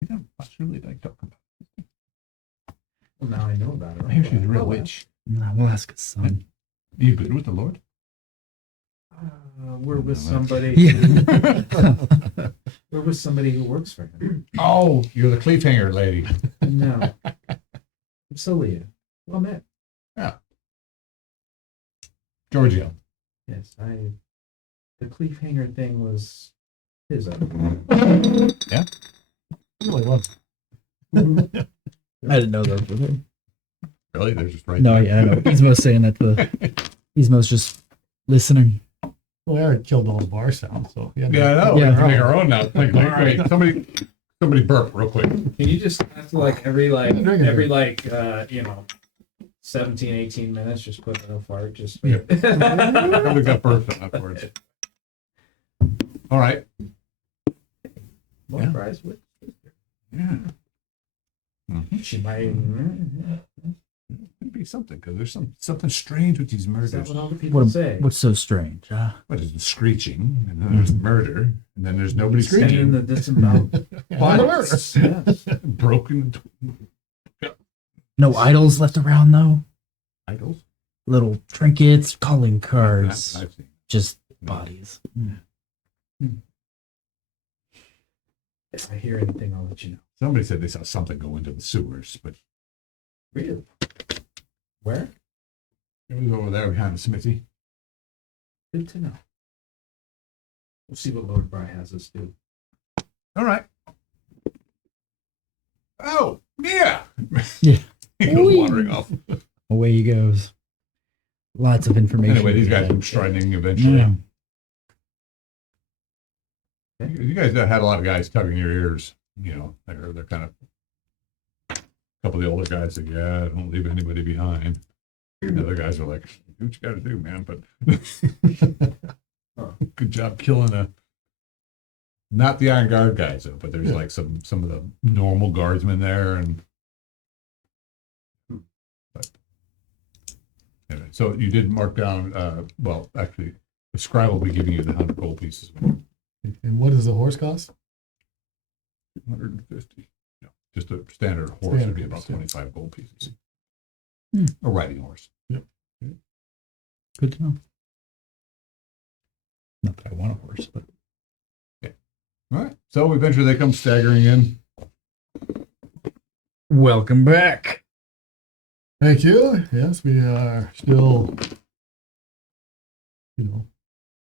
You don't much really like talking about. Well, now I know about her. I hear she's a real Oh, witch. No, we'll ask his son. Are you good with the Lord? We're with No, somebody. Yeah. We're with somebody who works for him. Oh, you're the cliffhanger lady. No. Celia. Well met. Giorgio. Yes, the cliffhanger thing was his idea. Really was. I didn't know that was him. Really? They're just right No, there. yeah, I know. Gizmo's saying that Gizmo's just listening. Well, we already killed all the bar sounds, so yeah. Yeah, I know. Yeah. We have to make our own now. Wait, somebody burp real quick. Can you just have to like every you know 17, 18 minutes just put a fart just Yeah. Probably got burped on afterwards. All right. Well, Yeah. Bry's with. Yeah. She might. Could be something because there's something strange with these Is murders. that what all the people What, say? what's so strange? What is the screeching? And then there's murder. And then there's nobody And then screeching. the disemboweled bodies. Yes. Broken No idols left around though. idols. Little trinkets, calling cards, I've seen. just bodies. If I hear anything, I'll let you know. Somebody said they saw something go into the sewers, but Really? Where? it was over there behind the smithy. Good to know. We'll see what Lord Bry has us do. All right. Oh, yeah. Yeah. He goes wandering off. Away he goes. Lots of information. Anyway, these guys come striding eventually. Yeah. You guys had a lot of guys tugging your ears. You know, they're kind of a couple of the older guys say, "Yeah, don't leave anybody behind." The other guys are like, "Do what you got to do, man." But good job killing not the Iron Guard guys though, but there's Yeah. like some of the normal guardsmen there, and but anyway, so you did mark down. Well, actually, the scribe will be giving you the 100 gold pieces. And what does the horse cost? 150. Yeah, just a standard horse would be Standard about horse, yeah. 25 gold pieces. Hmm. A riding horse. Good to know. Not that I want a horse, but All right. So eventually they come staggering in. welcome back. Thank you. Yes, we are still,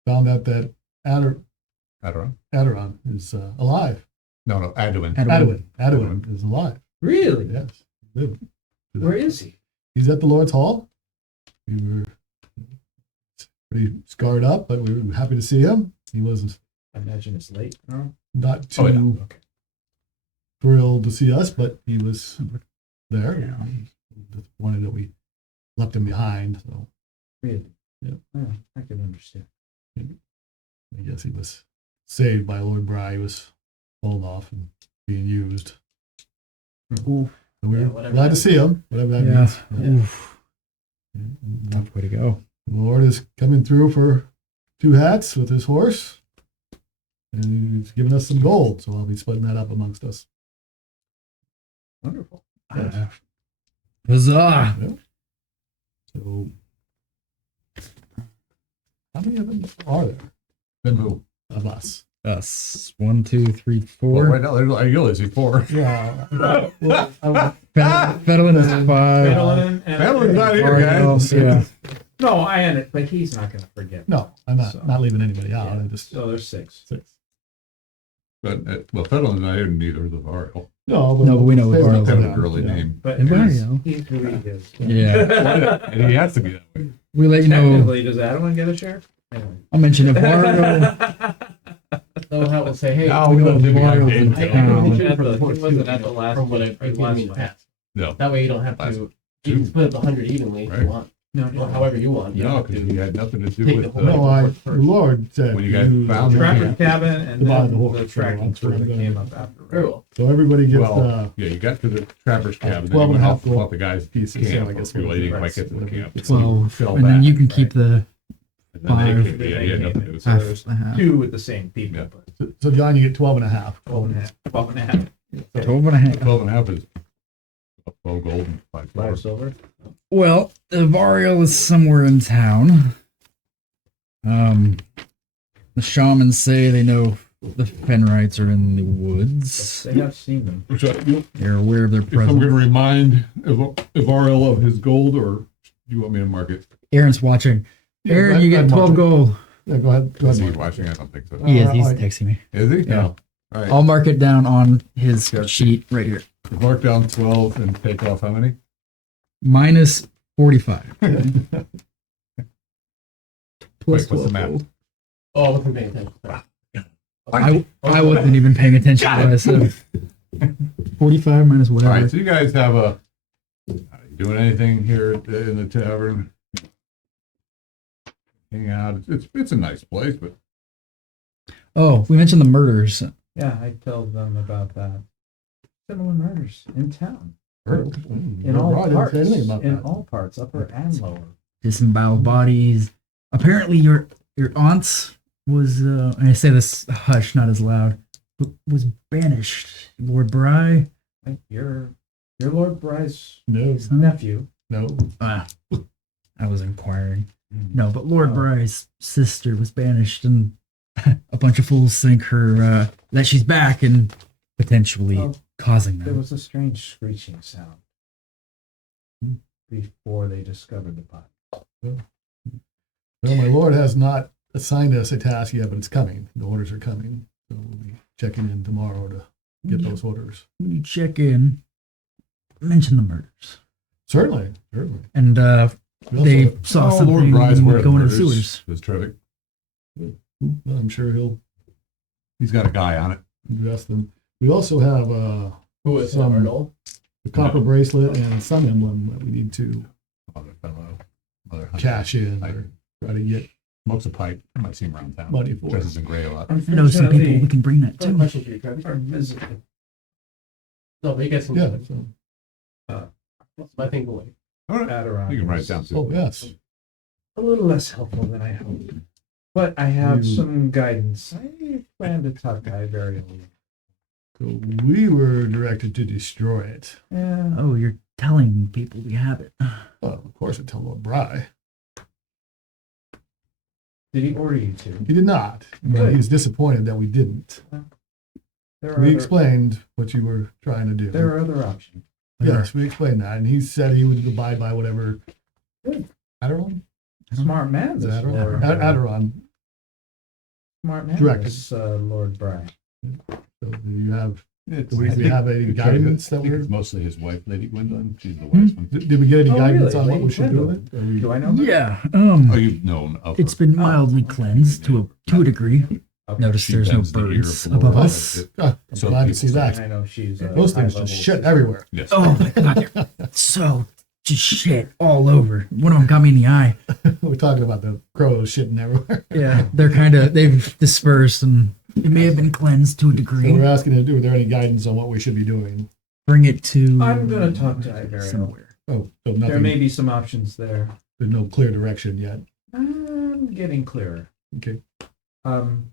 found out that Aderon is alive. No, Aduin. Aderin is alive. Really? Yes. He lived. Where is he? He's at the Lord's Hall. We were pretty scarred up, but we were happy to see him. He was I imagine it's late. No? not too Oh, yeah. Okay. thrilled to see us, but he was there. Yeah. Disappointed that we left him behind. So Really? Yeah. Oh, I can understand. I guess he was saved by Lord Bry. He was hauled off and being used. Oof. So we Yeah, were whatever glad that to see him. Whatever that Yeah. means. Oof. Tough way to go. Lord is coming through for 2 hats with his horse, and he's giving us some gold, so I'll be splitting that up amongst us. Wonderful. Huzzah! So, how many of them are there Then who? of us? Us. 1, 2, 3, Well, 4. right now, I only see 4. Yeah. Well, Fedlin is 5. Fiddling and- Fedlin's not here, Ariel, guys. yeah. No, I am it, but he's not going to forget. no, I'm not, So- not leaving anybody out. Yeah. I just So there's 6. 6. But, well, Fedlin's not here, neither is Ariel. No, No, but we know what Ariel's That's Yeah. a girly name. But And he's, Mario. he's who he is. Yeah. And he has to be that way. We let you know. Technically, does Adeline get a share? Anyway. I'll mention if Mario. So how will say, hey, No, we we know don't think we got Mario's names in I yet. town. mentioned At for the- the he horse wasn't too, at the last from what one, I've or given me in the last past. No. That way you don't have Last to, you can split up the 100 evenly if Right. you want, No, or no. however you want. You No, don't have because to he had nothing to do take with the whole No, thing. the Lord said. When you guys do found the- it, Tractor yeah. cabin and To buy then the horse, the so tracking that's what I'm crew gonna came do. up after. Very well. So everybody gets Well, yeah, you got to the trapper's cabin, then 12 you and went a off half off the guy's pieces. So camp. I guess You we'll didn't do quite get to the whatever. camp. 12. Fell And then you back, can keep the And then they 5. came- yeah, he had nothing to do with So it. there's half. 2 with the same people, Yeah. but So John, you get 12 and a half. 12 and a half. 12 and a half. 12 and a half. 12 and a half is 12 gold and 5 silver. 5 silver. Well, if Ariel is somewhere in town, the shamans say they know the Fenrites are in the woods. They have seen them. So, They're aware of their if I'm going to presence. remind Ariel of his gold, or do you want me to mark it? Aaron's watching. Yeah, Aaron, I'd- you get I'd mark 12 it. gold. Yeah, go ahead. Go Is ahead. he Mark. watching? I don't think so. He is. He's I- texting me. Is he? Yeah. No. All right. I'll mark it down on his Gotcha. sheet right here. Mark down 12 and take off how many? Minus 45. Wait, what's the math? Oh, I wasn't paying attention. I wasn't even paying attention to what I said. 45 minus All whatever. right, so you guys have are you doing anything here in the tavern? Hang out. It's a nice place, but Oh, we mentioned the murders. Yeah, I told them about that. Similar murders in town. In No, all I didn't parts. say anything about In that. all parts, upper and lower. Disemboweled bodies. Apparently, your aunt's was. I say this hush, not as loud. Was banished. Lord Bry. Like your Lord Bry's No, nephew. no. I was inquiring. No, but Lord Oh. Bry's sister was banished, and a bunch of fools think her that she's back and potentially Oh, causing there them. was a strange screeching sound before they discovered the pot. Well, my lord has not assigned us a task yet, but it's coming. The orders are coming. So we'll be checking in tomorrow to get those orders. When you check in, mention the murders, Certainly, certainly. and We they also- saw Lord something Bry's where the going in the murders sewers. was terrific. well, I'm sure he'll He's got a guy on it. address them. We also have Who is it, Some- Arnold? the copper bracelet and sun emblem that we need to Other fellow, other hunter. cash in or try to get Smokes a pipe. I might see him around town. money for. Dresses in gray a lot. I know some people we can bring that I have a too. question for you, Travis. Are visiting. No, but you guys can. Yeah. So, What's my thing going? All right. Adirondack. You can write it down too. oh yes. A little less helpful than I hoped. But I have You- some guidance. I plan to talk to Iverian. So we were directed to destroy it. Yeah. Oh, you're telling people we have it. Well, of course, I tell Lord Bry. Did he order you to? He did not. But Good. he's disappointed that we didn't. There are We other, explained what you were trying to do. there are other options. Yes, we explained that, and he said he would abide by whatever. Good. Adiron? Smart man, Is this it Lord. Adiron? Adiron. Smart man, Directed. this Lord Bry. So do you have? It's, Do we have any guidance that I think we're? it's mostly his wife, Lady Gwendolyn. She's the wise one. Did we get any Oh, guidance really? on what Lady we should do with it? Or we- Do I know her? Yeah. Oh, you've known of It's her. been mildly cleansed to a degree. Okay. Notice She there's no bends the ear birds of the above Lord. us. Ah, I'm So glad to people see say- that. I know she's Those things high-level just shit sister. everywhere. Yes. Oh my god, they're so just shit all over. One of them got me in the eye. We're talking about the crows shitting everywhere. Yeah, they've dispersed and it may have been cleansed to a So we're degree. asking you to do. Are there any guidance on what we should be doing? Bring it to. I'm gonna talk to Iverian. somewhere. Oh, so There nothing. may be some options there. There's no clear direction yet. I'm getting clearer. Okay. Um,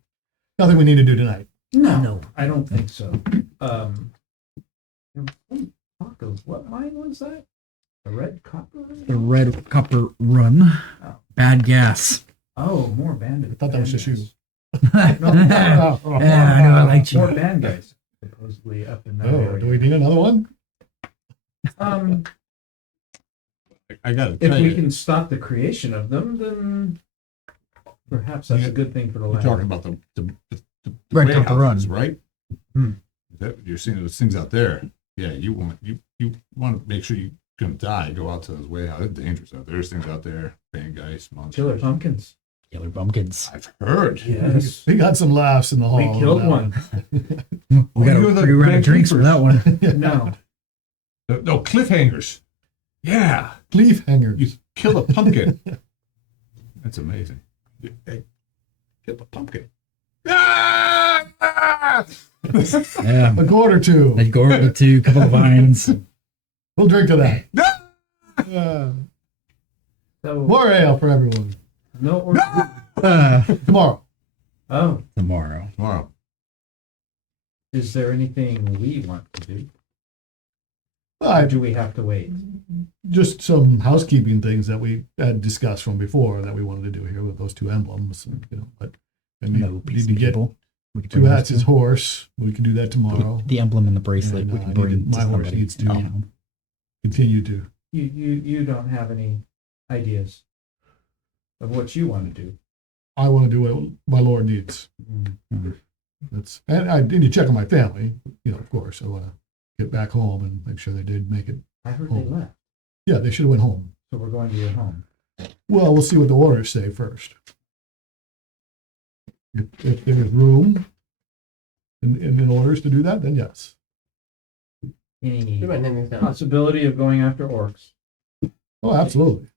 Nothing we need to do tonight. no, I don't think so. There was some talk of what mine was that? The red copper? The red copper run. Oh. Bad gas. Oh, more bandit. I thought that was just you. Yeah, No, I know I liked more you. band guys supposedly up in that Oh, area. do we need another one? Um, I got to if tell we you, can stop the creation of them, then perhaps that's a good thing for the you're land. talking about the Red Copper warehouses, Run. right? Hmm. You're seeing those things out there. Yeah, you want to make sure you're gonna die. Go out to those warehouses. It's dangerous out there. There's things out there. Band guys, monsters. Killer pumpkins. Killer bumpkins. I've heard. Yes. We got some laughs in the hall. We killed on one. We got you're a the free run of Grand drinks for that one. No. No cliffhangers. Yeah, Cliffhangers. you kill a pumpkin. That's amazing. Hey, kill a pumpkin. Ah! Yeah. A gourd or two. I'd go over to a couple of vines. We'll drink to that. So More ale for everyone. no or Tomorrow. oh, Tomorrow. Tomorrow. is there anything we want to do? Or I do we have to wait? just some housekeeping things that we had discussed from before that we wanted to do here with those two emblems, and, but I No need piece to of get people. We could two bring hats those his to. horse. We can do that tomorrow. The emblem and the bracelet. And, We I can need bring to- my to horse somebody. needs to- Yeah. Continue to. You don't have any ideas of what you want to do. I want to do what my Lord needs. That's, and I need to check on my family. Of course, I want to get back home and make sure they did make it. I heard Oh. they left, Yeah, they should have went home. so we're going to your home. Well, we'll see what the orders say first. If there's room in orders to do that, then yes. Any We might name these down. possibility of going after orcs? Oh, absolutely.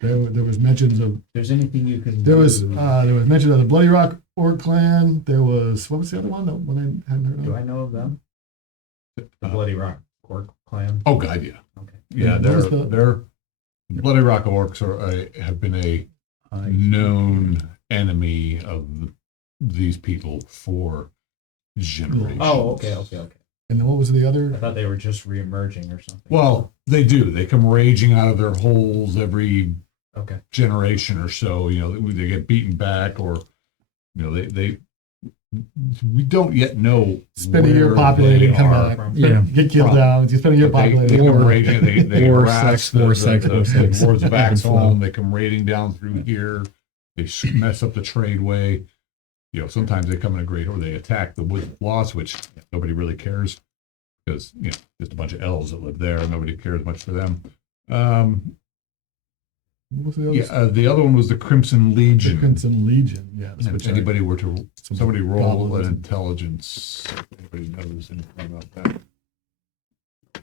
There was mentions of If there's anything you can there was do, mention of the Bloody Rock Orc clan. There was, what was the other one? That one I hadn't heard do of. I know of them? The Bloody Rock Orc clan. Oh God, yeah. Okay. Yeah, What was the- they're Bloody Rock Orcs have been a known enemy of these people for generations. Oh, okay. And then what was the I other? thought they were just reemerging or something. Well, they do. They come raging out of their holes every okay. generation or so. They get beaten back, or they. We don't yet know. Spend a year where populating, they come are. back. Yeah. Get killed Well, down. You spend a year They populating. come come back. raging. They War, harass sex, war, sex, war, the sex. hordes of Ebb and flow. Axholm. They come raiding down through here. They mess up the tradeway. Sometimes they come in a great, or they attack the Woods of Lost, which nobody really cares because just a bunch of elves that live there. Nobody cares much for them. What was the other? The other one was the Crimson The Legion. Crimson Legion. Yes. If which anybody were to somebody roll goblins an and- intelligence, if anybody knows anything about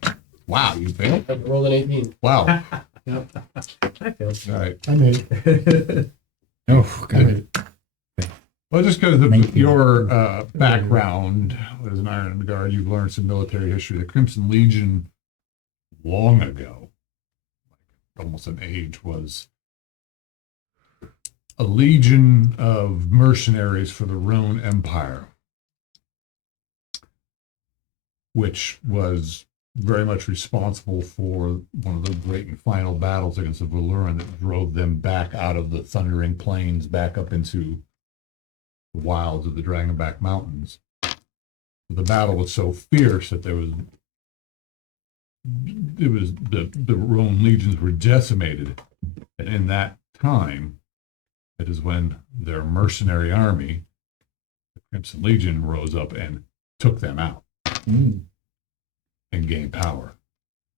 that. Wow, you failed. I rolled an 18. Wow. I feel. All right. I made it. Oh, I made good. it. Well, just because of 19. your background as an Iron Guard, you've learned some military history. The Crimson Legion, long ago, almost an age, was a legion of mercenaries for the Roman Empire, which was very much responsible for one of the great and final battles against the Valuran that drove them back out of the Thundering Plains, back up into the wilds of the Dragonback Mountains. The battle was so fierce that the Roman legions were decimated, and in that time, it is when their mercenary army, the Crimson Legion, rose up and took them out and gained power,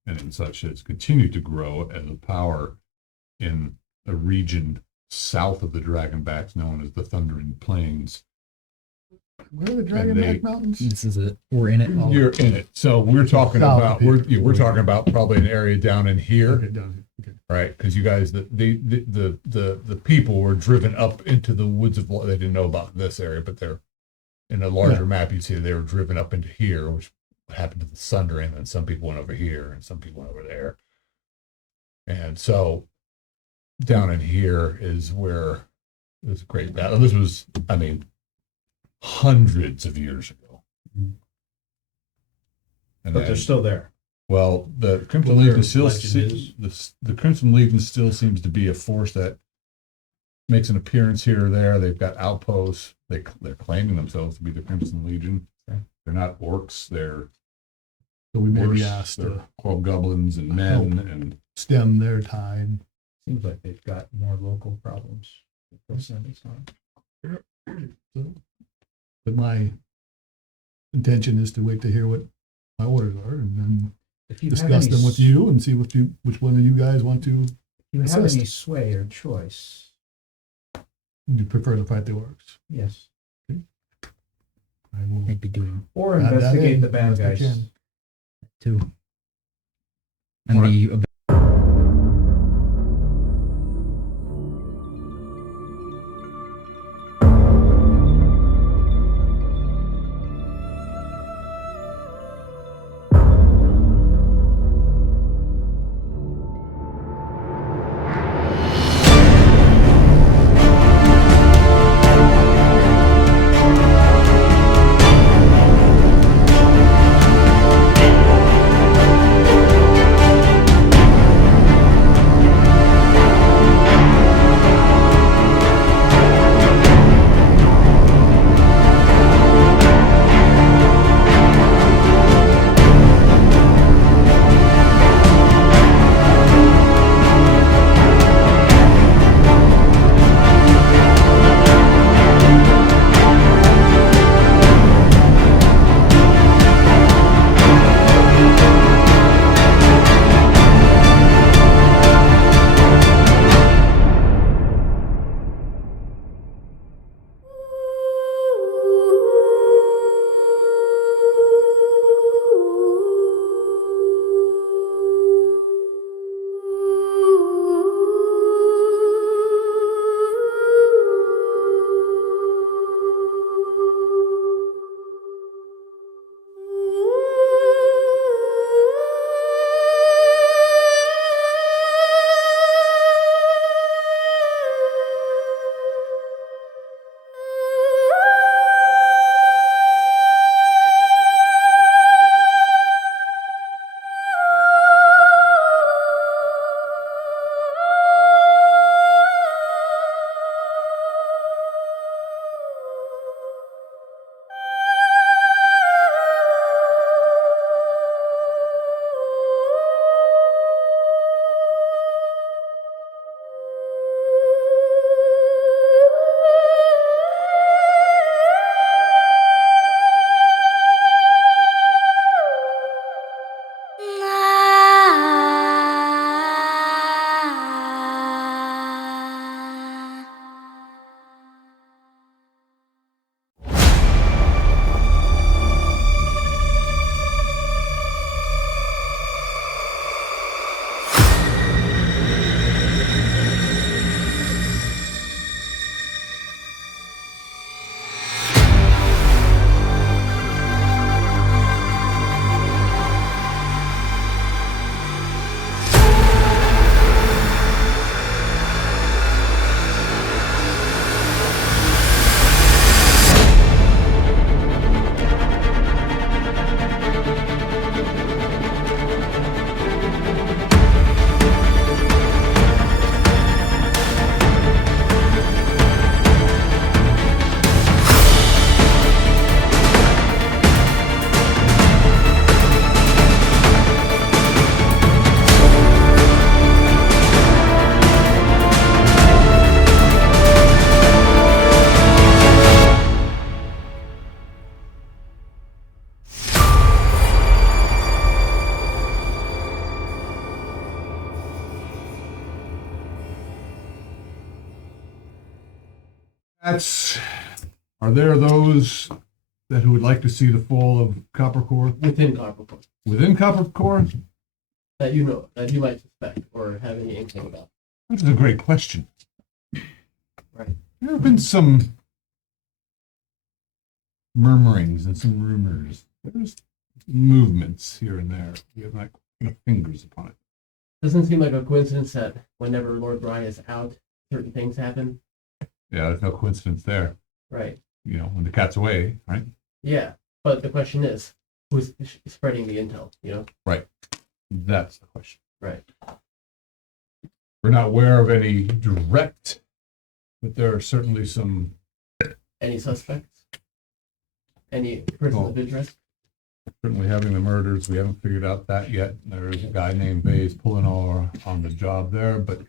and in such has continued to grow as a power in a region south of the Dragonbacks known as the Thundering Plains. Where are the And they- Dragonback Mountains? This is it. We're in it. You're in it. So we're talking South about of here. we're talking about probably an area down in here, Okay, down here. Okay. right? Because you guys, the people were driven up into the woods of. They didn't know about this area, but they're in a larger Yeah. map. You see they were driven up into here, which happened to the Sundering, and some people went over here, and some people went over there, and so down in here is where this great battle. This was, I mean, hundreds of years ago. Mhm. And But then, they're still there. well, the Crimson Well, their Legion still legend the Crimson Legion still seems to be a force that makes an appearance here or there. They've got outposts. They're claiming themselves to be the Crimson Legion. Okay. They're not orcs. They're So we may be horse, asked they're to hobgoblins and men and stem their tide. Seems like they've got more local problems with this than it's not. But my intention is to wait to hear what my orders are and then If you have discuss any them with you and see which one of you guys want to. If you have assist. any sway or choice, You prefer to fight the orcs. yes. I will I'd be doing Or add that investigate in the bad best I guys. can. too. And the that's. Are there those that who would like to see the fall of Coppercore Within Coppercore within Coppercore? that you know that you might suspect or have any inkling about. That's a great question. Right. There have been some murmurings and some rumors. There's movements here and there. We have not put fingers upon it. doesn't seem like a coincidence that whenever Lord Brian is out, certain things happen. Yeah, there's no coincidence there. Right. You know, when the cat's away, right? Yeah. But the question is, who's spreading the intel? You know. That's the question. Right. We're not aware of any direct, but there are certainly some. Any suspects? Any persons Oh. of interest? Certainly having the murders, we haven't figured out that yet. There is a guy named Bays pulling on the job there, but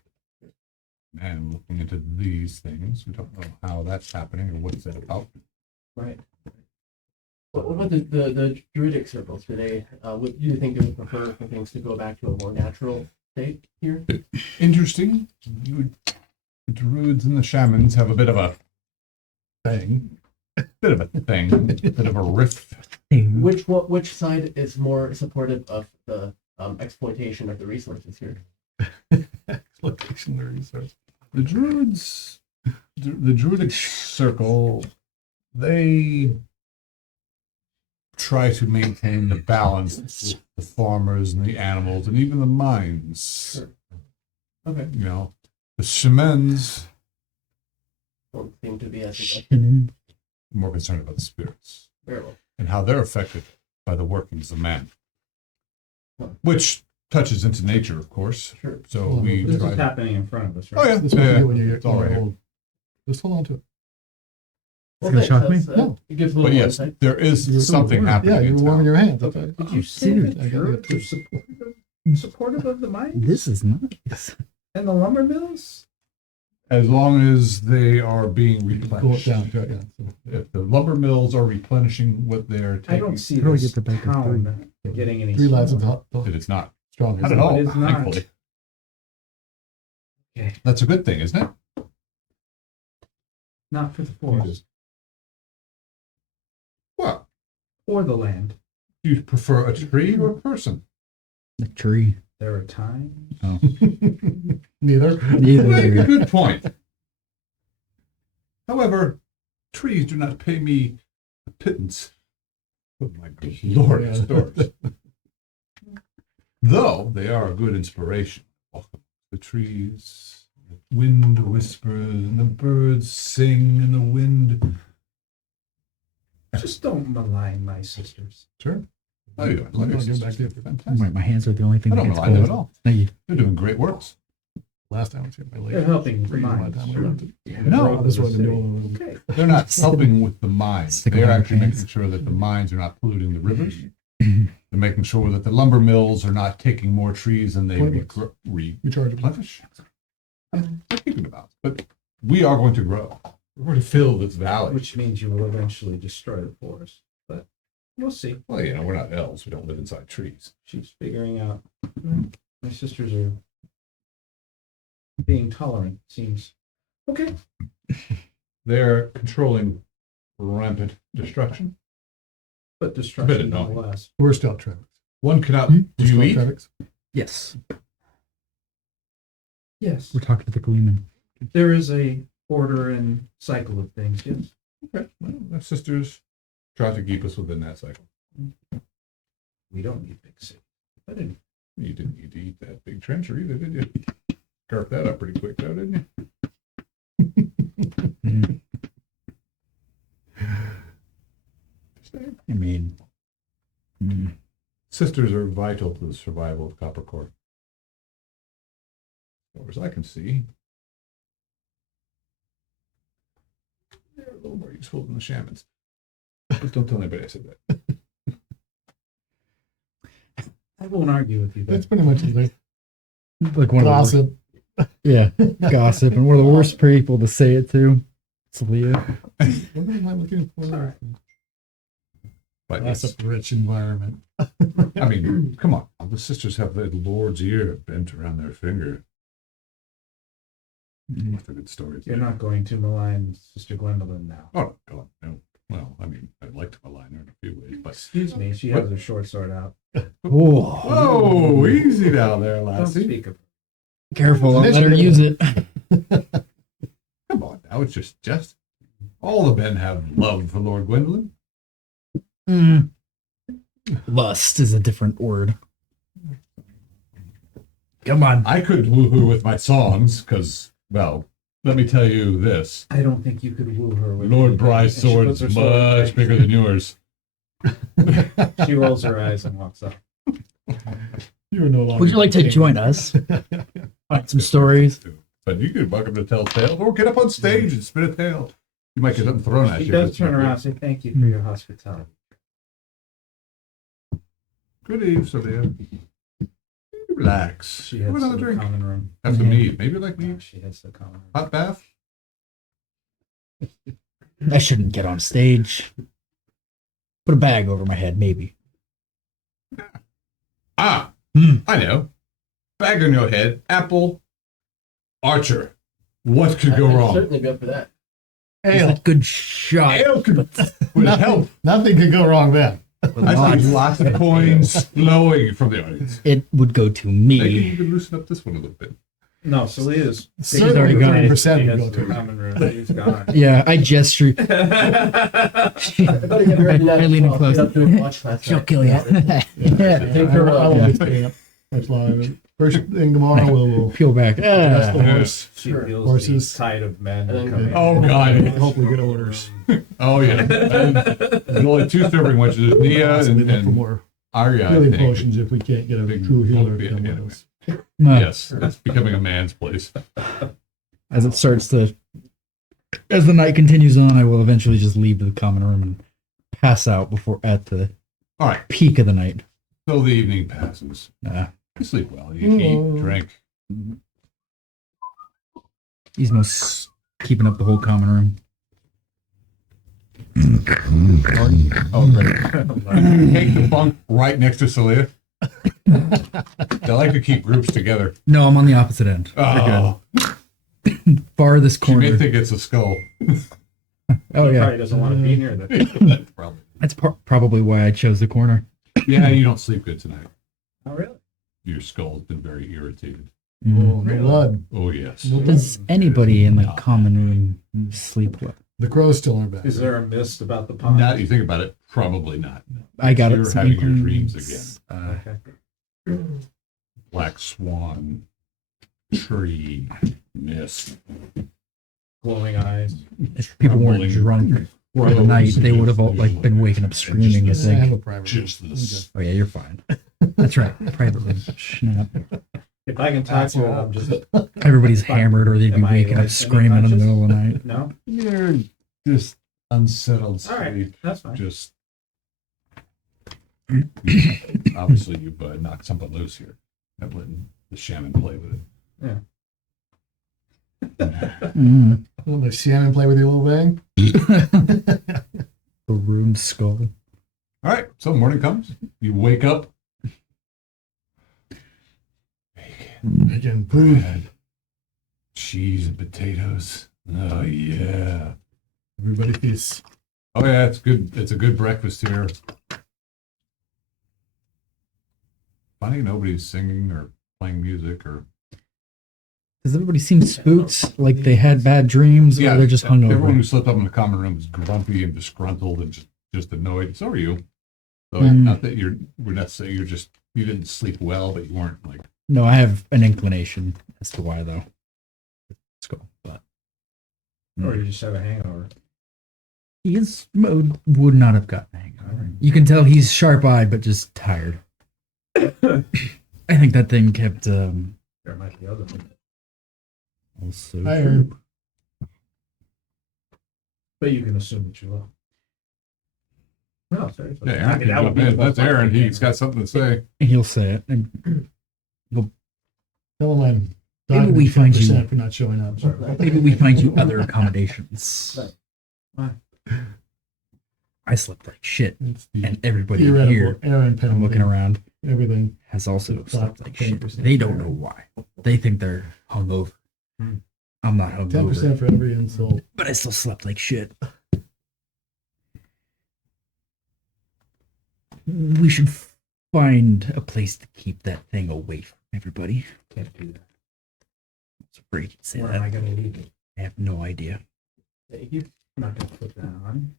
man, looking into these things, we don't know how that's happening or what's it about. Right. What about the druidic circles? Do they? What do you think they would prefer for things to go back to a more natural state here? Interesting. The druids and the shamans have a bit of a Thing. bit of a thing, a bit of a rift. Which side is more supportive of the exploitation of the resources here? Exploitation of the resource. The druids, the druidic circle, they try to maintain the balance with the farmers and the animals and even the mines. Sure. Okay. You know, the shamans Don't seem to be as invested. And are more concerned about the spirits Very well. and how they're affected by the workings of man, which touches into nature, of course. Sure. So Well, we This try. is happening in front of us, Oh right? yeah, This is what you yeah, get when you get it's all right here. old. Just hold on to it. Well, gonna shock me? that's, No. It gives a little But more yes, insight. there is You're something happening. Yeah, in you're warming town. your hands. That's Okay. right. Did you say Serious. that Druids are supportive of the mines this is nice. and the lumber mills? As long as they are being Go it replenished. down. Right, yeah. So, If the lumber mills are replenishing what they're I taking, don't see How do I this get the back of town getting any 3 lads of smaller. the it is not. strongest. Not at all, It is not. thankfully. Okay. That's a good thing, isn't it? Not for the forest Well, or the land. do you prefer a tree or a person? The tree. There are times. Neither. Make a Neither. good point. However, trees do not pay me a pittance with my glorious Yeah. stores. Though they are a good inspiration. The trees, the wind whispers, and the birds sing in the wind. Just don't malign my sisters. Sure. Oh, you don't I'm like gonna your get back to sisters. you. Fantastic. My hands are the only thing I that don't gets malign them cold. at all. Thank you. They're doing great works. Last time I was here, my lady. They're helping the Freezing by the mines. time we left it. No, Oh, this was the new Okay. They're not helping with the mines. Stick They're around actually pants. making sure that the mines are not polluting the rivers. They're making sure that the lumber mills are not taking more trees than they Pointless. rechargeable. replenish. They're keeping the balance. But we are going to grow. We're going to fill this valley. Which means you will eventually destroy the forest. But we'll see. Well, you know, we're not elves. We don't live inside trees. She's figuring out. My sisters are being tolerant, seems. Okay. They're controlling rampant destruction. But destruction annoying. nonetheless. We're still Trevix. One cannot. Hmm? Do you eat? Yes. Yes. We're talking to the Gleeman. There is a order and cycle of things, yes. Okay. Well, our sisters try to keep us within that cycle. We don't need big city. I didn't. You didn't need to eat that big trencher either, did you? Carved that up pretty quick, though, didn't you? I mean, Sisters are vital to the survival of Coppercore. As far as I can see, they're a little more useful than the shamans. Just don't tell anybody I said that. I won't argue with you. That's But pretty much it. like one of Gossip. the yeah, gossip, and one of the worst people to say it to. It's Leah. What am I looking for? But yes, Gossip rich environment. I mean, come on. The sisters have the Lord's ear bent around their finger. Lots of good stories. you're not going to malign Sister Gwendolyn now. Oh, God, no. Well, I mean, I'd like to malign her in a few ways, but. Excuse me, she has her short sword out. Oh, Whoa, easy down there, Don't lassie. speak of her. careful! I'll let her use it. Come on now, it's just. All the men have love for Lord Gwendolyn. Lust is a different word. Come on. I could woohoo with my songs because, well, let me tell you this: I don't think you could woo her with Lord anything. Bry's And she sword puts is her sword much back. bigger than yours. She rolls her eyes and walks off. You're no longer. Would you like to join us? Find some stories. But you could welcome to tell tales, or get up on stage and spin a tale. You might get something thrown at She you. does turn around and say, thank you for your hospitality. Good eve, Sylvia. Relax. She Have heads another to the drink. common room. Have some mead. Maybe like Yeah, mead. she heads to the common room. Hot bath. I shouldn't get on stage. Put a bag over my head, maybe. Ah, I know. Bag on your head. Apple. Archer. What could go I'd wrong? certainly be up for that. It's Ale. a good shot. Ale could would help. Nothing could go wrong then. I see lots of coins flowing from the audience. It would go to Maybe me. you could loosen up this one a little bit. No, Salia's Certainly already gone. 30% She would heads go to the to common room. She's gone. Yeah, I gesture. I better get ready now. I lean in I'll close. get up doing watch class. She'll tonight. kill you. Take her I up. won't be staying up much longer. First thing tomorrow, we'll Peel back. adjust the horse. She Sure. feels Horses. the tide of men And then- coming. Oh, God. and hopefully get orders. Oh yeah. And there's only two serving wenches, Nia Possibly look for and more Arya. I healing think. potions if we can't get a Big true healer. bulk, to come yeah, with us. Yes, it's becoming a man's place. As it starts to, as the night continues on, I will eventually just leave the common room and pass out before at the All right. peak of the night. So the evening passes. Uh, You sleep well. You eat, drink. he's most keeping up the whole common room. Oh, great. Take the bunk right next to Celia. They like to keep groups together. No, I'm on the opposite end. Oh, Farthest she may corner. think it's a skull. Oh He yeah, probably doesn't want to be near the. Probably. that's probably why I chose the corner. Yeah, you don't sleep good tonight. Oh, really? Your skull's been very irritated. Mhm. Oh, no blood. Oh, yes. No blood. Does anybody in the common room sleep well? The crow's still in our back. Is there a mist about the pond? Now that you think about it, probably not. I got You're it. having your dreams again. Okay. Black swan, tree, mist. Glowing eyes. If people weren't Trembling drunk for the night, they would have all like been waking up screaming. I I have think. a private Just room. this. Oh yeah, you're fine. That's right. Privately. Snap. If I can talk to it, I'm just. Everybody's hammered, or they'd be Am I, waking like, up screaming in the semi-conscious? middle of the night. No? You're just unsettled All right. sleep. That's fine. Just obviously you've knocked something loose here. Not letting the shaman play with it. Mm. Let the shaman play with you a little bang. The room skull. All right, so morning comes. You wake up. Again, food. Bread, cheese and potatoes. Oh yeah. Everybody feasts. Oh yeah, it's good. It's a good breakfast here. Funny, nobody's singing or playing music or. Does everybody seem spooked? Like they had bad dreams, or they're just Everyone hungover? who slept up in the common room is grumpy and disgruntled and just annoyed. So are you. So Mm. not that we're not saying you didn't sleep well, but you weren't like. No, I have an inclination as to why, though. Skull, but Or you just have a hangover. he would not have gotten a hangover. You can tell he's sharp-eyed, but just tired. I think that thing kept There might be other things. also. Tired. But you can assume that you will. No, seriously. Yeah, I Aaron mean, can that would jump be the in. most That's Aaron. likely He's thing. got something to say. He'll say it. And Tell them I'm Maybe docking we find you- 10% for not showing up. maybe we find you other accommodations. Why? I slept like shit, It's the and everybody theoretical here, Aaron I'm penalty. looking around, Everything. has also slept like shit. 10% They don't know why. They think they're hungover. Hmm. I'm not 10% hungover, for every insult. but I still slept like shit. We should find a place to keep that thing away from everybody. Can't do that. I was afraid you'd say Where am I that. going to leave it? I have no idea. Thank you. I'm not going to put that on.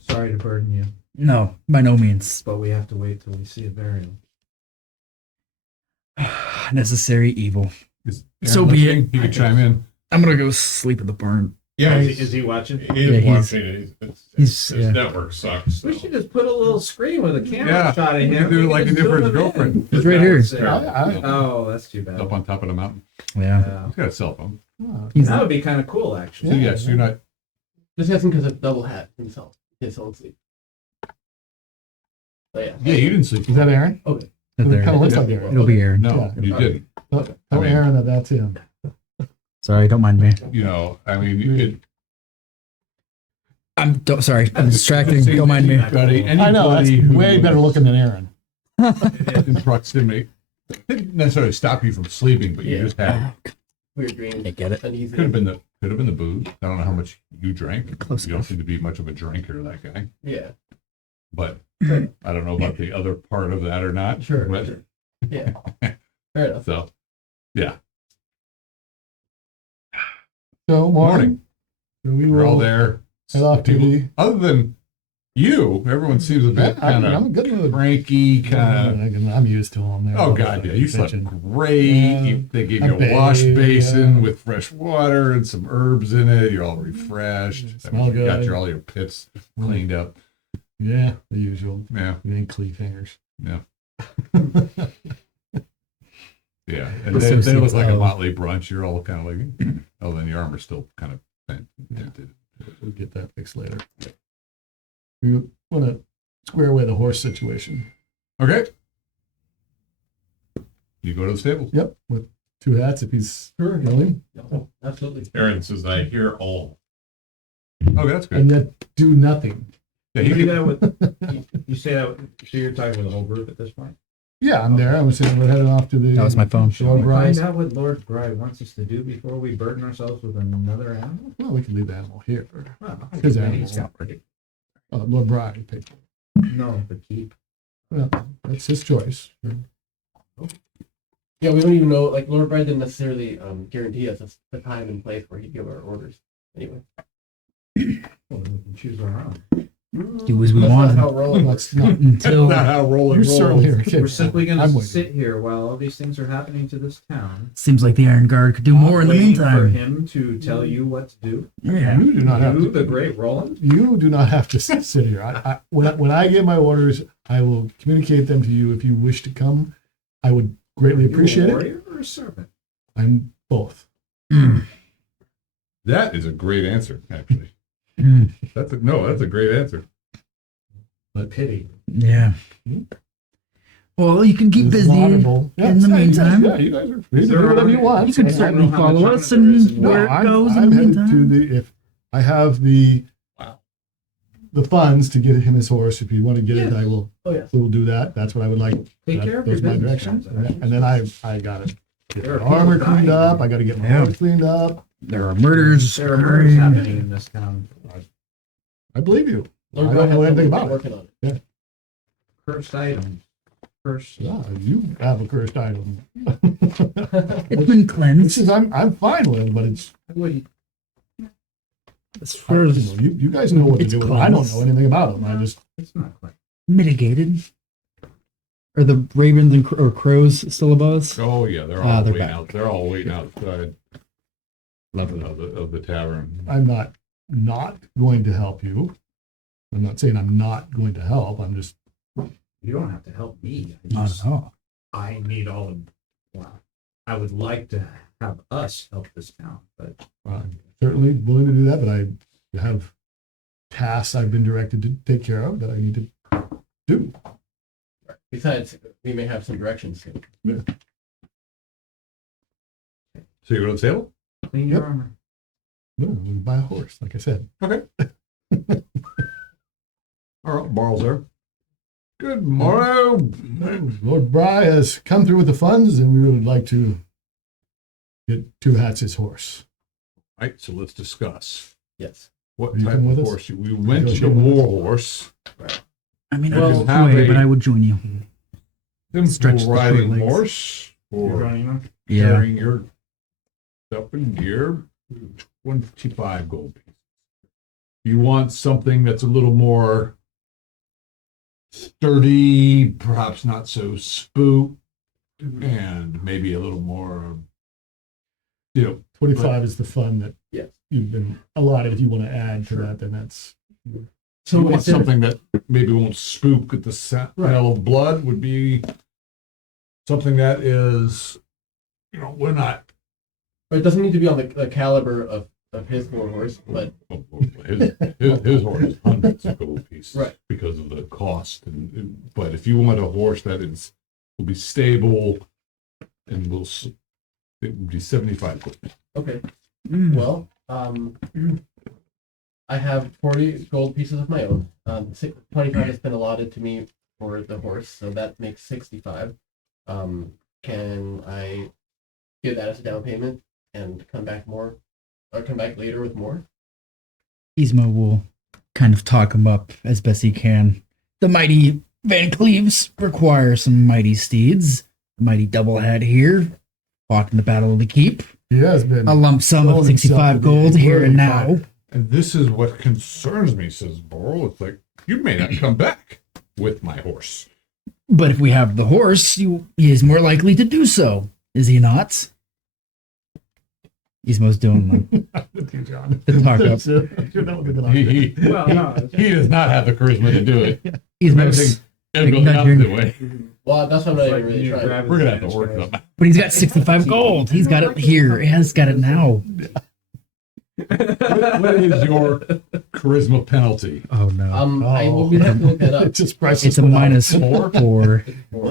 Sorry to burden you, No, by no means. but we have to wait till we see a burial. Necessary evil. Is So Aaron be listening? He could chime in. I'm gonna go sleep in the barn. Yeah, Is he watching? he Yeah, is he's- watching it. he's- His yeah. network sucks. We So. should just put a little screen with a camera Yeah, shot in we here. could do it We like can he did for zoom his him in. girlfriend. He's right here. Oh, that's too bad. Up on top of the mountain. Yeah. He's got a cell phone. He's That would be kind of cool, actually. So yes, you're not. Just asking because of double hat himself. His own sleep. So yeah. Yeah, you didn't sleep. Is that Aaron? Okay. Right It there. kind of looks like Aaron. It'll be Aaron. No, Yeah. you didn't. Tell I mean- Aaron that that's him. Sorry, don't mind me. You know, I mean, Sorry, I'm distracted. Don't mind me. Anybody I know, that's who way better looking than Aaron. in proximity didn't necessarily stop you from sleeping, but you Yeah. just had Weird dreams. I get it. Uneasy. could have been the booze. I don't know how much you drank. Close You don't enough. seem to be much of a drinker, that guy. Yeah. But I don't know about the other part of that or not. Sure. But, Sure. Yeah. Fair enough. so yeah, So, morning. So we we're all will there. head off to People- the. other than you, everyone seems a bit kind I'm of in good mood. cranky, kind of. I'm used to them. They're Oh all God, yeah, you slept attention. great. Yeah, They gave I you a wash bathed, basin yeah. with fresh water and some herbs in it. You're all refreshed. Smell You got good. all your pits cleaned up. Yeah, the usual. Yeah, We ain't cliffhangers. yeah, yeah. And This they is look like a the- motley brunch. You're all kind of like, oh, then your armor's still kind of bent. dented. We'll get that fixed later. We want to square away the horse situation. Okay. You go to the stable. Yep, with 2 hats if he's Sure. willing, No, absolutely. Aaron says, I hear all. Oh, that's good. and yet do nothing. Yeah, You he do can, that with, you say that, so you're talking with the whole group at this point? Yeah, I'm there. I'm saying we're heading off to the. That was my phone. Should Lord we Bryce. find out what Lord Bry wants us to do before we burden ourselves with another animal? Well, we can leave the animal here. Well, His he's animal. got pretty- Lord Bryan paid for it. No, but keep. Well, that's his choice. Yeah, we don't even know. Like Lord Brad didn't necessarily guarantee us the time and place where he'd give our orders. Anyway. Well, we can choose our own. Do as we That's want not how it rolls. Let's not. until not how rolling You certainly are kidding. We're simply going I'm to waiting. sit here while all these things are happening to this town. seems like the Iron Guard could do more in the waiting for meantime. him to tell you what to do. Yeah. You do not have You, to. the great Roland. You do not have to sit here. When I get my orders, I will communicate them to you. If you wish to come, I would greatly appreciate you a it. warrior or a servant? I'm both. that is a great answer, actually. Mm. That's a great answer. But pity. Yeah. Well, you can keep It's busy laudable. in the Yeah, you guys- meantime. yeah, you guys are free to Is do there whatever a- you want. You can I don't certainly know how follow much us time there is and in where it I'm goes in I'm the headed to meantime. the if I have the Wow. the funds to get him his horse. If you want to get it, Yeah. I will. Oh yes. We will do that. That's what I would like. Take care of your That's my business direction. transactions. And then I got to get There are my armor people cleaned dying. up. I got to get my Yeah. horse cleaned up. There are murders There are murders occurring. happening in this town. I believe you. Lord I Brad don't know has anything someone about it. working on it. Cursed items. Cursed. Yeah, you have a cursed item. It's been This cleansed. is I'm fine with it, but it's Wait, As I, far you, as know, you guys know what to It's do with it. I don't close. know anything about them. I just it's not quite. mitigated. Are the ravens and or crows still above us? Oh yeah, they're all They're waiting back. out. They're all waiting outside of the tavern. I'm not going to help you. I'm not saying I'm not going to help. I'm just You don't have to help me. I need all of. Well, I would like to have us help this town, but I'm certainly willing to do that. But I have tasks I've been directed to take care of that I need to do. Besides, we may have some directions soon. So you go to the stable? clean your Yep. armor. No, we buy a horse, like I said. Okay. All right, Barl's there. Good morning. Lord Bry has come through with the funds, and we would like to get Two Hats his horse. Right, so let's discuss Yes. what Are you type coming of with us? horse. We went You to go with us? Warhorse. I mean, Well, I was have away, a- but I would join you. Stretch Simple the short riding legs. horse You're for running them? Yeah. carrying your stuff and gear. 155 gold pieces. You want something that's a little more sturdy, perhaps not so spook, and maybe a little more, you know, 25 is the fun that Yes. you've been allotted. If you want to add to that, then that's so you want instead of- something that maybe won't spook at the smell of blood would be something that is, you know, we're not. But it doesn't need to be on the caliber of his warhorse, but His horse is hundreds of gold pieces, Right. because of the cost. But if you want a horse that will be stable and it would be 75 gold. okay. Mm. Well, I have 40 gold pieces of my own. 25 has been allotted to me for the horse, so that makes 65. Can I give that as a down payment and come back later with more? Yzma will kind of talk him up as best he can. The mighty Van Cleves require some mighty steeds. The mighty Doublehead here fought in the Battle of the Keep. he has been. A lump sum of Showing himself 65 to be gold a here worthy and now. fighter. And this is what concerns me, says Boral. It's like, you may not come back with my horse. But if we have the horse, he is more likely to do so, is he not? Yzma's doing With you, John. the talk up. So, you're not with the He Well, no, does not have the charisma to do it. Yzma's, It'll go the nudging. opposite way. Well, that's what I'm not even like really you trying. grab We're his gonna have to work hands, on that. but he's got 65 gold. He's got it here. He has got it now. What is your charisma penalty? Oh no. We'd have to look that up. It's just priceless. It's a minus 4.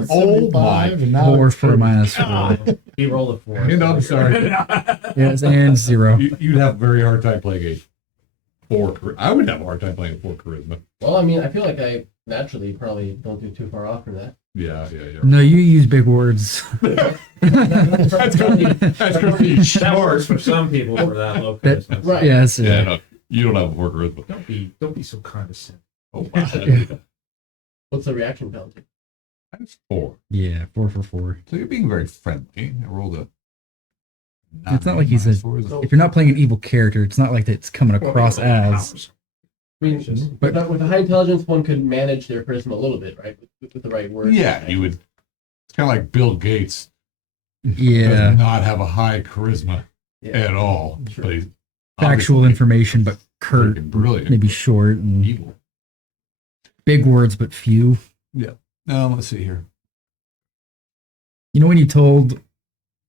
Oh my! And now 4 it's for a 30. minus 4. He rolled a 4. And I'm sorry. Yes, and 0. You'd have a very hard time playing a 4. I would have a hard time playing a 4 charisma. Well, I mean, I feel like I naturally probably don't do too far off from that. Yeah. No, you use big words. That's gonna be That short. works for some people for that low charisma. Right. Yes. Yeah, no, you don't have a 4 charisma. Don't be so condescending. Oh wow. What's the reaction penalty? That's 4. Yeah, 4 for 4. So you're being very friendly. I rolled a. It's not like he's a- a. If you're not playing an evil character, it's not like it's coming across as. I mean, with a high intelligence, one could manage their charisma a little bit, right? With the right words. Yeah, you would. It's kind of like Bill Gates Yeah. does not have a high charisma Yeah. at all, Sure. but he's Factual obviously information, but curt. freaking brilliant. Maybe short and Evil. big words, but few. Let's see here. You know when you told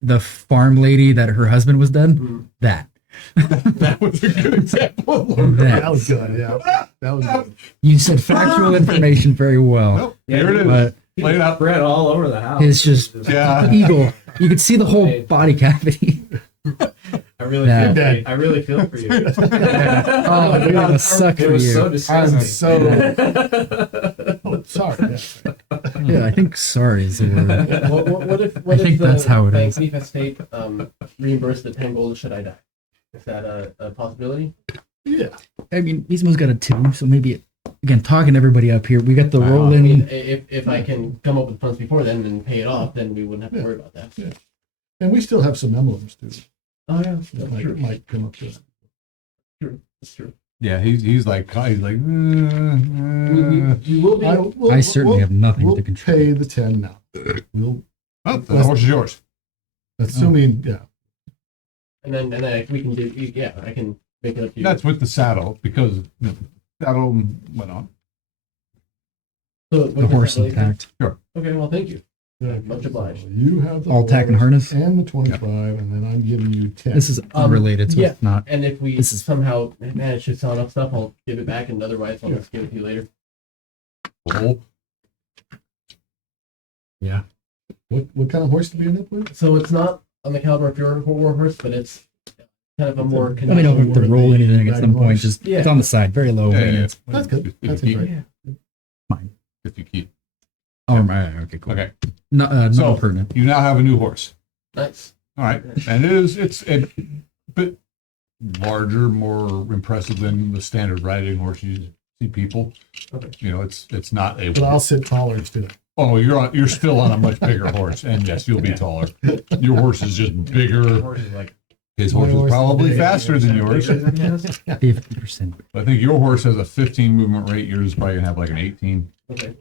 the farm lady that her husband was dead? Mhm. That. That was a good example. That. That was good. Yeah, that was good. You said factual information very well. Nope, there it is. But Play it out. Spread all over the house. it's just Yeah. eagle. You could see the whole body cavity. I really Yeah. feel for you. I really feel for you. Oh, it must suck It for was you. so disgusting. I'm so. Oh, sorry. Yeah. Yeah, I think sorry is the word. What if I think that's how it is. If estate reimburse the 10 gold should I die? Is that a possibility? Yeah. I mean, Ismo's got a 2, so maybe, again, talking everybody up here, we got the Wow. roll I mean, in. if I can come up with funds before then and pay it off, then we wouldn't have to worry about that. Yeah. And we still have some emblems too. Oh yeah, That that's might, true. might come up to it. That's true. Yeah, he's like. We will be. I certainly have nothing we'll to contribute. pay the 10 now. We'll, Oh, the horse is yours. assuming, yeah. And then we can do. Yeah, I can make it up to you. That's with the saddle because the saddle went on. So, The horse intact. Okay, well, thank you. Yeah, Much obliged. so you have the All tack and harness? and the 25, and then I'm giving you 10. This is unrelated, so yeah. it's not. And if we This is- somehow manage to sell enough stuff, I'll give it back, and otherwise, I'll just give it to you later. Oh, Yeah. What kind of horse did we end up with? So it's not on the caliber of your war horse, but it's kind of a more. Let me know if to roll anything at some point. Just Yeah. it's on the side, very low Yeah, maintenance. That's good. If That's you great. keep- Fine. if you keep. Oh, okay, cool. Okay, Not So- pertinent. you now have a new horse. Nice. All right, and it's a bit larger, more impressive than the standard riding horse you see people. Okay. You know, it's not a. But I'll sit taller instead. Oh, you're still on a much bigger horse, and yes, you'll be taller. Your horse is just bigger. Horse is like His horse is probably faster than yours. bigger than his. 50%. I think your horse has a 15 movement rate. Yours is probably gonna have like an 18. Okay.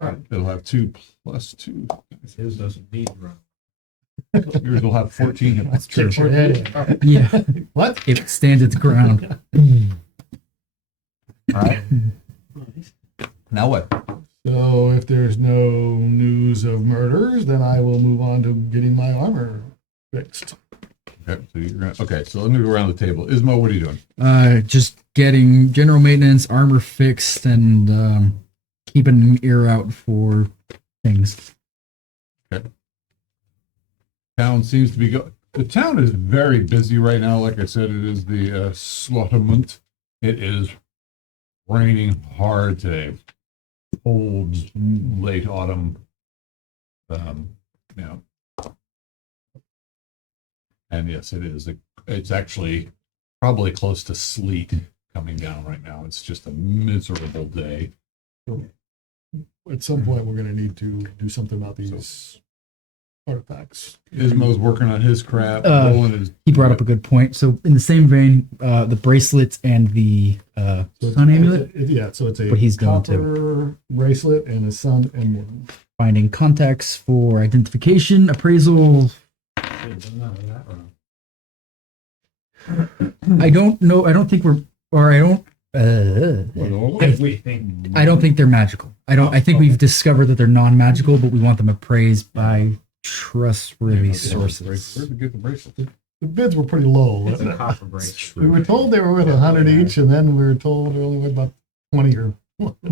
It'll have 2 plus 2. His doesn't need run. Yours will have 14 hit points. Kicks your head in. Yeah, What? it stands its ground. All right. Now what? So if there's no news of murders, then I will move on to getting my armor fixed. Okay, so you're gonna, okay, so let me go around the table. Ismo, what are you doing? Just getting general maintenance, armor fixed, and keeping an ear out for things. Town seems to be the town is very busy right now. Like I said, it is the Slaughterment. It is raining hard today. Cold, late autumn. You know. And yes, it is. It's actually probably close to sleet coming down right now. It's just a miserable day. At some point, we're going to need to do something about these artifacts. Ismo's working on his crap. Uh, Roland is. He brought up a good point. So in the same vein, the bracelets and the So sun amulet, yeah, so it's a what he's doing too. copper bracelet and a sun emblem. Finding contacts for identification, appraisal. I don't know. I don't think we're, or I don't. If we think I don't think they're magical. I think we've discovered that they're non-magical, but we want them appraised by trustworthy sources. Where'd we get the bracelet? The bids were pretty low. it's a copper bracelet. We were told they were worth 100 each, and then we were told they were only worth about 20 or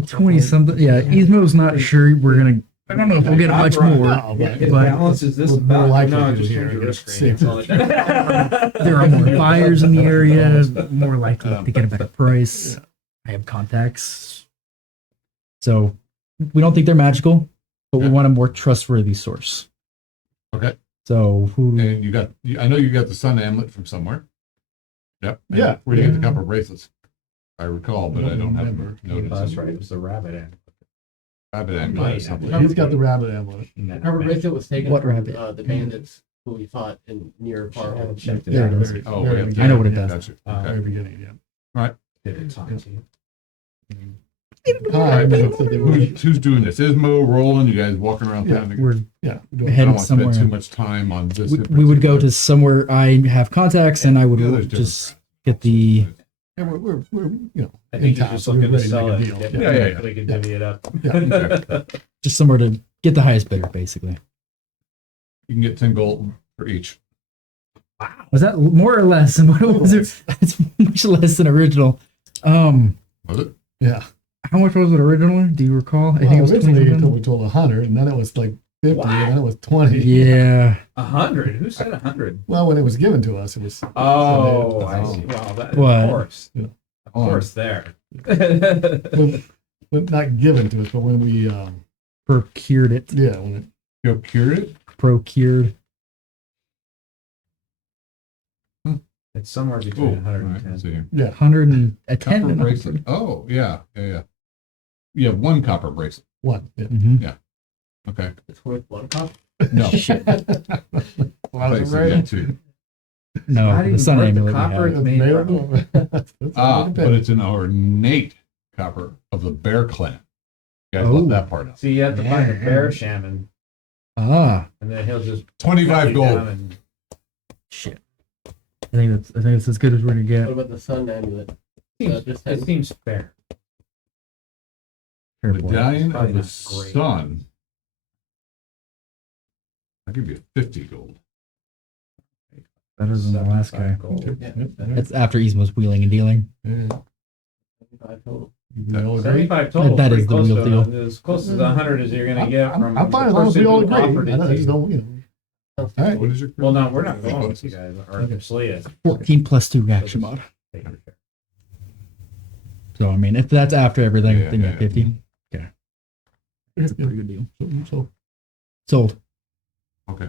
20 something. Yeah, Ismo's not sure we're gonna. I don't know if we'll get much more. No, but It But- balances this We're more about. likely No, to just hear change your it. risk rating. That's all it does. There are more buyers in the area, more likely to get a better price. I have contacts. So we don't think they're magical, but we Yeah. want a more trustworthy source. Okay. So who? And I know you got the sun amulet from somewhere. Yep. And Yeah. where do you get the copper bracelets? I recall, but I don't have Remember. them noted. Oh, that's right. It was the rabbit end. Rabbit and Right. something. he's got the rabbit emblem. The cover bracelet was taken What from rabbit? the bandits who we fought in near far home. Checked it There out. it is. Oh, Very yeah. beginning. I know what it Yeah, does. Gotcha. Uh, Very beginning, yeah. Did it talk to you? Time, they said they were- Who's doing this? Ismo, Roland, you guys walking around Yeah, town together? We're yeah. I don't headed want to spend somewhere. too much time on this. we would go to somewhere I have contacts, and I would Yeah, there's just get the. Yeah, we're you know, I in think you're town, just so we're looking to ready sell make it. a deal. Get Yeah, yeah, yeah. They can divvy it up. Yeah. Just somewhere to get the highest bidder, basically. You can get 10 gold for each. Was that more or less? And what was it? It's much less than original. Was it? Yeah. How much was it originally? Do you recall? I think it was originally 20 we told 100, and then it was like 50, and then it was 20. Yeah. 100? Who said 100? Well, when it was given to us, it was. Oh, so I they- see. Well, that, What? of course. Yeah. Of course, there. But not given to us, but when we, Procured it. yeah, when it, You cured it? Procured. It's somewhere Oh, between all 100 right, and let's 10. see here. yeah, 100 and a 10 Copper and a bracelet. Oh, yeah. You have one copper bracelet. one. Yeah. Mhm. Okay. It's worth one cup. No. Well, Okay, that's so you right. got 2. No, Not the even sun worth the amulet. we copper. have. It's made from. That's all we can But pay. it's an ornate copper of the Bear Clan. You guys Oh. left that part out. So you have to find a bear shaman, Ah, and then he'll just 25 cut you gold. down and- shit. I think that's as good as we're gonna What get. about the sun amulet? Just It seems fair. Fair point. Medallion Probably of the not great. Sun. I'll give you 50 gold. Better than the last 75 guy. gold. Yeah, That's after Ismo's wheeling and dealing. Yeah. 75 total. We all agree? 75 total. That pretty is the close real to- deal. As close to the 100 as you're going to get from I'm fine the as long as person we all who agree. offered I it don't- I to just you. don't, you know. All right. What is your Well, no, we're not going with you guys. Or Okay. Sleia. 14 plus 2 action mod. So I mean, if that's after everything, Yeah, then yeah, yeah, yeah. 50. That's a Yeah, pretty good deal. so Sold. Okay.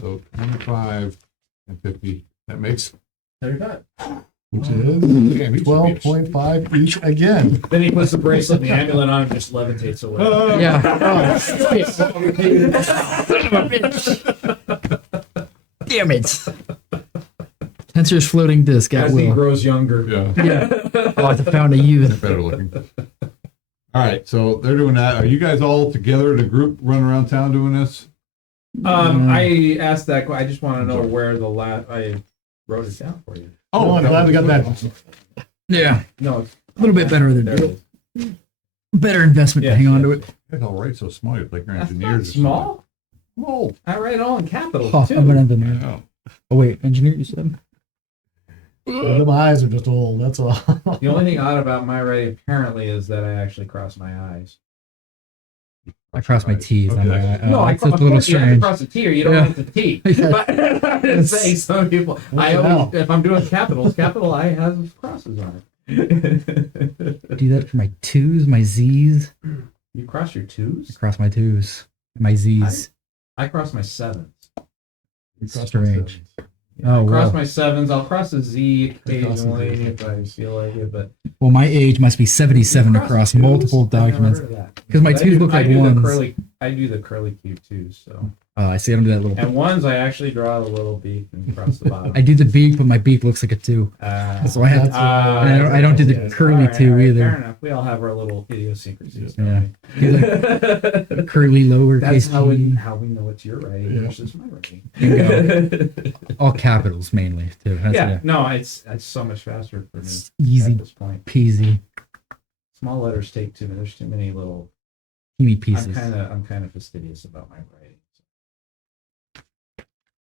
So 25 and 50. That makes 75. which Yeah, is we should be- 12.5 each again. Then he puts the bracelet and the amulet on and just levitates away. Yeah. Damn it. Tensor's floating disc at As he will. grows younger. Yeah. Yeah. Oh, it's a fountain of youth. Better looking. All right, so they're doing that. Are you guys all together, the group, running around town doing this? I asked that. I just want to know where the last. I wrote it down for you. Oh, I'm glad we got that. Yeah, No, it's a little bit better there it than is. better investment Yeah, to hang on yeah. to it. You guys all write so small, you're like you're That's not engineers. small. Small. I write all in capitals Oh, too. I'm an I engineer. know. Oh wait, engineer, you said? My eyes are just old. That's all. The only thing odd about my writing apparently is that I actually cross my eyes. I cross my T's. Okay. on my eye. No, It's of a little course you have to strange. cross a T or you don't Yeah. hit the T. Yeah. But I'm just saying, some people, What I the always, hell? if I'm doing capitals, capital I has crosses on it. Do that for my twos, my Z's. You cross your I twos? cross my twos, my Z's. I cross my sevens. It's Cross strange. myself. Oh, I cross wow. my sevens. I'll cross a Z cross the occasionally Z. if I feel like it, but Well, my age must be 77 across twos? multiple I've never documents. heard of that. 'Cause my But twos look like ones. I do the curly Q twos. So Oh, I see. I don't do that little. and ones I actually draw the little beak and cross the bottom. I do the beak, but my beak looks like a two. So I have. That's I don't do the yes. curly All right, two all right, either. Fair enough. We all have our little idiosyncrasies. Yeah. Don't we? Curly lowercase That's how g. how we know it's your writing Yeah. versus my writing. Bingo. All capitals mainly too. That's Yeah, it. no, it's so much faster for me It's easy at this point. peasy, Small letters take too many. There's too many little. teeny pieces. I'm kind of fastidious about my writing.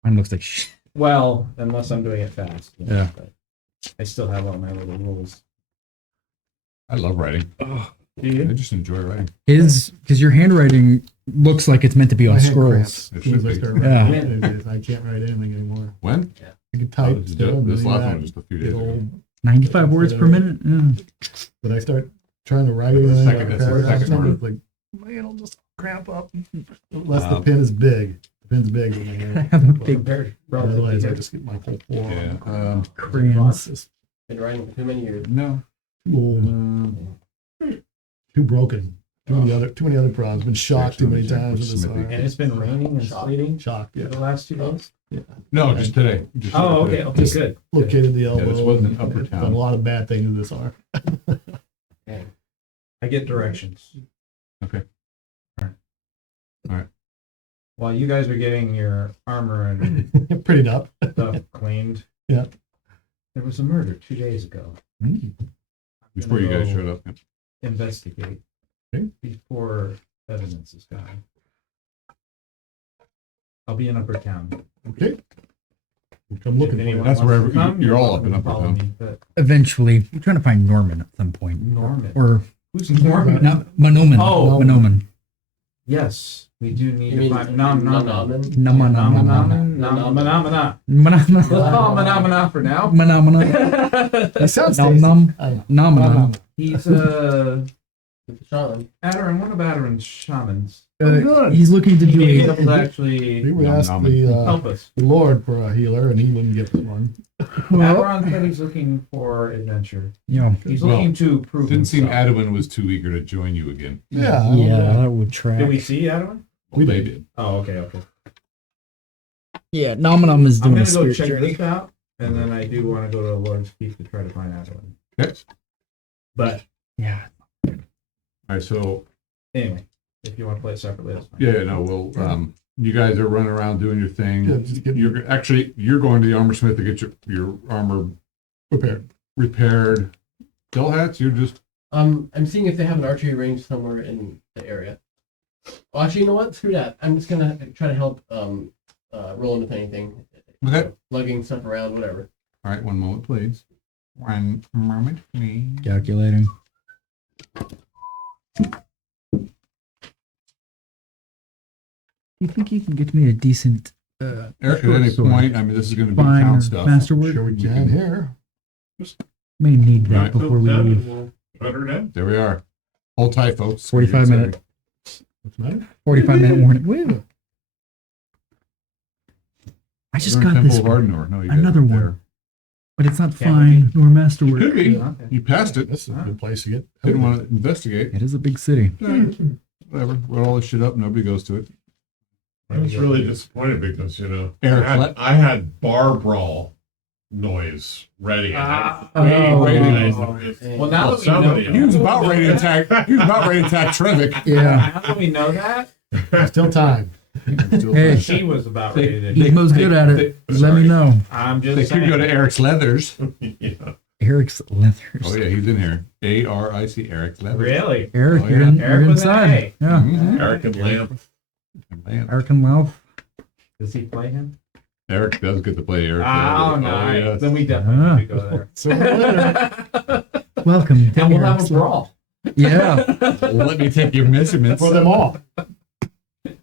Mine looks like shit. Well, unless I'm doing it fast. you know, Yeah. But I still have all my little rules. I love writing. Do I you? just enjoy writing. Because your handwriting looks like it's meant to be on My hand scrolls. cramps as soon as I It should start be. writing. I can't write anything anymore. When? I can Oh, type this still, this but last then one was just a few days get ago. old. 95 words per minute. Yeah. But I start trying to write anything. Second- like that's the paragraphs, second and word. I'm like, man, it'll just cramp up. Unless the Um, pen is big. The pen's big. in my I hand. have a big Compared relative Otherwise, to I just get my whole floor. Yeah. crayons. It's Been writing for too many years. No. too old. Too broken. Too many other problems. Been shocked too many times with this Smithy. and arm. it's been raining and Shock. sleeting Shocked. for Yeah. the last 2 days. No, just today. Just Oh, today. okay, okay, good. Located the elbow. this wasn't in upper It's town. done a lot of bad things with this arm. I get directions. Okay. All right. While you guys are getting your armor and Prettied up. stuff cleaned. Yeah. There was a murder 2 days ago. Before you guys showed up. Yeah. Investigate. Okay. Before evidence is gone. I'll be in Upper Town. Okay. I'm looking If for anyone you. That's wants wherever- to come, you're all welcome up in to Upper follow Town. me, but Eventually, we're trying to find Norman at some point. Norman. Or Who's Norman? not Monoman. Oh. Monoman. Yes, we do need You to mean find Nom Nom Nom. Nomin? Nama Nom nama Nom Nom Nom. Mana Let's call him Phenomena for now. mana mana. He sounds Nom tasty. nom. I don't Nom know. nom. He's Shaman. Adarin, one of Adarin's shamans. He's looking to He do may be a. able to We actually would Nom ask nom. the help us. Lord for a healer, and he wouldn't give us one. Well, Adarin said he's looking for adventure. you know, He's Well, looking to prove Didn't seem himself. Adwin was too eager to join you again. Yeah. yeah, that would track. Did we see Adarin? Well, We they did. did. Oh, okay, okay. Yeah, Nominum is I'm doing a gonna go spirit check journey. this out, and then I do want to go to Lord's Peak to try to find Adarin. Okay. But Yeah, All right. So anyway, if you want to play it separately, that's fine. yeah, no, we'll. You guys are running around doing your thing. Yeah, just get You're going to the armor smith to get your armor prepared. repaired. Dull hats. You're just I'm seeing if they have an archery range somewhere in the area. Well, actually, you know what? Screw that. I'm just gonna try to help Roland with anything. Okay. Lugging stuff around, whatever. all right. One moment, please. One moment, please. calculating. You think you can get me a decent Eric, at short any sword? point, I mean, this is going to be Fine town or stuff. masterwork? Sure we can here. May need that Right. before we leave. There we are. Hold tight, folks. 45 minute. What's the matter? 45-minute warning. Woo. I just We're in got Temple this of one, Ardenor. No, you guys Another aren't one. there. but it's not Can't fine nor masterwork. Could be. Okay. You passed it. This is a good place to get. Didn't want to investigate. It is a big city. Whatever. Wrote all this shit up. Nobody goes to it. I was really disappointed because, Eric, I had bar brawl noise ready. Ah, waiting. Well, now that we somebody know, He was about ready to attack. He was about ready to attack Trevik. Yeah. now that we know that, Still time. Hey, she was about ready to. he's most good at it. Let me know. I'm They just could saying. go to Eric's Leathers. Yeah. Eric's Leathers. Oh yeah, he's in here. ARIC, Eric's Leathers. Really? Eric, Oh, you're, yeah. in, Eric you're with an inside. A. Yeah. Mhm. Eric and Lamp. Man, Eric and Louth. Does he play him? Eric does get to play Eric. Oh, Leathers. nice. yes. Then we definitely need to go there. So later, Welcome. to And we'll have Eric's a brawl. Yeah. Well, let me take your measurements. for them all.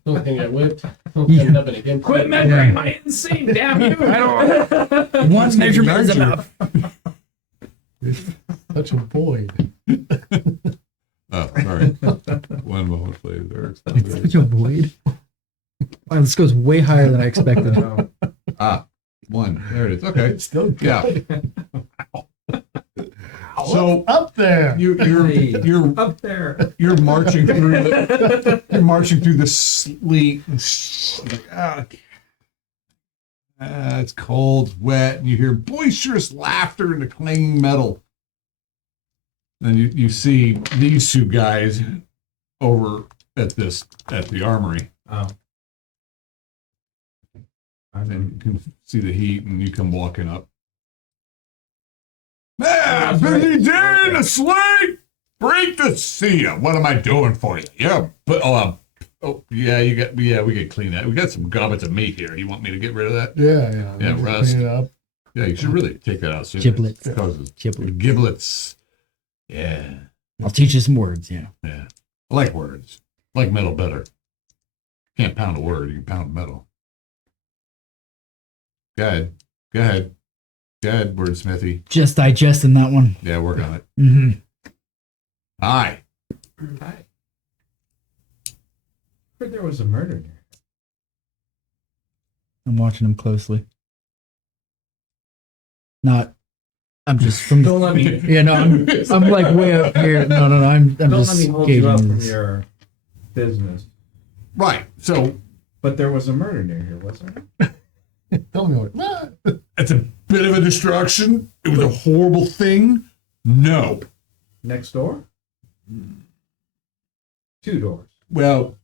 Don't think I whipped. Yeah. End up in a game. Quit measuring my inseam, damn you! I don't. One measurement is enough. Such a void. Oh, sorry. One moment, please. Eric's It's Leathers. such a void. Wow, this goes way higher than I expected. One. There it is. Okay. It's still Yeah. So up there. you're Up there. you're marching through the sleet. Like, it's cold, wet, and you hear boisterous laughter and the clanging metal. And you see these two guys over at the armory, Oh. and you can see the heat, and you come walking up. Ah, that's busy right. day in Okay. the sleet. Great to see you. What am I doing for you? Yeah, but we get clean that. We got some gobbets of meat here. You want me to get rid of that? Yeah. Yeah, we can rust. Clean it up. Yeah, you should really take that out soon. Giblets. It causes Giblets. giblets. Yeah, I'll teach you some words. Yeah. yeah. I like words. I like metal better. Can't pound a word. You can pound metal. Go ahead. Go ahead. Go ahead, wordsmithy. Just digesting that one. Yeah, work on it. Hmm. Hi. Hi. Heard there was a murder there. I'm watching him closely. I'm just from Don't let me. Yeah, no, I'm like way up here. No, I'm Don't let just me hold you up gauging from this. your business. Right. So But there was a murder near here, wasn't there? Tell me what. it's a bit of a distraction. It was a horrible thing. No. Next door? 2 doors. Well,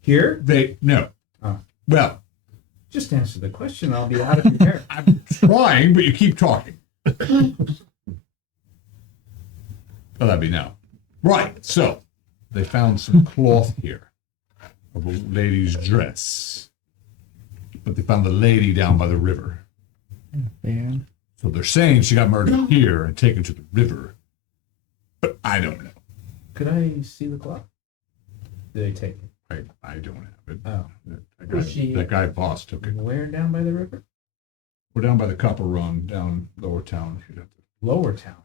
Here? no. Oh. Well, Just answer the question. I'll be out of your hair. I'm trying, but you keep talking. Oh, that'd be now. Right. So they found some cloth here of a lady's dress, but they found the lady down by the river. Yeah. So they're saying she got murdered here and taken to the river, but I don't know. Could I see the clock? Did they take it? I don't have it. Oh. That guy boss took it. Where down by the river? We're down by the Copper Run, down Lower Town. You'd have to- Lower town.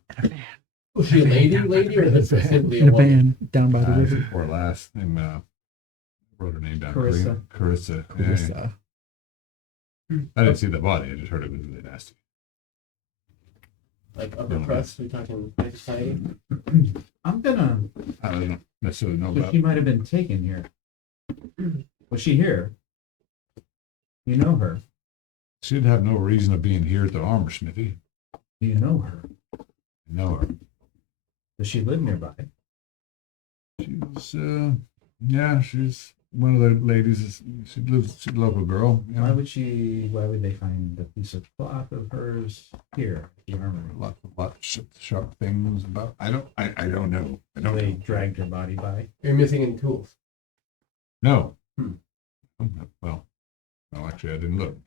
Was she a lady, or is it simply a In a woman? van down by the river. Or last name, wrote her name down. Carissa. Carissa. Yeah. I didn't see the body. I just heard it was really nasty. Like upper crust? We talking high society? I'm gonna. I don't necessarily know So about. she might have been taken here. Was she here? You know her. She'd have no reason of being here at the armor smithy. Do you know her? I know her. Does she live nearby? She's yeah, she's one of the ladies. She's a local girl. You Why know? why would they find a piece of cloth of hers here at the armory? Lots of sharp things about. I don't know. I don't They know. dragged her body by. You're missing any tools. No. Hmm. Well, actually, I didn't look.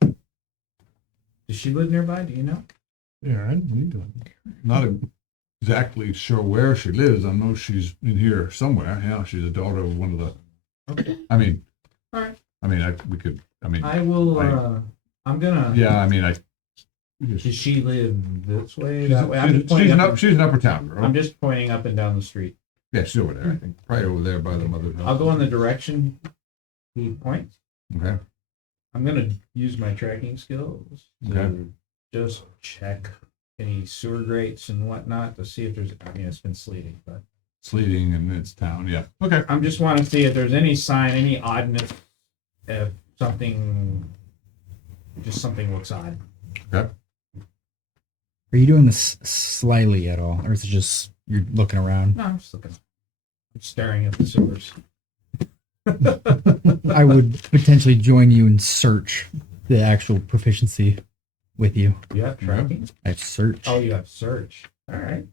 Does she live nearby? Do you know? Aaron, what are you doing? Not exactly sure where she lives. I know she's in here somewhere. Yeah, she's a daughter of one of the. Okay. I mean. All right. I mean, we could. I mean. I will. I'm gonna. Yeah, I mean, Does she live this way? She's, That way? I'm just pointing up. she's an upper town girl. I'm just pointing up and down the street. Yeah, she's over there. I think probably over there by the mother's house. I'll go in the direction he points. Okay. I'm gonna use my tracking skills to Okay. just check any sewer grates and whatnot to see if there's. I mean, it's been sleeting, but Sleeting in its town. Yeah. Okay. I'm just want to see if there's any sign, any oddness, if something, just something looks odd. Okay. Are you doing this slyly at all, or is it just you're looking around? No, I'm just looking. I'm staring at the sewers. I would potentially join you and search the actual proficiency with you. You have tracking? I have search. Oh, you have search. All right.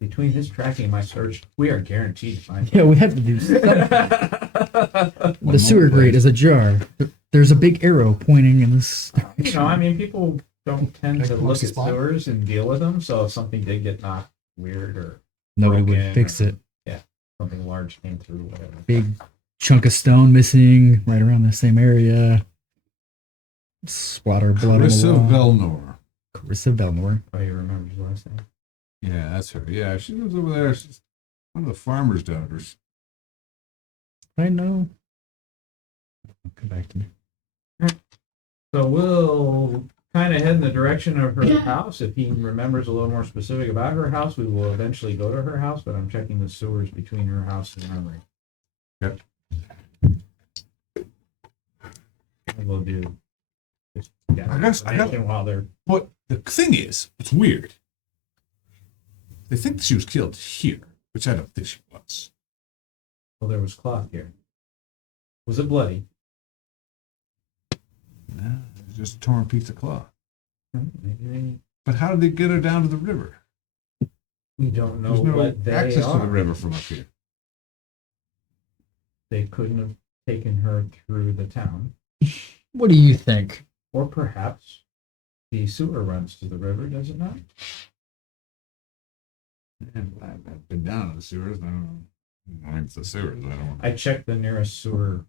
Between his tracking and my search, we are guaranteed to find Yeah, we have to do something. The sewer grate is ajar. There's a big arrow pointing in this. You know, I mean, people don't tend to Like look at spot? sewers and deal with them. So if something did get knocked weird or Nobody broken would fix or it. something large came through, whatever. Big chunk of stone missing right around the same area. Splatter blood Carissa on the wall. Velnor. Carissa Velnor. Oh, you remember his last name? Yeah, that's her. Yeah, she lives over there. She's one of the farmer's daughters. I know. Come back to me. So we'll kind of head in the direction of her house. If he remembers a little more specific about her house, we will eventually go to her house, but I'm checking the sewers between her house and Armory. Yep. And we'll do just I guess- while they're But the thing is, it's weird. They think she was killed here, which I don't think she was. well, there was cloth here. Was it bloody? Nah, it's just a torn piece of cloth. Maybe But how did they get her down to the river? we don't know There's no what they access are. to the river from up here. They couldn't have taken her through the town. What do you think? Or perhaps the sewer runs to the river, does it not? And I've been down in the sewers. I don't know. I think it's the sewers. I don't know. I checked the nearest sewer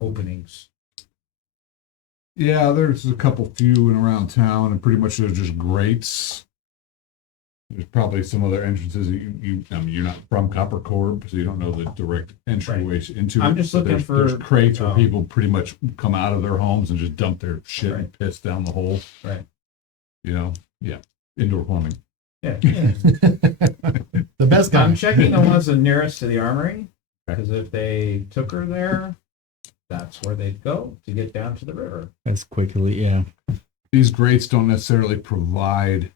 openings. Yeah, there's a couple few in around town, and pretty much they're just grates. There's probably some other entrances. I mean, you're not from Coppercore, so you don't know the direct entryways into I'm it. just but looking there's for, crates where um, people pretty much come out of their homes and just dump their shit and Right. piss down the hole. Right. You know, yeah, indoor plumbing. Yeah. The best I'm guy. checking the ones the nearest to the armory, Okay. because if they took her there, that's where they'd go to get down to the river. As quickly, yeah. These grates don't necessarily provide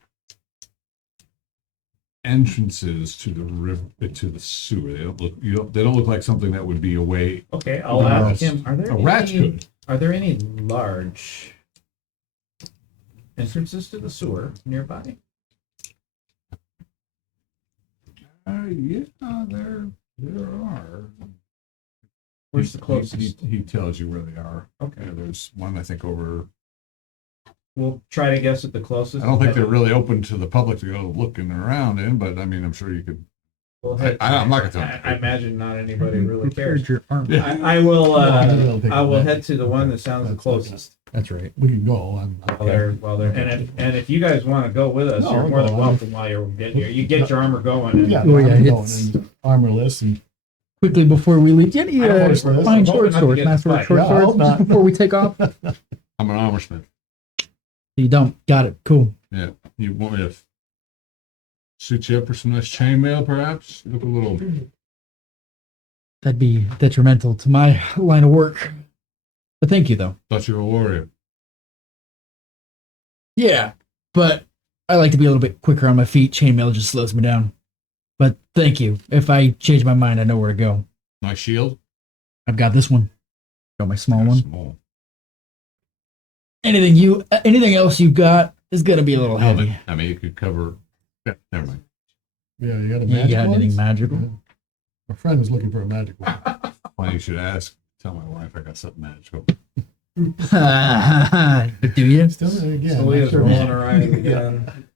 entrances to the river, to the sewer. They don't look like something that would be a way. Okay, I'll Well, ask him. Are there A rat any, could. Are there any large entrances to the sewer nearby? Yeah, there are. Where's the closest? He tells you where they are. Okay, Yeah, there's one I think over. we'll try to guess at the closest. I don't think they're really open to the public to go looking around in, but I mean, I'm sure you could. We'll I'm not gonna tell you. I imagine not anybody really cares. Prepared your arm. Yeah. I will. I don't think I will that- head to the one that sounds the that's closest. That's right. We can go. While they're, and if you guys want to go with us, No, you're more than no, welcome while you're getting here. You get your armor going. And Yeah, Oh, yeah, I'm going it's- and armorless and Quickly before we leave, do you have I don't any want to- fine I'm short hoping not to swords, get master spiked. short Yeah, I hope swords, not. just before we take off? I'm an armorsmith. You don't. Got it. Cool. Yeah, you want me to suit you up for some nice chainmail, perhaps? You look a little. That'd be detrimental to my line of work. But thank you, though. Thought you were a warrior. Yeah, but I like to be a little bit quicker on my feet. Chainmail just slows me down. But thank you. If I change my mind, I know where to go. My shield. I've got this one. Got my small one. Small. Anything else you've got is gonna be a little heavy. Helmet. I mean, you could cover. Yeah, never mind. yeah, you got a You magic got one? anything magical? Yeah. My friend was looking for a magic one. Funny you should ask. Tell my wife I got something magical. Do you? Still again. Salea's I'm sure- rolling her eyes again.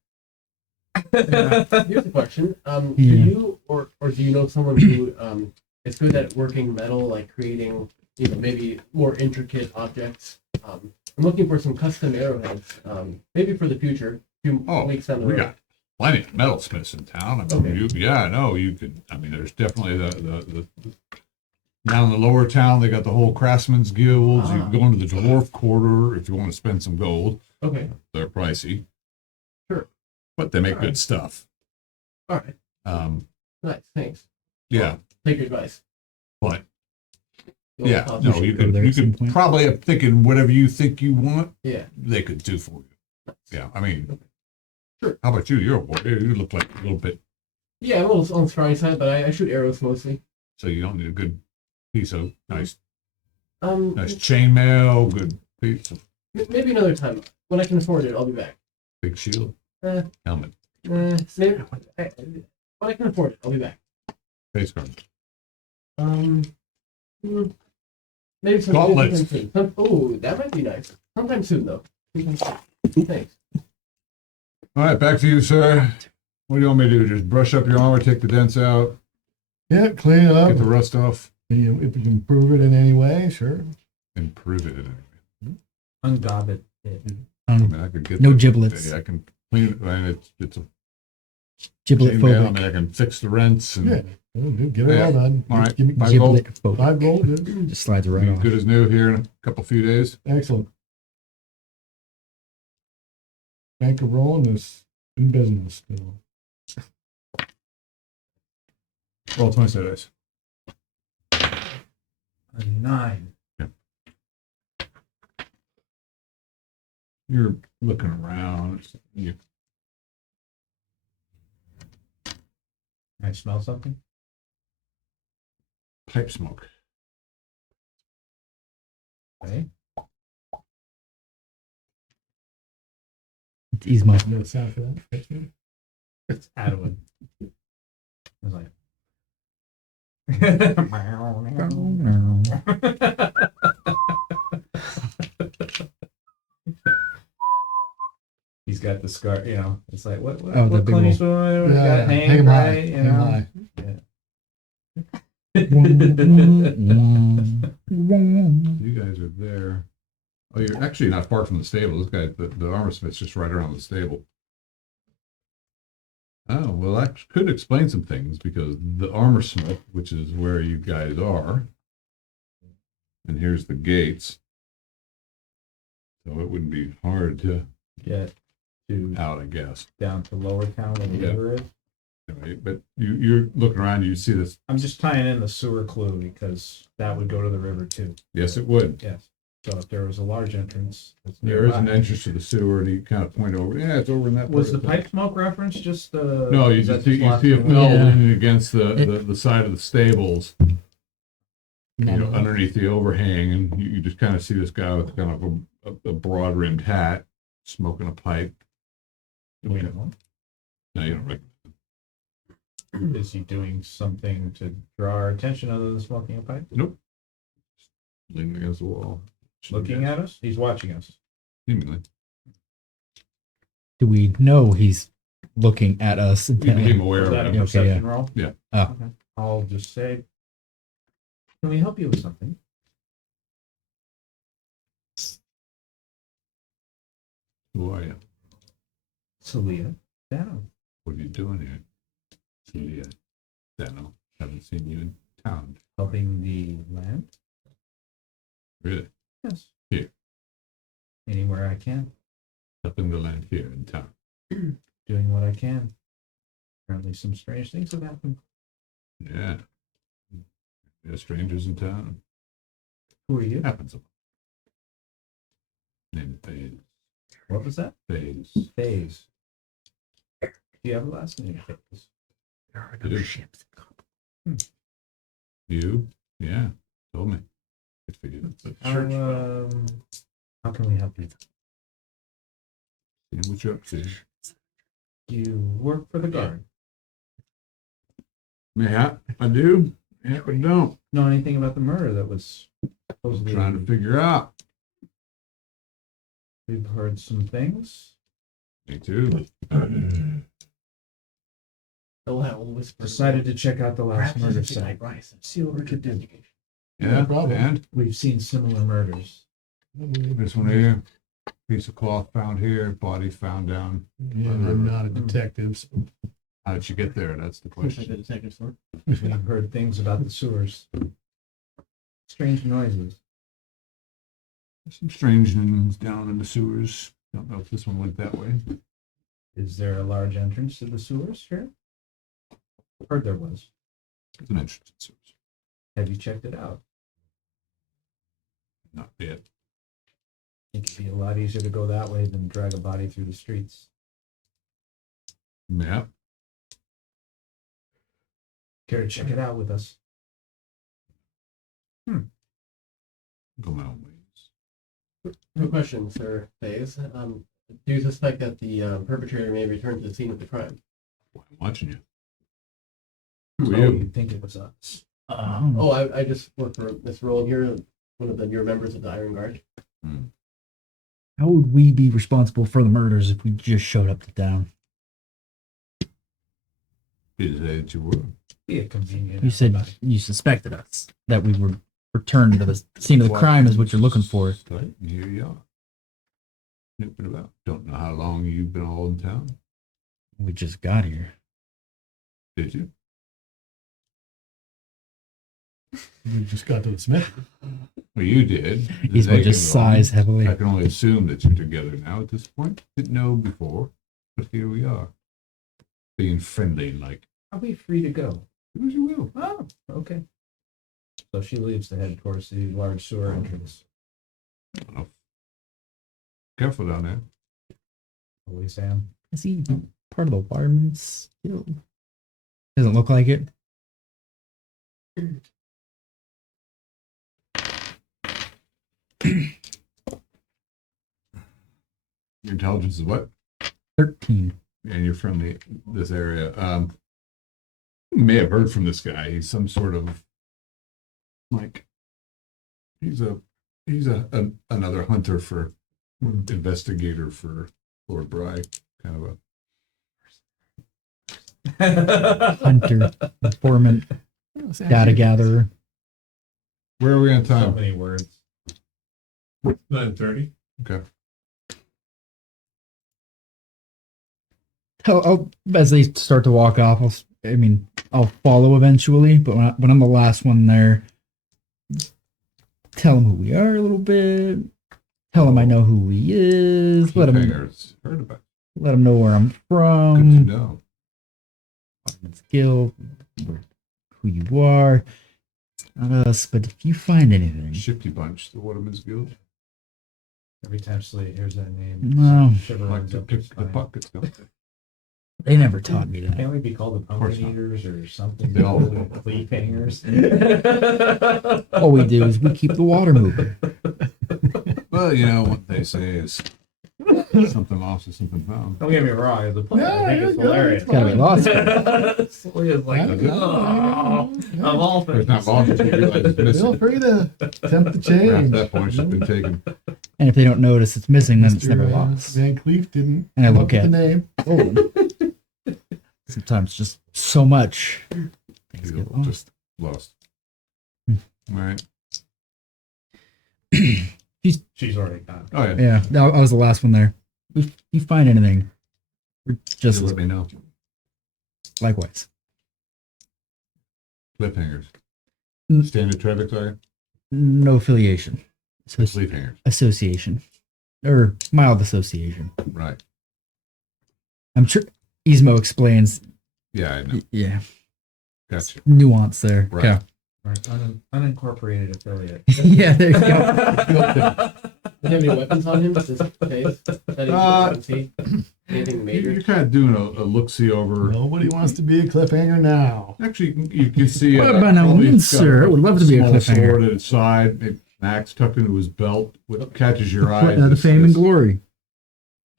Here's a question. Do Yeah. you or do you know someone who is good at working metal, like creating, maybe more intricate objects? I'm looking for some custom arrowheads, maybe for the future, a few Oh, weeks down the we road. got plenty of metalsmiths in town. I mean, Okay. yeah, no, you could. I mean, there's definitely the down in the lower town. They got the whole craftsmen's guilds. You Ah. go into the dwarf quarter if you want to spend some gold. Okay. They're pricey. Sure. But they make All right. good stuff. All right. Nice. Thanks. Yeah, Take your advice. but You'll yeah, talk- no, should you go could there you at some could point. probably, I'm thinking whatever you think you want, Yeah. they could do for you. Yeah, I mean, How about you? You're a warrior. You look like a little bit, Yeah, I'm a little on the strong side, but I shoot arrows mostly. so you don't need a good piece of nice Um, chainmail, good piece of maybe another time when I can afford it, I'll be back. big shield, Uh, helmet, maybe when I can afford it, I'll be back. face guard. Hmm, maybe Gauntlets. sometime soon. Oh, that might be nice. Sometime soon, though. Thanks. All right, back to you, sir. What do you want me to do? Just brush up your armor, take the dents out, Yeah, clean it up. get the rust off, If you can improve it in any way, sure. improve it. Ungob it. I mean, I could get No the- giblets. I can clean it. I mean, it's a Giblet chainmail. I phobic. mean, I can fix the rents and Yeah. Get it all done. All right. Give me 5 gold. Giblet phobic. 5 gold. Good. Just slides right Be off. good as new here in a few days. Excellent. Bank of Rolling is in business still. Roll 20 dice. A 9. You're looking around. You I smell something. pipe smoke. Okay. It's Ismo. No sound for that. It's Adwin. I was like. He's got the scar, you know. It's like what Oh, the what big Clint wolf. Eastwood got Yeah, hang hang 'em high. right, you Hang 'em know. high. You guys are there. Oh, you're actually not far from the stable. This guy, the armor smith's just right around the stable. Oh, well, that could explain some things because the armor smith, which is where you guys are, and here's the gates. So it wouldn't be hard to Get to out, I guess. down to Lower Town where the Yeah. river is. Right? But you're looking around, you see this. I'm just tying in the sewer clue because that would go to the river too. Yes, it would. Yes. So if there was a large entrance, that's There is an nearby. entrance to the sewer, and you kind of point over. Yeah, it's over in that. Was part the of pipe smoke reference just the? No, you is that just see lots a of- mill Yeah. leaning against the side of the stables, you know, No. underneath the overhang, and you just kind of see this guy with kind of a broad rimmed hat, smoking a pipe. We don't know. No, you don't recognize. Is he doing something to draw our attention other than smoking a pipe? Leaning against the wall, Looking at us? He's watching us. seemingly. Do we know he's looking at us? You became intently? aware Was that a of it. Okay, perception roll? Yeah. Oh. Okay. I'll just say, can we help you with something? Who are you? Celia. Down. What are you doing here? Celia, Dano, haven't seen you in town. Helping the land? Really? Yes. Here. Anywhere I can. Helping the land here in town. Doing what I can. Apparently some strange things have happened. Yeah. There are strangers in town. Who are you? Happens a lot. Name Phase. What was that? Phase. Phase. Do you have a last name? Phase? There are no ships. You? Yeah. Told me. Good for you. But How can we help you? see what you're up to. You work for the guard. Yeah, I do. Yeah, but don't. Know anything about the murder that was I'm supposedly? trying to figure out. We've heard some things. Me too. I'll whisper. Decided to check out the last Perhaps murder it's a site. rise and see what we could do. Yeah, No problem. and We've seen similar murders. this one here. Piece of cloth found here. Body found down. Yeah, I'm not a detective. So How did you get there? That's the Push like question. the detective sword. We've heard things about the sewers. Strange noises. Some strange things down in the sewers. Don't know if this one went that way. Is there a large entrance to the sewers here? Heard there was. It's an entrance to the sewers. Have you checked it out? Not yet. Think it'd be a lot easier to go that way than drag a body through the streets. Yeah. Care to check it out with us? Go my own ways. Quick question, Sir Faze. Do you suspect that the perpetrator may return to the scene of the crime? Boy, I'm watching you. Oh, Who are you? you'd think it was us. Oh, I just work for this role here, one of the newer members of the Iron Guard. How would we be responsible for the murders if we just showed up to town? Did say that you were. Be a convenient. You said alibi. you suspected us, that we were returned to the scene of the crime is what you're looking for. Right, here you are. Snooping about. Don't know how long you've been all in town. We just got here. Did you? We just got to the Smith. Well, you did. He's They going to can sighs only- heavily. I can only assume that you're together now at this point. Didn't know before, but here we are. Being friendly and like, Are we free to go? do as you will. Oh, okay. So she leaves to head towards the large sewer entrance. Oh. Careful down there. Always am. Is he part of the Waterman's Guild? Doesn't look like it. Your intelligence is what? 13. And you're from this area. You may have heard from this guy. He's some sort of like he's another hunter for investigator for Lord Bry, kind of a Hunter, informant, data gatherer. Where are we on So time? many words. 9:30. Okay. As they start to walk off, I'll follow eventually, but when I'm the last one there, tell him who we are a little bit. Tell him I know who he is. Let him Cliffhangers. Heard about it. let him know where I'm Good to from. know. Skill, who you are. It's not us, but if you find anything, Shifty bunch, the Waterman's Guild. Every time Slate hears that name, No. shiver Like runs to up pick his the spine. pockets, don't they? they never taught me that. Can't we be called the course pumpkin not. eaters or something? They all- Cleave hangers. All we do is we keep the water moving. Well, you know what they say is something lost is something found. Don't get me wrong, as a player, Yeah, I think it's yeah, hilarious. it's Gotta be lost. Slate is like, I know. of all things. It's not lost, you realize it's Feel missing. free to attempt the At change. that point, it's just been taken. And if they don't notice it's missing, then it's Mr. never lost. Van Cleef didn't And I come look up with at- the name. Oh. Sometimes just so much. Things get lost. Just lost. Hmm. All right. She's already gone. Oh, yeah. Yeah, I was the last one there. If you find anything, we're just Just let me know. likewise. Cliffhangers. Mm. Standard traffic tire? No affiliation. Sleep hangers. Association. Or mild association. Right. I'm sure Ismo explains. Yeah, I know. Yeah, Gotcha. nuance there. Right. Yeah. Right, unincorporated affiliate. Yeah, there you go. Do you have any weapons on him? This phase? That Uh, you can see? Anything major? You're kind of doing a look-see over. Nobody wants to be a cliffhanger now. Actually, you can see. Well, by now, he's got sir, I would love to be a small cliffhanger. sword at his side, maybe an axe tucked into his belt. What catches your eye? The is fame and this glory.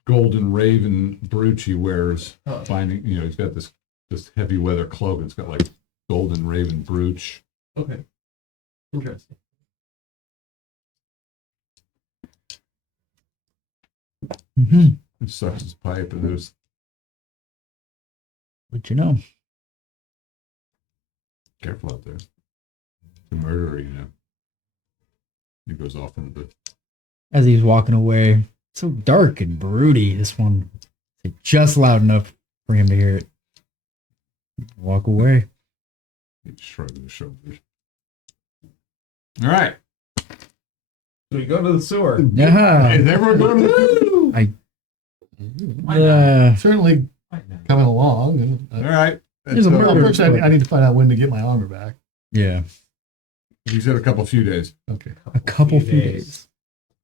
golden raven brooch he wears. Oh. Finding, he's got this heavy weather cloak. It's got like golden raven brooch. Okay. Interesting. Mm-hmm. He sucks his pipe, and there's What you know? careful out there. The murderer, He goes off into the. As he's walking away, so dark and broody. This one, just loud enough for him to hear it. Walk away. He shrugs his shoulders. All right. So we go to the sewer. Yeah. Is everyone going to the Certainly coming along. And, All right. There's a well, murder. first, I need to find out when to get my armor back. Yeah. You said a few days. Okay. A couple few days.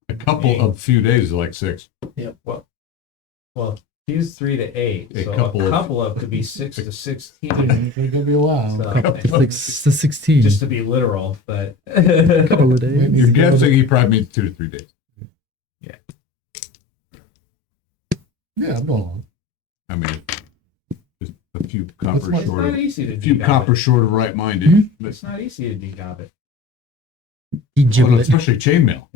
A couple of few days is like 6. Well, He's 3 to 8. A So couple a of- couple of could be 6 to 16. It's gonna be a while. So, 6 to 16. just to be literal, but a couple of days. Maybe- You're guessing he probably needs 2 to 3 days. Yeah, I'm going on. I mean, just a few That's copper what- it's short not of, easy to a few decop copper it. short of right-minded. But It's not easy to decop it. He well, giblet. especially chainmail.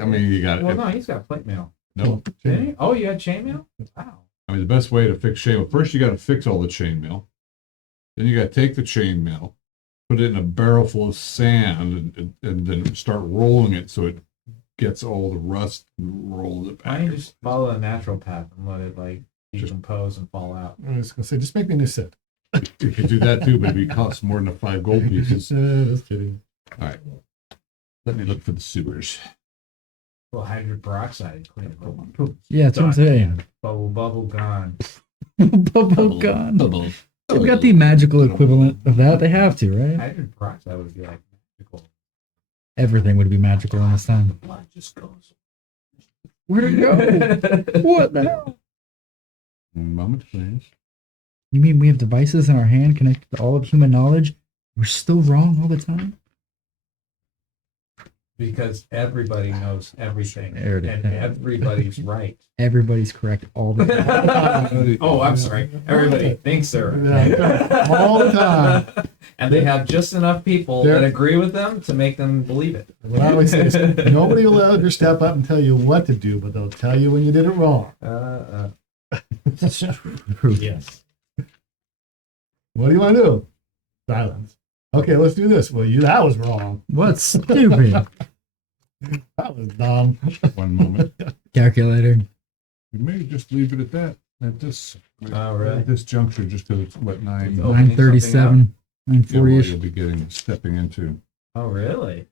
I mean, you got Well, it. no, he's got plate mail. No, Did he? Oh, you had chainmail? Wow. I mean, the best way to fix chainmail, first you got to fix all the chainmail. Then you got to take the chainmail, put it in a barrel full of sand, and then start rolling it so it gets all the rust and rolls it Why back. don't you just follow a natural path and let it like decompose and fall out? I was gonna say, just make me a new set. You could do that too, but it costs more than the 5 gold pieces. Just kidding. All right. Let me look for the sewers. Well, hydrogen peroxide, clean it up. Yeah, that's what I'm saying. Bubble gone. Bubble gun. Bubble. They've got the magical equivalent of that. They have to, right? Hydrogen peroxide would be like magical. Everything would be magical in this time. Blood just goes. Where'd it go? What the hell? One moment, please. You mean we have devices in our hand connected to all of human knowledge? We're still wrong all the time? Because everybody knows everything. There it is. And everybody's right. Everybody's correct all the time. Oh, I'm sorry. Everybody thinks they're Yeah, all the time. And they have just enough people There- that agree with them to make them believe it. What I always say is, nobody will ever step up and tell you what to do, but they'll tell you when you did it wrong. Yes. What do you want to do? Silence. Okay, let's do this. Well, that was wrong. What's stupid? That was dumb. One moment. Calculator. We may just leave it at that. At this, Oh, really? at this juncture, just because it's what 9. Oh. Opening 9:37, Yeah, well, 9:40ish. you'll be stepping into. Oh, really?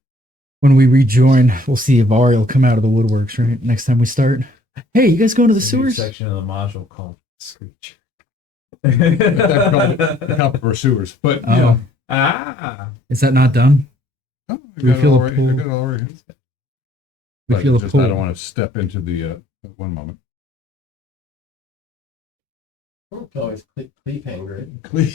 When we rejoin, we'll see if Ari will come out of the woodworks, right? Next time we start. Hey, you guys going to the It's a new sewers? section of the module called Screech. That's called the copper sewers. But Oh. yeah, Ah. Is that not done? oh, I we got it feel a all right. I pull? got it all right. We But feel a just pull. I don't want to step into the. One moment. Oh, always cliffhanger it. Thing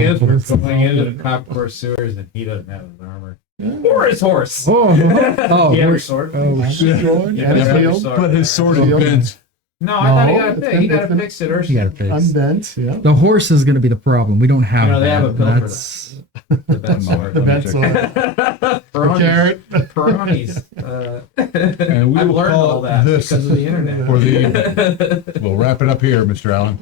is, we're going into the Coppercore sewers and he doesn't have his armor. Or his horse. Oh, oh, He had we're- his sword. oh, shit. Yeah, And he a had his shield. sword. But his sword is Shield. bent. No, I thought he No, got it it's fixed. been- He got it's it been- fixed at Ursa. You got it fixed. Unbent, yeah. The horse is going to be the problem. We don't have No, they have a that. pill for That's The bent sword. The Let me bent check. sword. Peroni's. Carrot. Peroni's. And we I've will learned call all that this because of the internet. for the We'll wrap it up here, Mr. Allen.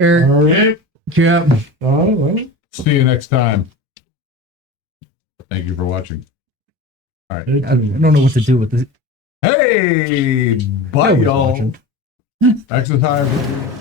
Eric. All right. Yep. Oh, well. See you next time. Thank you for watching. I don't know what to do with this. Hey, bye, Nobody's y'all. watching. Exit high.